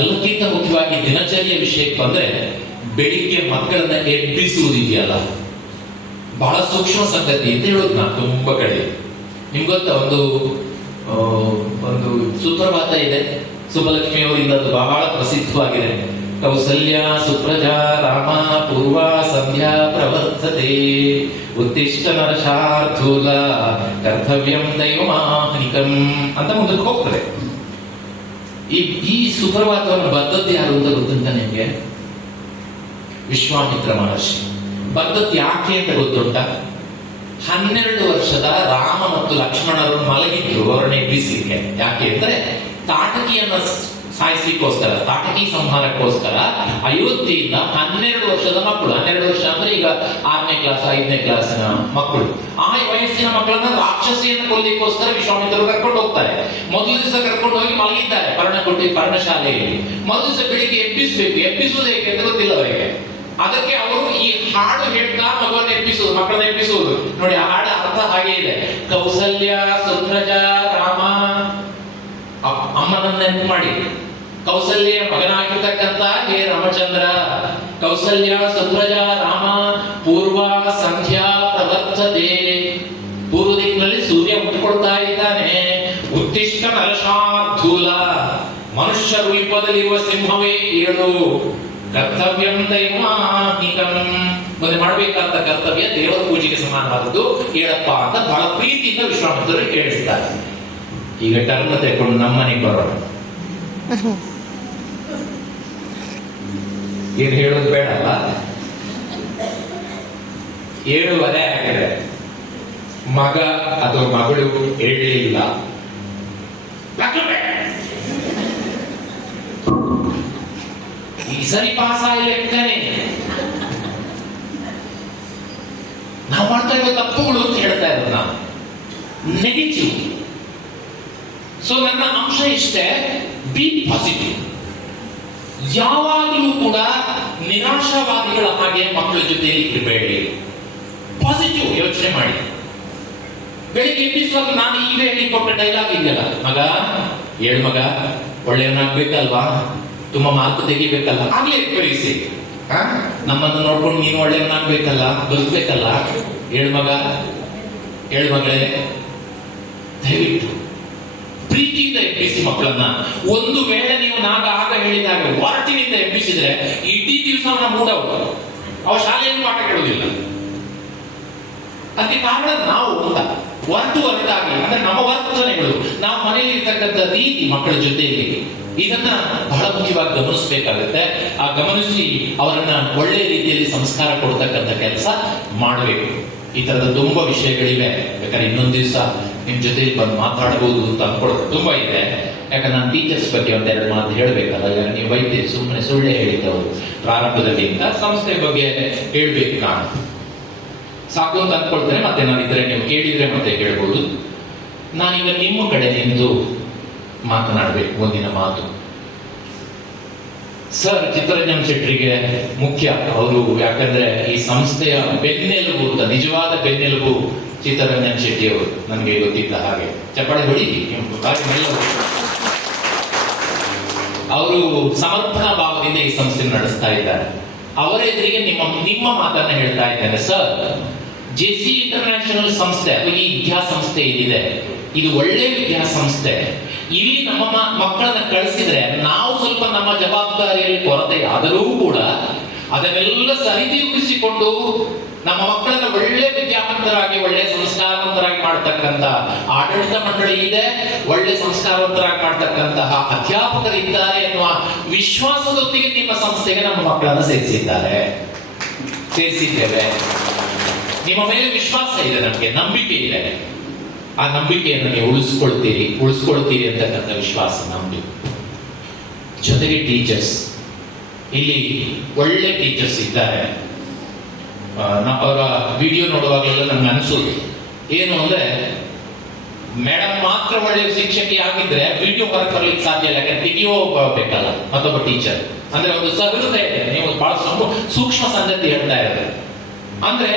ಎಲ್ಲಕ್ಕಿಂತ ಮುಖ್ಯವಾಗಿ ದಿನಚರಿಯ ವಿಷಯಕ್ಕೆ ಬಂದ್ರೆ, ಬೆಳಿಗ್ಗೆ ಮಕ್ಕಳನ್ನ ಎಬ್ಬಿಸುವುದಿದೆಯಲ್ಲ, ಬಹಳ ಸೂಕ್ಷ್ಮ ಸಂಗತಿ ಅಂತ ಹೇಳೋದು ನಾನು ತುಂಬಾ ಕಡೆ. ನಿಮ್ಗೆ ಗೊತ್ತಾ, ಒಂದು ಸುಪ್ರಭಾತ ಇದೆ, ಸುಬ್ಬಲಕ್ಷ್ಮಿ ಅವರಿಂದ, ಅದು ಬಹಳ ಪ್ರಸಿದ್ಧವಾಗಿದೆ. ಕೌಸಲ್ಯ ಸುಪ್ರಜಾ ರಾಮ ಪೂರ್ವ ಸಂಧ್ಯಾ ಪ್ರವರ್ತತೆ, ಉತ್ತಿಷ್ಟ ನರಶಾರ್ಧೂಲ ಕರ್ತವ್ಯಂ ದೈವಮಾಹನಿಕಂ ಅಂತ ಮುಂದಕ್ಕೆ ಹೋಗ್ತದೆ. ಈ ಸುಪ್ರಭಾತವನ್ನು ಬದ್ಧತೆ ಯಾರು ಅಂತ ಗೊತ್ತುಂಟ ನಿಮ್ಗೆ? ವಿಶ್ವಾಮಿತ್ರ ಮಹರ್ಷಿ. ಬದ್ಧತೆ ಯಾಕೆ ಅಂತ ಗೊತ್ತುಂಟ? 12 ವರ್ಷದ ರಾಮ ಮತ್ತು ಲಕ್ಷ್ಮಣರು ಮಲಗಿದ್ರು ಅವರನ್ನ ಎಬ್ಬಿಸಲಿಕ್ಕೆ. ಯಾಕೆ ಅಂದ್ರೆ ತಾಟಕಿಯನ್ನ ಸಾಯಿಸ್ಲಿಕ್ಕೋಸ್ಕರ, ತಾಟಕಿ ಸಂಹಾರಕ್ಕೋಸ್ಕರ ಅಯೋಧ್ಯೆಯಿಂದ 12 ವರ್ಷದ ಮಕ್ಕಳು, 12 ವರ್ಷ ಅಂದ್ರೆ ಈಗ 6ನೇ ಕ್ಲಾಸ್ 5ನೇ ಕ್ಲಾಸಿನ ಮಕ್ಕಳು, ಆ ವಯಸ್ಸಿನ ಮಕ್ಕಳನ್ನ ರಾಕ್ಷಸಿಯನ್ನು ಕೊಲ್ಲಿಕ್ಕೋಸ್ಕರ ವಿಶ್ವಾಮಿತ್ರರು ಕರ್ಕೊಂಡು ಹೋಗ್ತಾರೆ. ಮೊದಲ ದಿವಸ ಕರ್ಕೊಂಡು ಹೋಗಿ ಮಲಗಿದ್ದಾರೆ ಪರ್ಣಶಾಲೆಯಲ್ಲಿ. ಮೊದಲ ದಿವಸ ಬೆಳಿಗ್ಗೆ ಎಬ್ಬಿಸ್ಬೇಕು. ಎಬ್ಬಿಸುವುದು ಹೇಗೆ ಅಂತ ಗೊತ್ತಿಲ್ಲ ಅವರಿಗೆ. ಅದಕ್ಕೆ ಅವರು ಈ ಹಾಡು ಹೇಳ್ತಾ ಮಗುವನ್ನು ಎಬ್ಬಿಸುವುದು, ಮಕ್ಕಳನ್ನ ಎಬ್ಬಿಸುವುದು. ನೋಡಿ, ಆ ಹಾಡು ಅರ್ಥ ಹಾಗೆ ಇದೆ. ಕೌಸಲ್ಯ ಸುಪ್ರಜಾ ರಾಮ, ಅಮ್ಮನನ್ನ ನೆನಪು ಮಾಡಿ. ಕೌಸಲ್ಯ ಮಗನಾಗಿರ್ತಕ್ಕಂಥ ಹೇ ರಾಮಚಂದ್ರ, ಕೌಸಲ್ಯ ಸುಪ್ರಜಾ ರಾಮ ಪೂರ್ವ ಸಂಧ್ಯಾ ಪ್ರವರ್ತತೆ, ಪೂರ್ವ ದಿಕ್ಕಿನಲ್ಲಿ ಸೂರ್ಯ ಹುಟ್ಟುಕೊಳ್ತಾ ಇದ್ದಾನೆ. ಉತ್ತಿಷ್ಟ ನರಶಾರ್ಧೂಲ, ಮನುಷ್ಯ ರೂಪದಲ್ಲಿರುವ ಸಿಂಹವೇ ಏಳು. ಕರ್ತವ್ಯಂ ದೈವಾತ್ಮಿಕಂ, ಮತ್ತೆ ಮಾಡಬೇಕಾದ ಕರ್ತವ್ಯ ದೇವರ ಪೂಜೆಗೆ ಸಮಾನವಾದದ್ದು, ಹೇಳಪ್ಪ ಅಂತ ಬಹಳ ಪ್ರೀತಿಯಿಂದ ವಿಶ್ವಾಮಿತ್ರರು ಕೇಳಿಸ್ತಾರೆ. ಈಗ ಟರ್ಮ್ ತೆಗೆದುಕೊಂಡು ನಮ್ಮನೆಗೆ ಬರೋಣ. ಏನು ಹೇಳೋದು ಬೇಡ ಅಲ್ಲ. 7:15 ಆಗಿದೆ, ಮಗ ಅಥವಾ ಮಗಳು ಹೇಳಲಿಲ್ಲ. ಈ ಸರಿ ಪಾಸ್ ಲೆಕ್ಕನೆ ನಾವು ಮಾಡ್ತಾ ಇರೋ ತಪ್ಪುಗಳು ಅಂತ ಹೇಳ್ತಾ ಇರೋದು ನಾವು ನೆಗೆಟಿವ್. ಸೊ ನನ್ನ ಅಂಶ ಇಷ್ಟೇ, ಬಿ ಪಾಸಿಟಿವ್. ಯಾವಾಗಲೂ ಕೂಡ ನಿರಾಶಾವಾದಿಗಳ ಹಾಗೆ ಮಕ್ಕಳ ಜೊತೆಯಲ್ಲಿ ಇರಬೇಡಿ. ಪಾಸಿಟಿವ್ ಯೋಚನೆ ಮಾಡಿ. ಬೆಳಿಗ್ಗೆ ಎಬ್ಬಿಸುವಾಗ ನಾನು ಈಗ ಹೇಳಿಕೊಟ್ಟ ಡೈಲಾಗ್ ಇದೆಯಲ್ಲ, ಮಗ ಮಗ ಒಳ್ಳೆಯವನಾಗ್ಬೇಕಲ್ವಾ, ತುಂಬಾ ಮಾರ್ಕ್ ತೆಗಿಬೇಕಲ್ಲ, ಆಗ್ಲೇ ಕಳಿಸಿ. ನಮ್ಮನ್ನು ನೋಡ್ಕೊಂಡು ನೀನು ಒಳ್ಳೆಯವನಾಗ್ಬೇಕಲ್ಲ, ಬದುಕ್ಬೇಕಲ್ಲ, ಮಗಳೇ, ದಯವಿಟ್ಟು ಪ್ರೀತಿಯಿಂದ ಎಬ್ಬಿಸಿ ಮಕ್ಕಳನ್ನ. ಒಂದು ವೇಳೆ ನೀವು ಆಗ ಹೇಳಿದಾಗ ವಾರ್ಟಿನಿಂದ ಎಬ್ಬಿಸಿದ್ರೆ ಇಡೀ ದಿವಸ ಅವನ ಮೂಡ ಅವ ಶಾಲೆಯಲ್ಲಿ ಪಾಠ ಕೇಳುವುದಿಲ್ಲ. ಅದಕ್ಕೆ ಕಾರಣ ನಾವು ಹೊರತಾಗಿ ಅಂದ್ರೆ ನಮ್ಮ ವರ್ತನೆಗಳು, ನಾವು ಮನೆಯಲ್ಲಿ ಇರ್ತಕ್ಕಂಥ ರೀತಿ ಮಕ್ಕಳ ಜೊತೆಯಲ್ಲಿ, ಇದನ್ನ ಬಹಳ ಮುಖ್ಯವಾಗಿ ಗಮನಿಸಬೇಕಾಗುತ್ತೆ. ಆ ಗಮನಿಸಿ ಅವರನ್ನ ಒಳ್ಳೆ ರೀತಿಯಲ್ಲಿ ಸಂಸ್ಕಾರ ಕೊಡ್ತಕ್ಕಂಥ ಕೆಲಸ ಮಾಡಬೇಕು. ಈ ತರದ ತುಂಬಾ ವಿಷಯಗಳಿವೆ. ಯಾಕಂದ್ರೆ ಇನ್ನೊಂದು ದಿವಸ ನಿಮ್ ಜೊತೆಲಿ ಬಂದು ಮಾತಾಡಬಹುದು ಅಂತ ಅನ್ಕೊಳ್ಳೋದು ತುಂಬಾ ಇದೆ. ಯಾಕಂದ್ರೆ ನಾನು ಟೀಚರ್ಸ್ ಬಗ್ಗೆ ಒಂದೆರಡು ಮಾತು ಹೇಳ್ಬೇಕಲ್ಲ. ಈಗ ನೀವು ವೈದ್ಯರು ಸುಮ್ಮನೆ ಸುಳ್ಳೆ ಹೇಳಿದ್ದವರು ಪ್ರಾರಂಭದಲ್ಲಿ ಅಂತ ಸಂಸ್ಥೆ ಬಗ್ಗೆ ಹೇಳ್ಬೇಕು. ನಾನು ಸಾಕು ಅಂತ ಅನ್ಕೊಳ್ತೇನೆ. ಮತ್ತೆ ನಾನಿದ್ರೆ ನೀವು ಕೇಳಿದ್ರೆ ಮತ್ತೆ ಕೇಳ್ಬೋದು. ನಾನೀಗ ನಿಮ್ಮ ಕಡೆ ನಿಂತು ಮಾತನಾಡಬೇಕು. ಒಂದಿನ ಮಾತು ಸರ್ ಚಿತ್ತರಂಜನ್ ಶೆಟ್ಟರಿಗೆ ಮುಖ್ಯ. ಅವರು ಯಾಕಂದ್ರೆ ಈ ಸಂಸ್ಥೆಯ ಬೆನ್ನೆಲುಬು ಅಂತ, ನಿಜವಾದ ಬೆನ್ನೆಲುಬು ಚಿತ್ತರಂಜನ್ ಶೆಟ್ಟಿ ಅವರು. ನನಗೆ ಗೊತ್ತಿದ್ದ ಹಾಗೆ ಚಪ್ಪಾಳೆ ಹೊಡಿ. ಅವರು ಸಮರ್ಪಣಾ ಭಾವದಿಂದ ಈ ಸಂಸ್ಥೆ ನಡೆಸ್ತಾ ಇದ್ದಾರೆ. ಅವರ ಎದುರಿಗೆ ನಿಮ್ಮ ಮಾತನ್ನ ಹೇಳ್ತಾ ಇದ್ದೇನೆ. ಸರ್, ಜೆಸಿ ಇಂಟರ್ನ್ಯಾಷನಲ್ ಸಂಸ್ಥೆ ಅಥವಾ ಈ ವಿದ್ಯಾಸಂಸ್ಥೆ ಏನಿದೆ, ಇದು ಒಳ್ಳೆ ವಿದ್ಯಾಸಂಸ್ಥೆ. ಇಲ್ಲಿ ನಮ್ಮ ಮಕ್ಕಳನ್ನ ಕಳಿಸಿದ್ರೆ ನಾವು ಸ್ವಲ್ಪ ನಮ್ಮ ಜವಾಬ್ದಾರಿಯಲ್ಲಿ ಕೊರತೆ ಆದರೂ ಕೂಡ ಅದನ್ನೆಲ್ಲ ಸರಿದೂಗಿಸಿಕೊಂಡು ನಮ್ಮ ಮಕ್ಕಳನ್ನ ಒಳ್ಳೆ ವಿದ್ಯಾವಂತರಾಗಿ, ಒಳ್ಳೆ ಸಂಸ್ಕಾರವಂತರಾಗಿ ಮಾಡ್ತಕ್ಕಂಥ ಆಡಳಿತ ಮಂಡಳಿ ಇದೆ, ಒಳ್ಳೆ ಸಂಸ್ಕಾರವಂತರಾಗಿ ಮಾಡ್ತಕ್ಕಂತಹ ಅಧ್ಯಾಪಕರಿದ್ದಾರೆ ಎನ್ನುವ ವಿಶ್ವಾಸದೊಂದಿಗೆ ನಿಮ್ಮ ಸಂಸ್ಥೆಗೆ ನಮ್ಮ ಮಕ್ಕಳನ್ನ ಸೇರಿಸಿದ್ದೇವೆ. ನಿಮ್ಮ ಮೇಲೆ ವಿಶ್ವಾಸ ಇದೆ, ನಮಗೆ ನಂಬಿಕೆ ಇದೆ. ಆ ನಂಬಿಕೆಯನ್ನು ನೀವು ಉಳಿಸ್ಕೊಳ್ತೀರಿ ಅಂತಕ್ಕಂಥ ವಿಶ್ವಾಸ ನಮ್ದು. ಜೊತೆಗೆ ಟೀಚರ್ಸ್, ಇಲ್ಲಿ ಒಳ್ಳೆ ಟೀಚರ್ಸ್ ಇದ್ದಾರೆ. ಅವರ ವಿಡಿಯೋ ನೋಡುವಾಗಲೆಲ್ಲ ನಮ್ಗೆ ಅನ್ಸೋದು ಏನು ಅಂದ್ರೆ, ಮೇಡಮ್ ಮಾತ್ರ ಒಳ್ಳೆ ಶಿಕ್ಷಕಿ ಆಗಿದ್ರೆ ವಿಡಿಯೋ ಹೊರಗೆ ಬರ್ಲಿಕ್ಕೆ ಸಾಧ್ಯ ಇಲ್ಲ. ಯಾಕಂದ್ರೆ ತೆಗಿಯೋ ಬೇಕಲ್ಲ ಮತ್ತೊಬ್ಬ ಟೀಚರ್. ಅಂದ್ರೆ ಒಂದು ಸಹೃದಯ ಇದೆ. ನೀವು ಬಹಳ ಸೂಕ್ಷ್ಮ ಸಂಗತಿ ಹೇಳ್ತಾ ಇದ್ದಾರೆ. ಅಂದ್ರೆ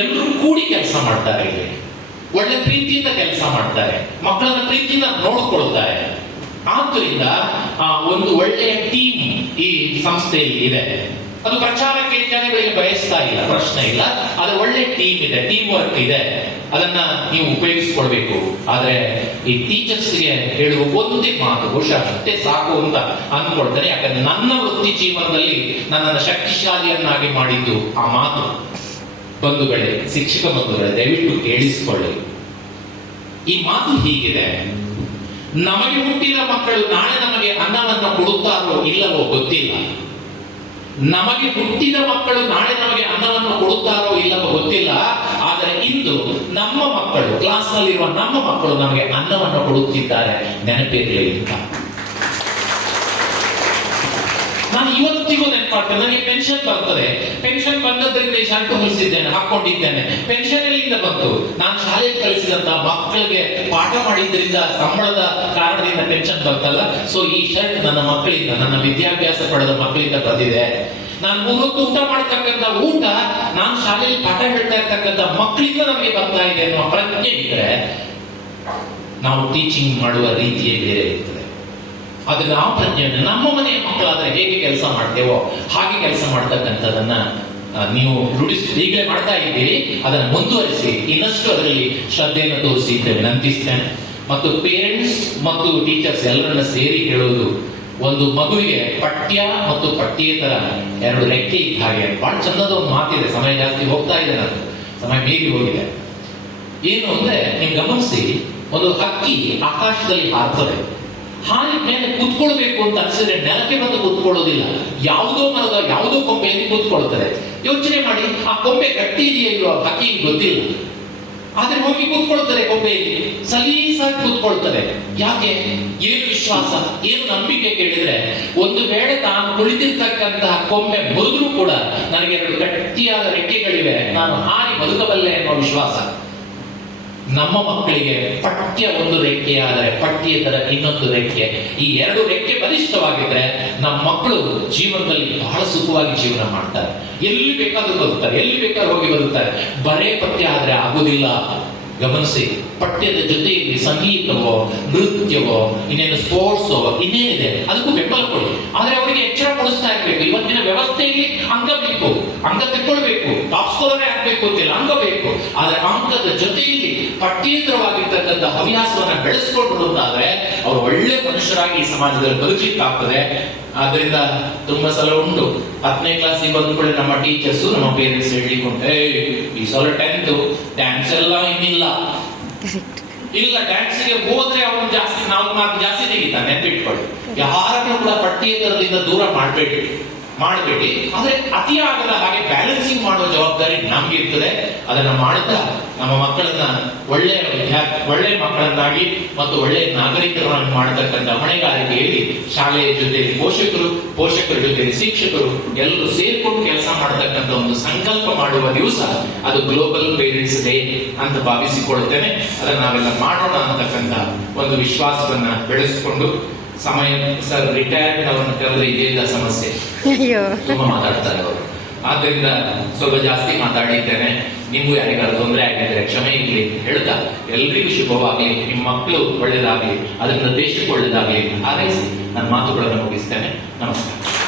ಎಲ್ಲರೂ ಕೂಡಿ ಕೆಲಸ ಮಾಡ್ತಾರೆ. ಇಲ್ಲಿ ಒಳ್ಳೆ ಪ್ರೀತಿಯಿಂದ ಕೆಲಸ ಮಾಡ್ತಾರೆ, ಮಕ್ಕಳನ್ನ ಪ್ರೀತಿಯಿಂದ ನೋಡ್ಕೊಳ್ತಾರೆ. ಆದ್ದರಿಂದ ಒಂದು ಒಳ್ಳೆಯ ಟೀಮ್ ಈ ಸಂಸ್ಥೆಯಲ್ಲಿ ಇದೆ. ಅದು ಪ್ರಚಾರಕ್ಕೆ ಜನಗಳಿಗೆ ಬಯಸ್ತಾ ಇಲ್ಲ, ಪ್ರಶ್ನೆ ಇಲ್ಲ. ಅದು ಒಳ್ಳೆ ಟೀಮ್ ಇದೆ, ಟೀಮ್ ವರ್ಕ್ ಇದೆ. ಅದನ್ನ ನೀವು ಉಪಯೋಗಿಸ್ಕೊಳ್ಬೇಕು. ಆದ್ರೆ ಈ ಟೀಚರ್ಸ್ಗೆ ಹೇಳುವ ಒಂದೇ ಮಾತು ಬಹುಶಃ ಅಷ್ಟೇ ಸಾಕು ಅಂತ ಅಂದ್ಕೊಳ್ತಾರೆ. ಯಾಕಂದ್ರೆ ನನ್ನ ವೃತ್ತಿ ಜೀವನದಲ್ಲಿ ನನ್ನನ್ನು ಶಕ್ತಿಶಾಲಿಯನ್ನಾಗಿ ಮಾಡಿದ್ದು ಆ ಮಾತು. ಬಂಧುಗಳೇ, ಶಿಕ್ಷಕ ಬಂಧುಗಳೇ, ದಯವಿಟ್ಟು ಕೇಳಿಸಿಕೊಳ್ಳಿ. ಈ ಮಾತು ಹೀಗಿದೆ: ನಮಗೆ ಹುಟ್ಟಿದ ಮಕ್ಕಳು ನಾಳೆ ನಮಗೆ ಅನ್ನವನ್ನು ಕೊಡುತ್ತಾರೋ ಇಲ್ಲವೋ ಗೊತ್ತಿಲ್ಲ. ನಮಗೆ ಹುಟ್ಟಿದ ಮಕ್ಕಳು ನಾಳೆ ನಮಗೆ ಅನ್ನವನ್ನು ಕೊಡುತ್ತಾರೋ ಇಲ್ಲವೋ ಗೊತ್ತಿಲ್ಲ. ಆದರೆ ಇಂದು ನಮ್ಮ ಮಕ್ಕಳು, ಕ್ಲಾಸ್ ನಲ್ಲಿರುವ ನಮ್ಮ ಮಕ್ಕಳು ನಮಗೆ ಅನ್ನವನ್ನು ಕೊಡುತ್ತಿದ್ದಾರೆ, ನೆನಪಿರಲಿ ಅಂತ. ನಾನು ಇವತ್ತಿಗೂ ನೆನಪಾಗ್ತೇನೆ. ನನಗೆ ಪೆನ್ಷನ್ ಬರ್ತದೆ. ಪೆನ್ಷನ್ ಬಂದದ್ರಿಂದ ಈ ಶರ್ಟ್ ಹೊಲಿಸಿದ್ದೇನೆ, ಹಾಕೊಂಡಿದ್ದೇನೆ. ಪೆನ್ಷನ್ ಎಲ್ಲಿಂದ ಬಂತು? ನಾನು ಶಾಲೆಗೆ ಕಲಿಸಿದಂತ ಮಕ್ಕಳಿಗೆ ಪಾಠ ಮಾಡಿದ್ರಿಂದ, ಸಂಬಳದ ಕಾರಣದಿಂದ ಪೆನ್ಷನ್ ಬರ್ತಲ್ಲ. ಸೊ ಈ ಶರ್ಟ್ ನನ್ನ ಮಕ್ಕಳಿಂದ, ನನ್ನ ವಿದ್ಯಾಭ್ಯಾಸ ಪಡೆದ ಮಕ್ಕಳಿಂದ ಬಂದಿದೆ. ನಾನು 3 ಹೊತ್ತು ಊಟ ಮಾಡತಕ್ಕಂಥ ಊಟ ನಾನು ಶಾಲೆಯಲ್ಲಿ ಪಾಠ ಹೇಳ್ತಾ ಇರ್ತಕ್ಕಂಥ ಮಕ್ಕಳಿಂದ ನಮಗೆ ಬರ್ತಾ ಇದೆ ಅನ್ನುವ ಪ್ರಜ್ಞೆ ಇದ್ರೆ ನಾವು ಟೀಚಿಂಗ್ ಮಾಡುವ ರೀತಿಯೇ ಬೇರೆ ಇರ್ತದೆ. ಆದ್ರೆ ನಾವು ಪ್ರಜ್ಞೆಯನ್ನು ನಮ್ಮ ಮನೆಯ ಮಕ್ಕಳಾದ್ರೆ ಹೇಗೆ ಕೆಲಸ ಮಾಡ್ತೇವೋ ಹಾಗೆ ಕೆಲಸ ಮಾಡ್ತಕ್ಕಂಥದನ್ನ ನೀವು ಈಗಲೇ ಮಾಡ್ತಾ ಇದ್ದೀರಿ. ಅದನ್ನು ಮುಂದುವರಿಸಿ, ಇನ್ನಷ್ಟು ಅದರಲ್ಲಿ ಶ್ರದ್ಧೆಯನ್ನು ತೋರಿಸಿ ಅಂತ ವಿನಂತಿಸ್ತೇನೆ. ಮತ್ತು ಪೇರೆಂಟ್ಸ್ ಮತ್ತು ಟೀಚರ್ಸ್ ಎಲ್ಲರನ್ನ ಸೇರಿ ಹೇಳುವುದು, ಒಂದು ಮಗುವಿಗೆ ಪಠ್ಯ ಮತ್ತು ಪಠ್ಯೇತರ 2 ರೆಕ್ಕೆ ಇದ್ದ ಹಾಗೆ. ಬಹಳ ಚಂದದ ಒಂದು ಮಾತಿದೆ. ಸಮಯ ಜಾಸ್ತಿ ಹೋಗ್ತಾ ಇದೆ, ನಾನು ಸಮಯ ಮೀರಿ ಹೋಗಿದೆ. ಏನು ಅಂದ್ರೆ, ನೀವು ಗಮನಿಸಿ, ಒಂದು ಹಕ್ಕಿ ಆಕಾಶದಲ್ಲಿ ಹಾರ್ತದೆ. ಹಾರಿ ಮೇಲೆ ಕೂತ್ಕೊಳ್ಬೇಕು ಅಂತ ಅನಿಸಿದ್ರೆ ನೆಲಕ್ಕೆ ಬಂದು ಕೂತ್ಕೊಳ್ಳೋದಿಲ್ಲ, ಯಾವುದೋ ಮರದ ಯಾವುದೋ ಕೊಂಬೆಯಲ್ಲಿ ಕೂತ್ಕೊಳ್ತಾರೆ. ಯೋಚನೆ ಮಾಡಿ, ಆ ಕೊಂಬೆ ಗಟ್ಟಿ ಇದೆಯೋ ಇಲ್ವೋ ಹಕ್ಕಿ ಗೊತ್ತಿಲ್ಲ, ಆದ್ರೆ ಹೋಗಿ ಕೂತ್ಕೊಳ್ತಾರೆ ಕೊಂಬೆಯಲ್ಲಿ, ಸಲೀಸಾಗಿ ಕೂತ್ಕೊಳ್ತಾರೆ. ಯಾಕೆ? ಏನು ವಿಶ್ವಾಸ, ಏನು ನಂಬಿಕೆ ಕೇಳಿದ್ರೆ, ಒಂದು ವೇಳೆ ತಾನು ಕುಳಿತಿರ್ತಕ್ಕಂತಹ ಕೊಂಬೆ ಮುರಿದ್ರೂ ಕೂಡ ನನಗೆ 2 ಗಟ್ಟಿಯಾದ ರೆಕ್ಕೆಗಳಿವೆ, ನಾನು ಹಾರಿ ಬದುಕಬಲ್ಲೆ ಎನ್ನುವ ವಿಶ್ವಾಸ. ನಮ್ಮ ಮಕ್ಕಳಿಗೆ ಪಠ್ಯ 1 ರೆಕ್ಕೆಯಾದರೆ ಪಠ್ಯೇತರ ಇನ್ನೊಂದು ರೆಕ್ಕೆ. ಈ 2 ರೆಕ್ಕೆ ಬಲಿಷ್ಠವಾಗಿದ್ರೆ ನಮ್ಮ ಮಕ್ಕಳು ಜೀವನದಲ್ಲಿ ಬಹಳ ಸುಖವಾಗಿ ಜೀವನ ಮಾಡ್ತಾರೆ. ಎಲ್ಲಿ ಬೇಕಾದ್ರೂ ಬದುಕ್ತಾರೆ, ಎಲ್ಲಿ ಬೇಕಾದ್ರೂ ಹೋಗಿ ಬದುಕ್ತಾರೆ. ಬರೇ ಪಠ್ಯ ಆದ್ರೆ ಆಗುದಿಲ್ಲ. ಗಮನಿಸಿ, ಪಠ್ಯದ ಜೊತೆಯಲ್ಲಿ ಸಂಗೀತವೋ, ನೃತ್ಯವೋ, ಇನ್ನೇನು ಸ್ಪೋರ್ಟ್ಸ್ ಇನ್ನೇನಿದೆ ಅದಕ್ಕೂ ಬೆಂಬಲ ಕೊಡಿ. ಆದ್ರೆ ಅವರಿಗೆ ಎಚ್ಚರ ಪಡಿಸ್ತಾ ಇರ್ಬೇಕು. ಇವತ್ತಿನ ವ್ಯವಸ್ಥೆಯಲ್ಲಿ ಅಂಗಬೇಕು. ಅಂಕ ತೆಕ್ಕೊಳ್ಬೇಕು, ಟಾಪ್ ಸ್ಕೋರೇ ಆಗ್ಬೇಕು ಅಂತಿಲ್ಲ, ಅಂಕ ಬೇಕು. ಆದ್ರೆ ಅಂಕದ ಜೊತೆಯಲ್ಲಿ ಪಠ್ಯೇತರವಾಗಿರ್ತಕ್ಕಂಥ ಹವ್ಯಾಸವನ್ನ ಬೆಳೆಸ್ಕೊಂಡ್ರು ಅಂತಾದ್ರೆ ಅವ್ರು ಒಳ್ಳೆ ಮನುಷ್ಯರಾಗಿ ಈ ಸಮಾಜದಲ್ಲಿ ಬದುಕಲಿಕ್ಕಾಗ್ತದೆ. ಆದ್ರಿಂದ ತುಂಬಾ ಸಲ ಉಂಟು, 10ನೇ ಕ್ಲಾಸಿಗೆ ಬಂದ ಕೂಡ ನಮ್ಮ ಟೀಚರ್ಸ್ ನಮ್ಮ ಪೇರೆಂಟ್ಸ್ ಹೇಳಿಕೊಂಡೆ, ಈ ಸಲ 10th ಡ್ಯಾನ್ಸ್ ಎಲ್ಲ ಇನ್ನಿಲ್ಲ, ಇಲ್ಲ ಡ್ಯಾನ್ಸ್ಗೆ ಹೋದ್ರೆ ಅವನು ಜಾಸ್ತಿ 4 ಮಾರ್ಕ್ ಜಾಸ್ತಿ ತೆಗಿತಾನೆ, ನೆನ್ಪಿಟ್ಕೊಳ್ಳಿ. ಯಾರನ್ನು ಕೂಡ ಪಠ್ಯೇತರದಿಂದ ದೂರ ಮಾಡಬೇಡಿ. ಆದ್ರೆ ಅತಿ ಆಗದ ಹಾಗೆ ಬ್ಯಾಲೆನ್ಸಿಂಗ್ ಮಾಡುವ ಜವಾಬ್ದಾರಿ ನಮ್ಗೆ ಇರ್ತದೆ. ಅದನ್ನ ಮಾಡುತ್ತಾ ನಮ್ಮ ಮಕ್ಕಳನ್ನ ಒಳ್ಳೆ ಮಕ್ಕಳನ್ನಾಗಿ ಮತ್ತು ಒಳ್ಳೆ ನಾಗರಿಕರನ್ನಾಗಿ ಮಾಡತಕ್ಕಂಥ ಹೊಣೆಗಾರಿಕೆಯಲ್ಲಿ ಶಾಲೆಯ ಜೊತೆಯಲ್ಲಿ ಪೋಷಕರ ಜೊತೆಯಲ್ಲಿ ಶಿಕ್ಷಕರು ಎಲ್ಲರೂ ಸೇರ್ಕೊಂಡು ಕೆಲಸ ಮಾಡತಕ್ಕಂಥ ಒಂದು ಸಂಕಲ್ಪ ಮಾಡುವ ದಿವಸ ಅದು ಗ್ಲೋಬಲ್ ಪೇರೆಂಟ್ಸ್ ಡೇ ಅಂತ ಭಾವಿಸಿಕೊಳ್ಳುತ್ತೇನೆ. ಅದನ್ನ ನಾವೆಲ್ಲ ಮಾಡೋಣ ಅಂತಕ್ಕಂಥ ಒಂದು ವಿಶ್ವಾಸವನ್ನ ಬೆಳೆಸಿಕೊಂಡು, ಸಮಯ ಸರ್ ರಿಟೈರ್ಮೆಂಟ್ ಅವರನ್ನು ಕರೆದ್ರೆ ಇದೇ ಸಮಸ್ಯೆ, ಅಯ್ಯೋ ತುಂಬಾ ಮಾತಾಡ್ತಾರೆ ಅವರು. ಆದ್ರಿಂದ ಸ್ವಲ್ಪ ಜಾಸ್ತಿ ಮಾತಾಡಿದ್ದೇನೆ. ನಿಮಗೂ ಯಾರಿಗಾದ್ರು ತೊಂದರೆ ಆಗಿದ್ರೆ ಕ್ಷಮೆ ಇರ್ಲಿ ಹೇಳ್ತಾ, ಎಲ್ರಿಗೂ ಶುಭವಾಗ್ಲಿ, ನಿಮ್ಮ ಮಕ್ಕಳು ಒಳ್ಳೇದಾಗ್ಲಿ, ಅದರಿಂದ ದೇಶಕ್ಕೆ ಒಳ್ಳೇದಾಗ್ಲಿ ಹಾರೈಸಿ ನನ್ನ ಮಾತುಗಳನ್ನು ಮುಗಿಸ್ತೇನೆ. ನಮಸ್ಕಾರ.